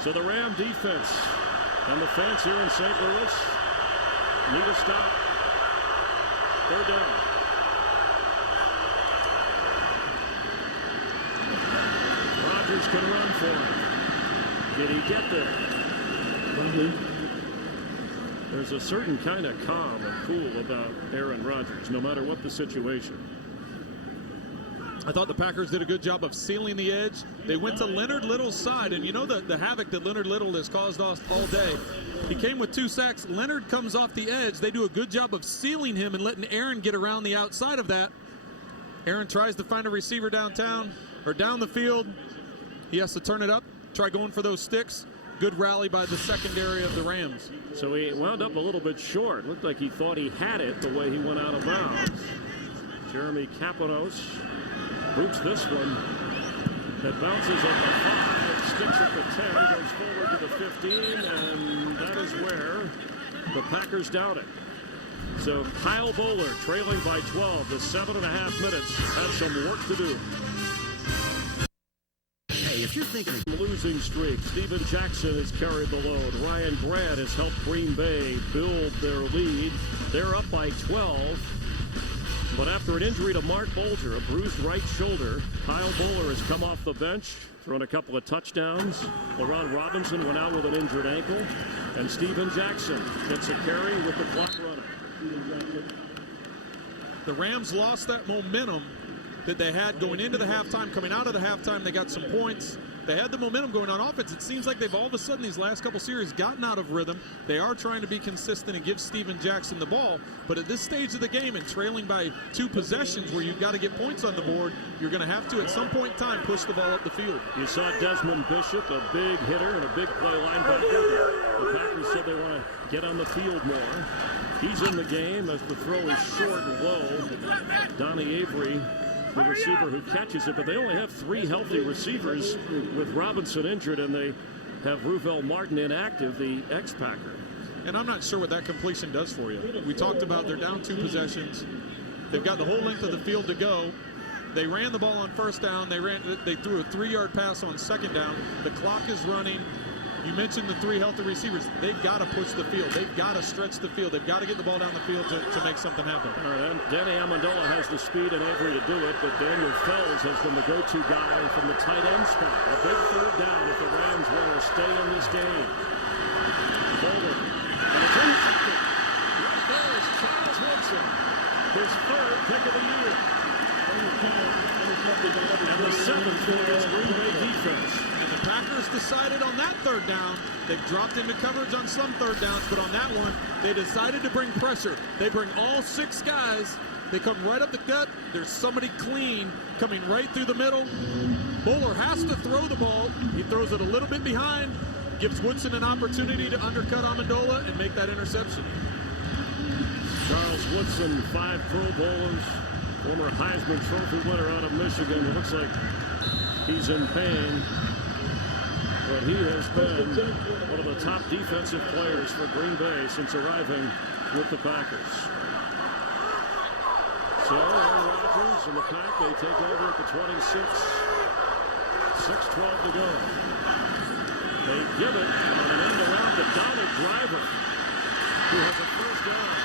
So the Ram defense and the fans here in St. Louis need a stop. Third down. Rodgers can run for him. Did he get there? There's a certain kind of calm and cool about Aaron Rodgers, no matter what the situation. I thought the Packers did a good job of sealing the edge. They went to Leonard Little's side, and you know the havoc that Leonard Little has caused us all day. He came with 2 sacks. Leonard comes off the edge. They do a good job of sealing him and letting Aaron get around the outside of that. Aaron tries to find a receiver downtown or down the field. He has to turn it up, try going for those sticks. Good rally by the secondary of the Rams. So he wound up a little bit short. Looked like he thought he had it the way he went out of bounds. Jeremy Kapanos boots this one. That bounces at the 5, sticks at the 10, goes forward to the 15, and that is where the Packers down it. So Kyle Bowler trailing by 12 to 7.5 minutes. Has some work to do. If you're thinking of Losing streak, Steven Jackson has carried the load. Ryan Grant has helped Green Bay build their lead. They're up by 12. But after an injury to Mark Bolger, a bruised right shoulder, Kyle Bowler has come off the bench, thrown a couple of touchdowns. LaRon Robinson went out with an injured ankle. And Steven Jackson gets a carry with the clock running. The Rams lost that momentum that they had going into the halftime. Coming out of the halftime, they got some points. They had the momentum going on offense. It seems like they've all of a sudden these last couple series gotten out of rhythm. They are trying to be consistent and give Steven Jackson the ball. But at this stage of the game and trailing by 2 possessions where you've got to get points on the board, you're going to have to at some point in time push the ball up the field. You saw Desmond Bishop, a big hitter and a big play linebacker. The Packers said they want to get on the field more. He's in the game as the throw is short and low. Donnie Avery, the receiver who catches it, but they only have 3 healthy receivers with Robinson injured, and they have Ruvel Martin inactive, the ex-Packer. And I'm not sure what that completion does for you. We talked about they're down 2 possessions. They've got the whole length of the field to go. They ran the ball on first down. They threw a 3-yard pass on second down. The clock is running. You mentioned the 3 healthy receivers. They've got to push the field. They've got to stretch the field. They've got to get the ball down the field to make something happen. All right, Danny Amendola has the speed and Avery to do it, but Daniel Fells has been the go-to guy from the tight end spot. A big third down if the Rams want to stay in this game. Bowler, and it's intercepted. Right there is Charles Woodson, his 3rd pick of the year. And the 7th for his Green Bay defense. And the Packers decided on that third down, they've dropped into coverage on some third downs, but on that one, they decided to bring pressure. They bring all 6 guys. They come right up the gut. There's somebody clean coming right through the middle. Bowler has to throw the ball. He throws it a little bit behind, gives Woodson an opportunity to undercut Amendola and make that interception. Charles Woodson, 5 Pro Bowlers, former Heisman Trophy winner out of Michigan. It looks like he's in pain, but he has been one of the top defensive players for Green Bay since arriving with the Packers. So Aaron Rodgers and the Pack, they take over at the 26. 6:12 to go. They give it on an end around to Donald Driver, who has a first down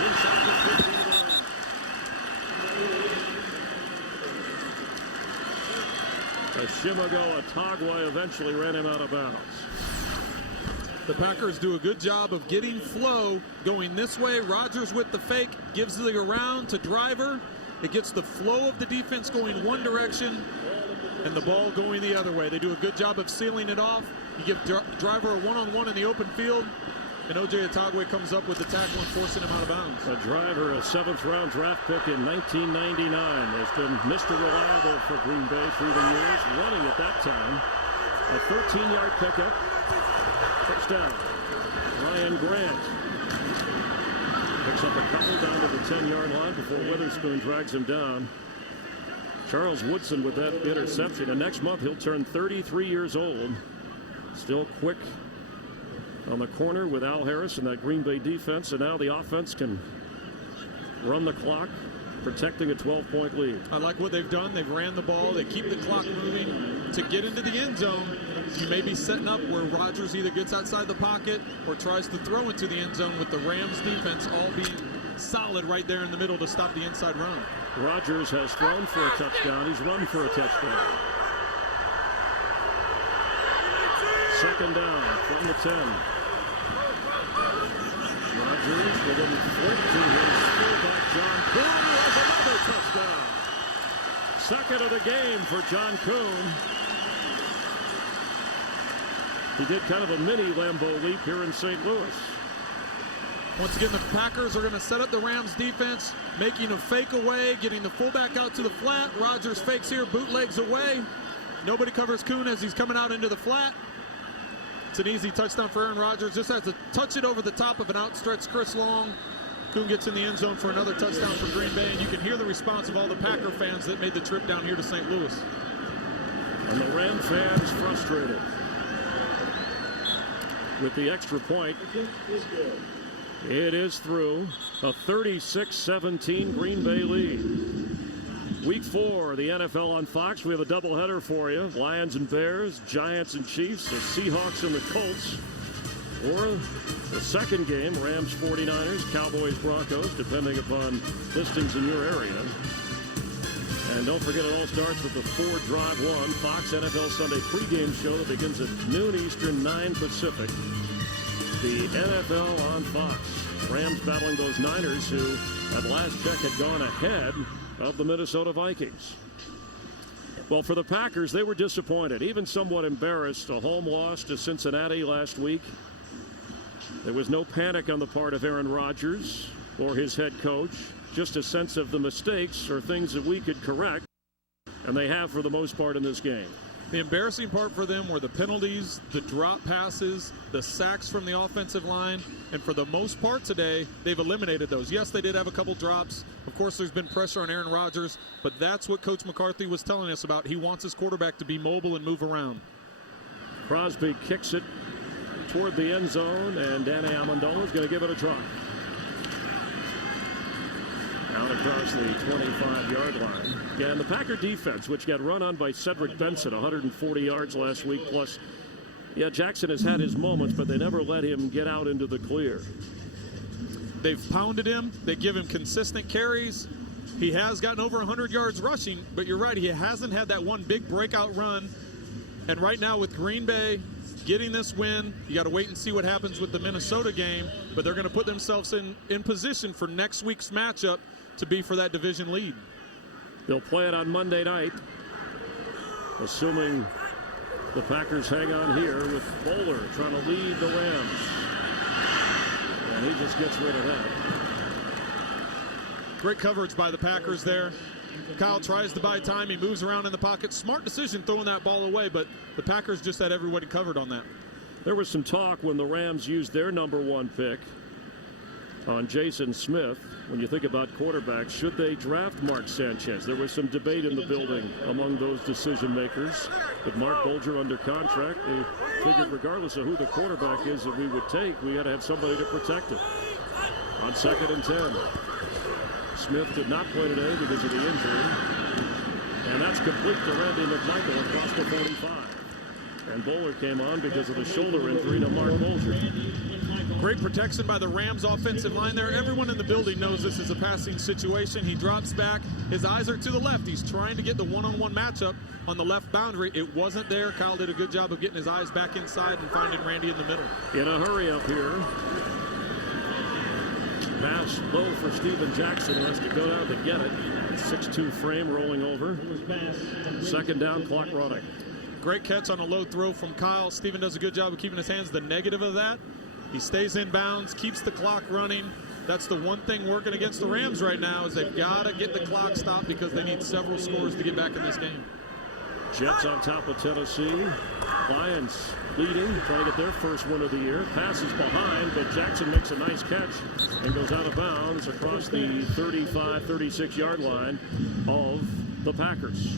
inside the 15 line. Shimago Atagwa eventually ran him out of bounds. The Packers do a good job of getting flow going this way. Rodgers with the fake gives it around to Driver. It gets the flow of the defense going one direction and the ball going the other way. They do a good job of sealing it off. You give Driver a one-on-one in the open field, and O.J. Atagwa comes up with the tackle and forcing him out of bounds. A Driver, a 7th-round draft pick in 1999, has been Mr. Reliable for Green Bay through the years, running at that time. A 13-yard pickup. First down. Ryan Grant picks up a couple down to the 10-yard line before Witherspoon drags him down. Charles Woodson with that interception, and next month he'll turn 33 years old. Still quick on the corner with Al Harris and that Green Bay defense, and now the offense can run the clock, protecting a 12-point lead. I like what they've done. They've ran the ball. They keep the clock moving to get into the end zone. You may be setting up where Rodgers either gets outside the pocket or tries to throw into the end zone with the Rams defense all being solid right there in the middle to stop the inside run. Rodgers has thrown for a touchdown. He's run for a touchdown. Second down from the 10. Rodgers with a flip to his fullback, John Kuhn, who has another touchdown. Second of the game for John Kuhn. He did kind of a mini Lambeau leap here in St. Louis. Once again, the Packers are going to set up the Rams defense, making a fake away, getting the fullback out to the flat. Rodgers fakes here, bootlegs away. Nobody covers Kuhn as he's coming out into the flat. It's an easy touchdown for Aaron Rodgers. Just has to touch it over the top of an outstretched Chris Long. Kuhn gets in the end zone for another touchdown for Green Bay, and you can hear the response of all the Packer fans that made the trip down here to St. Louis. And the Ram fans frustrated with the extra point. It is through. A 36-17 Green Bay lead. Week 4, the NFL on Fox. We have a doubleheader for you. Lions and Bears, Giants and Chiefs, the Seahawks and the Colts. Or the second game, Rams 49ers, Cowboys Broncos, depending upon listings in your area. And don't forget, it all starts with the Ford Drive 1 Fox NFL Sunday pregame show that begins at noon Eastern, 9 Pacific. The NFL on Fox. Rams battling those Niners who, at last check, had gone ahead of the Minnesota Vikings. Well, for the Packers, they were disappointed, even somewhat embarrassed. A home loss to Cincinnati last week. There was no panic on the part of Aaron Rodgers or his head coach. Just a sense of the mistakes or things that we could correct, and they have for the most part in this game. The embarrassing part for them were the penalties, the drop passes, the sacks from the offensive line, and for the most part today, they've eliminated those. Yes, they did have a couple drops. Of course, there's been pressure on Aaron Rodgers, but that's what Coach McCarthy was telling us about. He wants his quarterback to be mobile and move around. Crosby kicks it toward the end zone, and Danny Amendola is going to give it a try. Out across the 25-yard line. Again, the Packer defense, which got run on by Cedric Benson, 140 yards last week. Plus, yeah, Jackson has had his moments, but they never let him get out into the clear. They've pounded him. They give him consistent carries. He has gotten over 100 yards rushing, but you're right, he hasn't had that one big breakout run. And right now with Green Bay getting this win, you got to wait and see what happens with the Minnesota game, but they're going to put themselves in position for next week's matchup to be for that division lead. They'll play it on Monday night, assuming the Packers hang on here with Bowler trying to lead the Rams. And he just gets rid of that. Great coverage by the Packers there. Kyle tries to buy time. He moves around in the pocket. Smart decision throwing that ball away, but the Packers just had everybody covered on that. There was some talk when the Rams used their #1 pick on Jason Smith. When you think about quarterbacks, should they draft Mark Sanchez? There was some debate in the building among those decision makers. With Mark Bulger under contract, they figured regardless of who the quarterback is that we would take, we got to have somebody to protect him. On 2nd and 10, Smith did not play today because of the injury. And that's complete to Randy McMichael across the 45. And Bowler came on because of the shoulder injury to Mark Bulger. Great protection by the Rams offensive line there. Everyone in the building knows this is a passing situation. He drops back. His eyes are to the left. He's trying to get the one-on-one matchup on the left boundary. It wasn't there. Kyle did a good job of getting his eyes back inside and finding Randy in the middle. In a hurry up here. Pass low for Steven Jackson. He has to go down to get it. 6'2" frame rolling over. 2nd down, clock running. Great catch on a low throw from Kyle. Steven does a good job of keeping his hands. The negative of that, he stays in bounds, keeps the clock running. That's the one thing working against the Rams right now is they've got to get the clock stopped because they need several scores to get back in this game. Jets on top of Tennessee. Lions leading, trying to get their first win of the year. Passes behind, but Jackson makes a nice catch and goes out of bounds across the 35, 36-yard line of the Packers.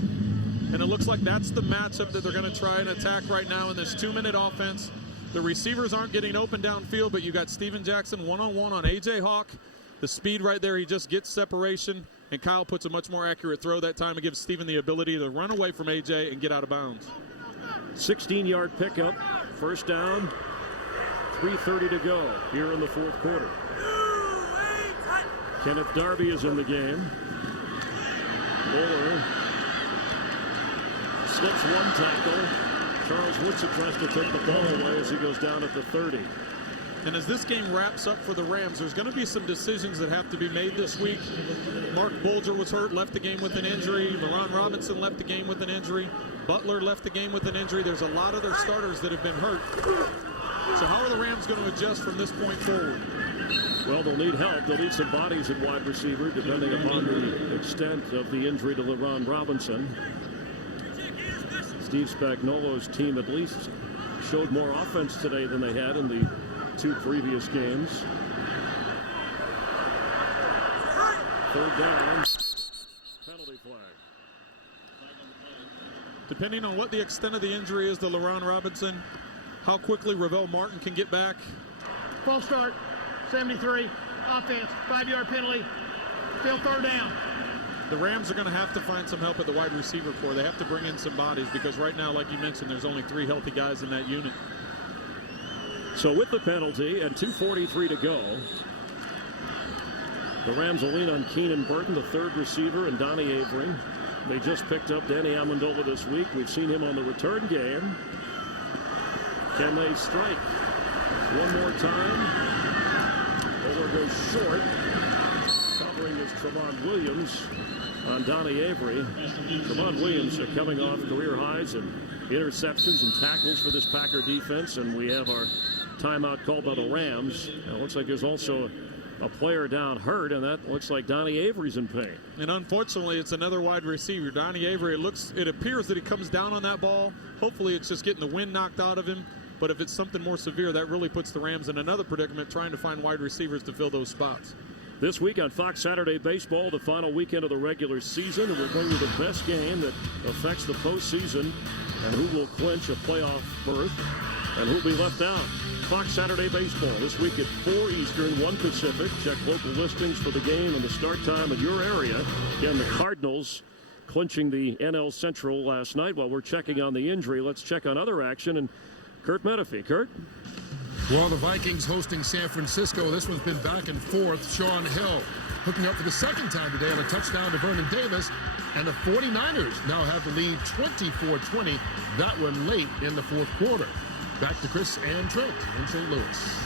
And it looks like that's the matchup that they're going to try and attack right now in this 2-minute offense. The receivers aren't getting open downfield, but you got Steven Jackson one-on-one on A.J. Hawk. The speed right there, he just gets separation, and Kyle puts a much more accurate throw that time and gives Steven the ability to run away from A.J. and get out of bounds. 16-yard pickup, 1st down, 3:30 to go here in the 4th quarter. Kenneth Darby is in the game. Bowler slips one tackle. Charles Woodson tries to take the ball away as he goes down at the 30. And as this game wraps up for the Rams, there's going to be some decisions that have to be made this week. Mark Bulger was hurt, left the game with an injury. LaRon Robinson left the game with an injury. Butler left the game with an injury. There's a lot of their starters that have been hurt. So how are the Rams going to adjust from this point forward? Well, they'll need help. They'll need some bodies at wide receiver, depending upon the extent of the injury to LaRon Robinson. Steve Spagnuolo's team at least showed more offense today than they had in the 2 previous games. 3rd down, penalty flag. Depending on what the extent of the injury is to LaRon Robinson, how quickly Ravel Martin can get back. False start, 73, offense, 5-yard penalty, still 3rd down. The Rams are going to have to find some help at the wide receiver corps. They have to bring in some bodies because right now, like you mentioned, there's only 3 healthy guys in that unit. So with the penalty and 2:43 to go, the Rams will lean on Keenan Burton, the 3rd receiver, and Donnie Avery. They just picked up Danny Amendola this week. We've seen him on the return game. Can they strike? One more time. Bowler goes short. Covering is Trevon Williams on Donnie Avery. Trevon Williams coming off career highs in interceptions and tackles for this Packer defense, and we have our timeout called by the Rams. It looks like there's also a player down hurt, and that looks like Donnie Avery's in pain. And unfortunately, it's another wide receiver, Donnie Avery. It appears that he comes down on that ball. Hopefully, it's just getting the wind knocked out of him. But if it's something more severe, that really puts the Rams in another predicament, trying to find wide receivers to fill those spots. This week on Fox Saturday Baseball, the final weekend of the regular season, and we'll bring you the best game that affects the postseason and who will clinch a playoff berth and who will be left out. Fox Saturday Baseball this week at 4 Eastern, 1 Pacific. Check local listings for the game and the start time in your area. Again, the Cardinals clinching the NL Central last night. While we're checking on the injury, let's check on other action. And Kurt Menefee. Kurt? Well, the Vikings hosting San Francisco. This one's been back and forth. Sean Hill hooking up for the 2nd time today on a touchdown to Vernon Davis. And the 49ers now have the lead 24-20. That one late in the 4th quarter. Back to Chris and Trent in St. Louis.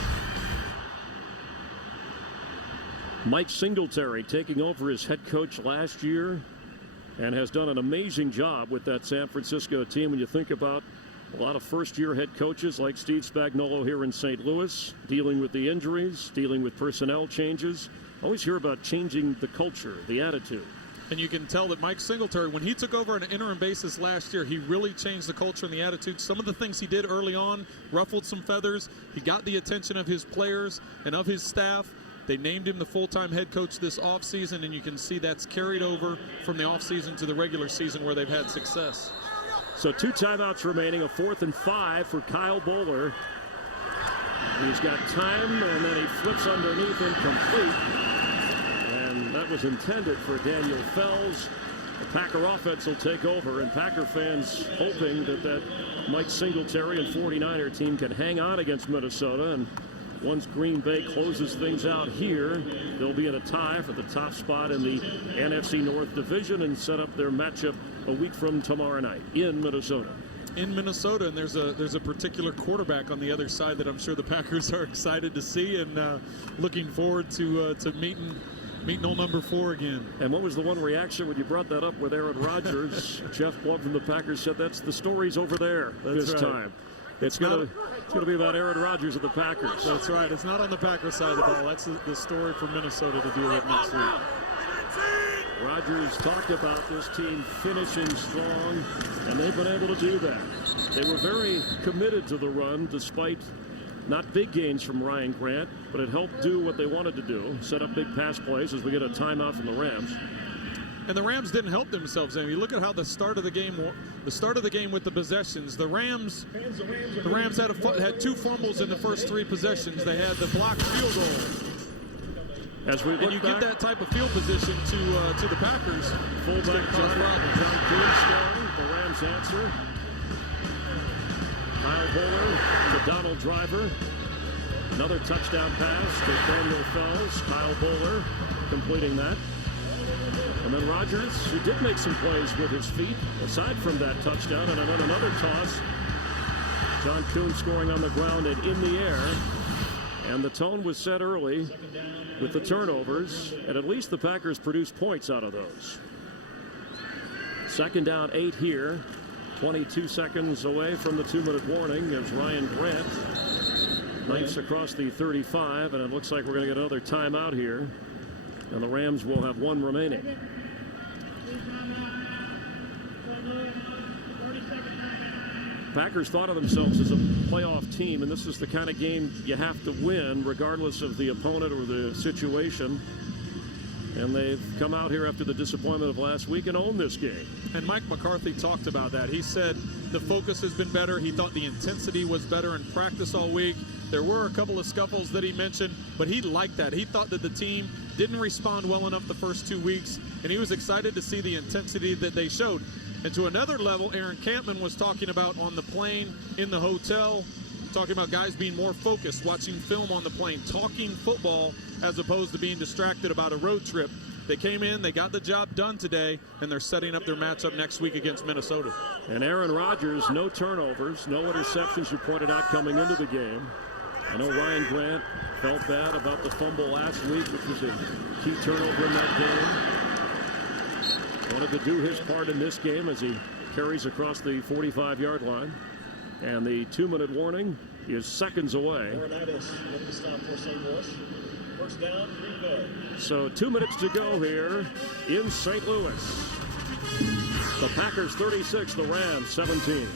Mike Singletary taking over as head coach last year and has done an amazing job with that San Francisco team. When you think about a lot of first-year head coaches like Steve Spagnuolo here in St. Louis, dealing with the injuries, dealing with personnel changes. Always hear about changing the culture, the attitude. And you can tell that Mike Singletary, when he took over on an interim basis last year, he really changed the culture and the attitude. Some of the things he did early on ruffled some feathers. He got the attention of his players and of his staff. They named him the full-time head coach this offseason, and you can see that's carried over from the offseason to the regular season where they've had success. So 2 timeouts remaining, a 4th and 5 for Kyle Bowler. He's got time, and then he flips underneath, incomplete. And that was intended for Daniel Fells. The Packer offense will take over, and Packer fans hoping that Mike Singletary and 49er team can hang on against Minnesota. And once Green Bay closes things out here, they'll be in a tie for the top spot in the NFC North Division and set up their matchup a week from tomorrow night in Minnesota. In Minnesota, and there's a particular quarterback on the other side that I'm sure the Packers are excited to see, and looking forward to meeting old number 4 again. And what was the one reaction when you brought that up with Aaron Rodgers? Jeff Blum from the Packers said that's the story's over there this time. It's going to be about Aaron Rodgers and the Packers. That's right. It's not on the Packers side of the ball. That's the story for Minnesota to deal with next week. Rodgers talked about this team finishing strong, and they've been able to do that. They were very committed to the run despite not big gains from Ryan Grant, but it helped do what they wanted to do, set up big pass plays as we get a timeout from the Rams. And the Rams didn't help themselves. And you look at how the start of the game with the possessions. The Rams had 2 fumbles in the first 3 possessions. They had the blocked field goal. As we and you give that type of field position to the Packers, fullback John Kuhn scoring. The Rams answer. Kyle Bowler to Donald Driver. Another touchdown pass to Daniel Fells. Kyle Bowler completing that. And then Rodgers, who did make some plays with his feet, aside from that touchdown, and then another toss. John Kuhn scoring on the ground and in the air. And the tone was set early with the turnovers, and at least the Packers produced points out of those. 2nd down, 8 here. 22 seconds away from the 2-minute warning as Ryan Grant knifes across the 35, and it looks like we're going to get another timeout here. And the Rams will have 1 remaining. Packers thought of themselves as a playoff team, and this is the kind of game you have to win regardless of the opponent or the situation. And they've come out here after the disappointment of last week and owned this game. And Mike McCarthy talked about that. He said the focus has been better. He thought the intensity was better in practice all week. There were a couple of scuffles that he mentioned, but he liked that. He thought that the team didn't respond well enough the first 2 weeks, and he was excited to see the intensity that they showed. And to another level, Aaron Campman was talking about on the plane, in the hotel, talking about guys being more focused, watching film on the plane, talking football as opposed to being distracted about a road trip. They came in, they got the job done today, and they're setting up their matchup next week against Minnesota. And Aaron Rodgers, no turnovers, no interceptions, you pointed out, coming into the game. I know Ryan Grant felt bad about the fumble last week, which was a key turnover in that game. Wanted to do his part in this game as he carries across the 45-yard line. And the 2-minute warning is seconds away. First down, Green Bay. So 2 minutes to go here in St. Louis. The Packers 36, the Rams 17.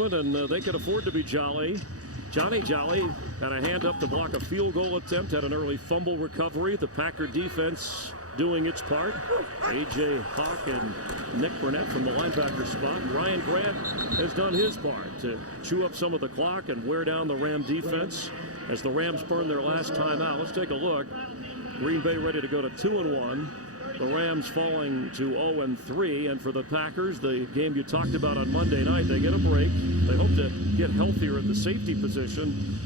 And they could afford to be jolly. Johnny Jolly had a hand up to block a field goal attempt, had an early fumble recovery. The Packer defense doing its part. A.J. Hawk and Nick Burnett from the linebacker spot. Ryan Grant has done his part to chew up some of the clock and wear down the Ram defense as the Rams burn their last time out. Let's take a look. Green Bay ready to go to 2-1. The Rams falling to 0-3. And for the Packers, the game you talked about on Monday night, they get a break. They hope to get healthier at the safety position.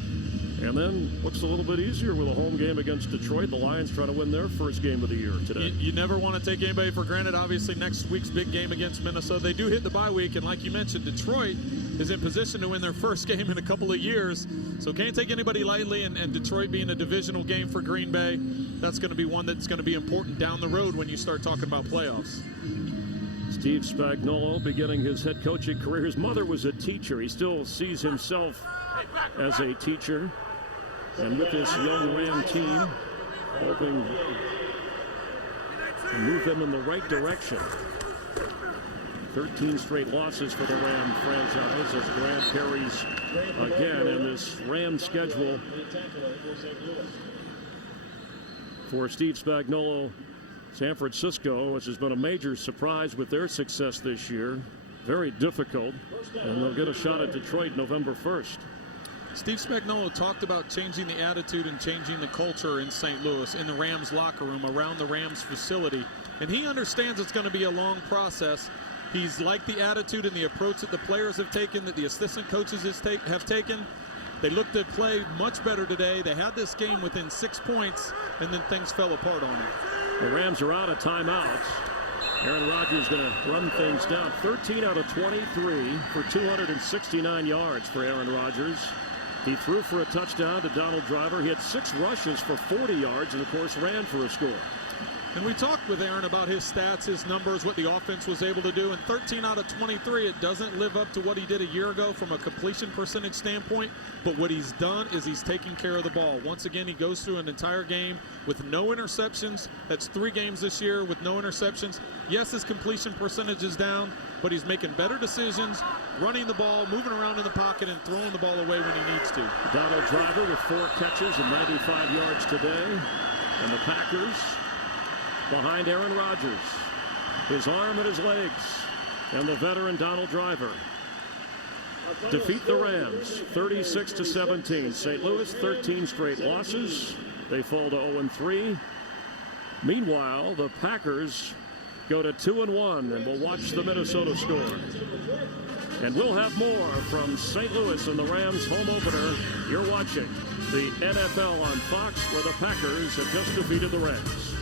And then looks a little bit easier with a home game against Detroit. The Lions trying to win their first game of the year today. You never want to take anybody for granted. Obviously, next week's big game against Minnesota. They do hit the bye week, and like you mentioned, Detroit is in position to win their first game in a couple of years. So can't take anybody lightly, and Detroit being a divisional game for Green Bay, that's going to be one that's going to be important down the road when you start talking about playoffs. Steve Spagnuolo beginning his head coaching career. His mother was a teacher. He still sees himself as a teacher. And with this young Ram team, hoping to move them in the right direction. 13 straight losses for the Ram franchise as Grant carries again in this Ram schedule. for Steve Spagnuolo. San Francisco, which has been a major surprise with their success this year. Very difficult, and they'll get a shot at Detroit November 1st. Steve Spagnuolo talked about changing the attitude and changing the culture in St. Louis, in the Rams locker room, around the Rams facility. And he understands it's going to be a long process. He's liked the attitude and the approach that the players have taken, that the assistant coaches have taken. They looked to play much better today. They had this game within 6 points, and then things fell apart on them. The Rams are out of timeouts. Aaron Rodgers going to run things down. 13 out of 23 for 269 yards for Aaron Rodgers. He threw for a touchdown to Donald Driver. He had 6 rushes for 40 yards and, of course, ran for a score. And we talked with Aaron about his stats, his numbers, what the offense was able to do. And 13 out of 23, it doesn't live up to what he did a year ago from a completion percentage standpoint. But what he's done is he's taking care of the ball. Once again, he goes through an entire game with no interceptions. That's 3 games this year with no interceptions. Yes, his completion percentage is down, but he's making better decisions, running the ball, moving around in the pocket, and throwing the ball away when he needs to. Donald Driver with 4 catches and 95 yards today. And the Packers behind Aaron Rodgers, his arm and his legs, and the veteran Donald Driver defeat the Rams 36-17. St. Louis 13 straight losses. They fall to 0-3. Meanwhile, the Packers go to 2-1, and we'll watch the Minnesota score. And we'll have more from St. Louis and the Rams home opener. You're watching the NFL on Fox, where the Packers have just defeated the Rams.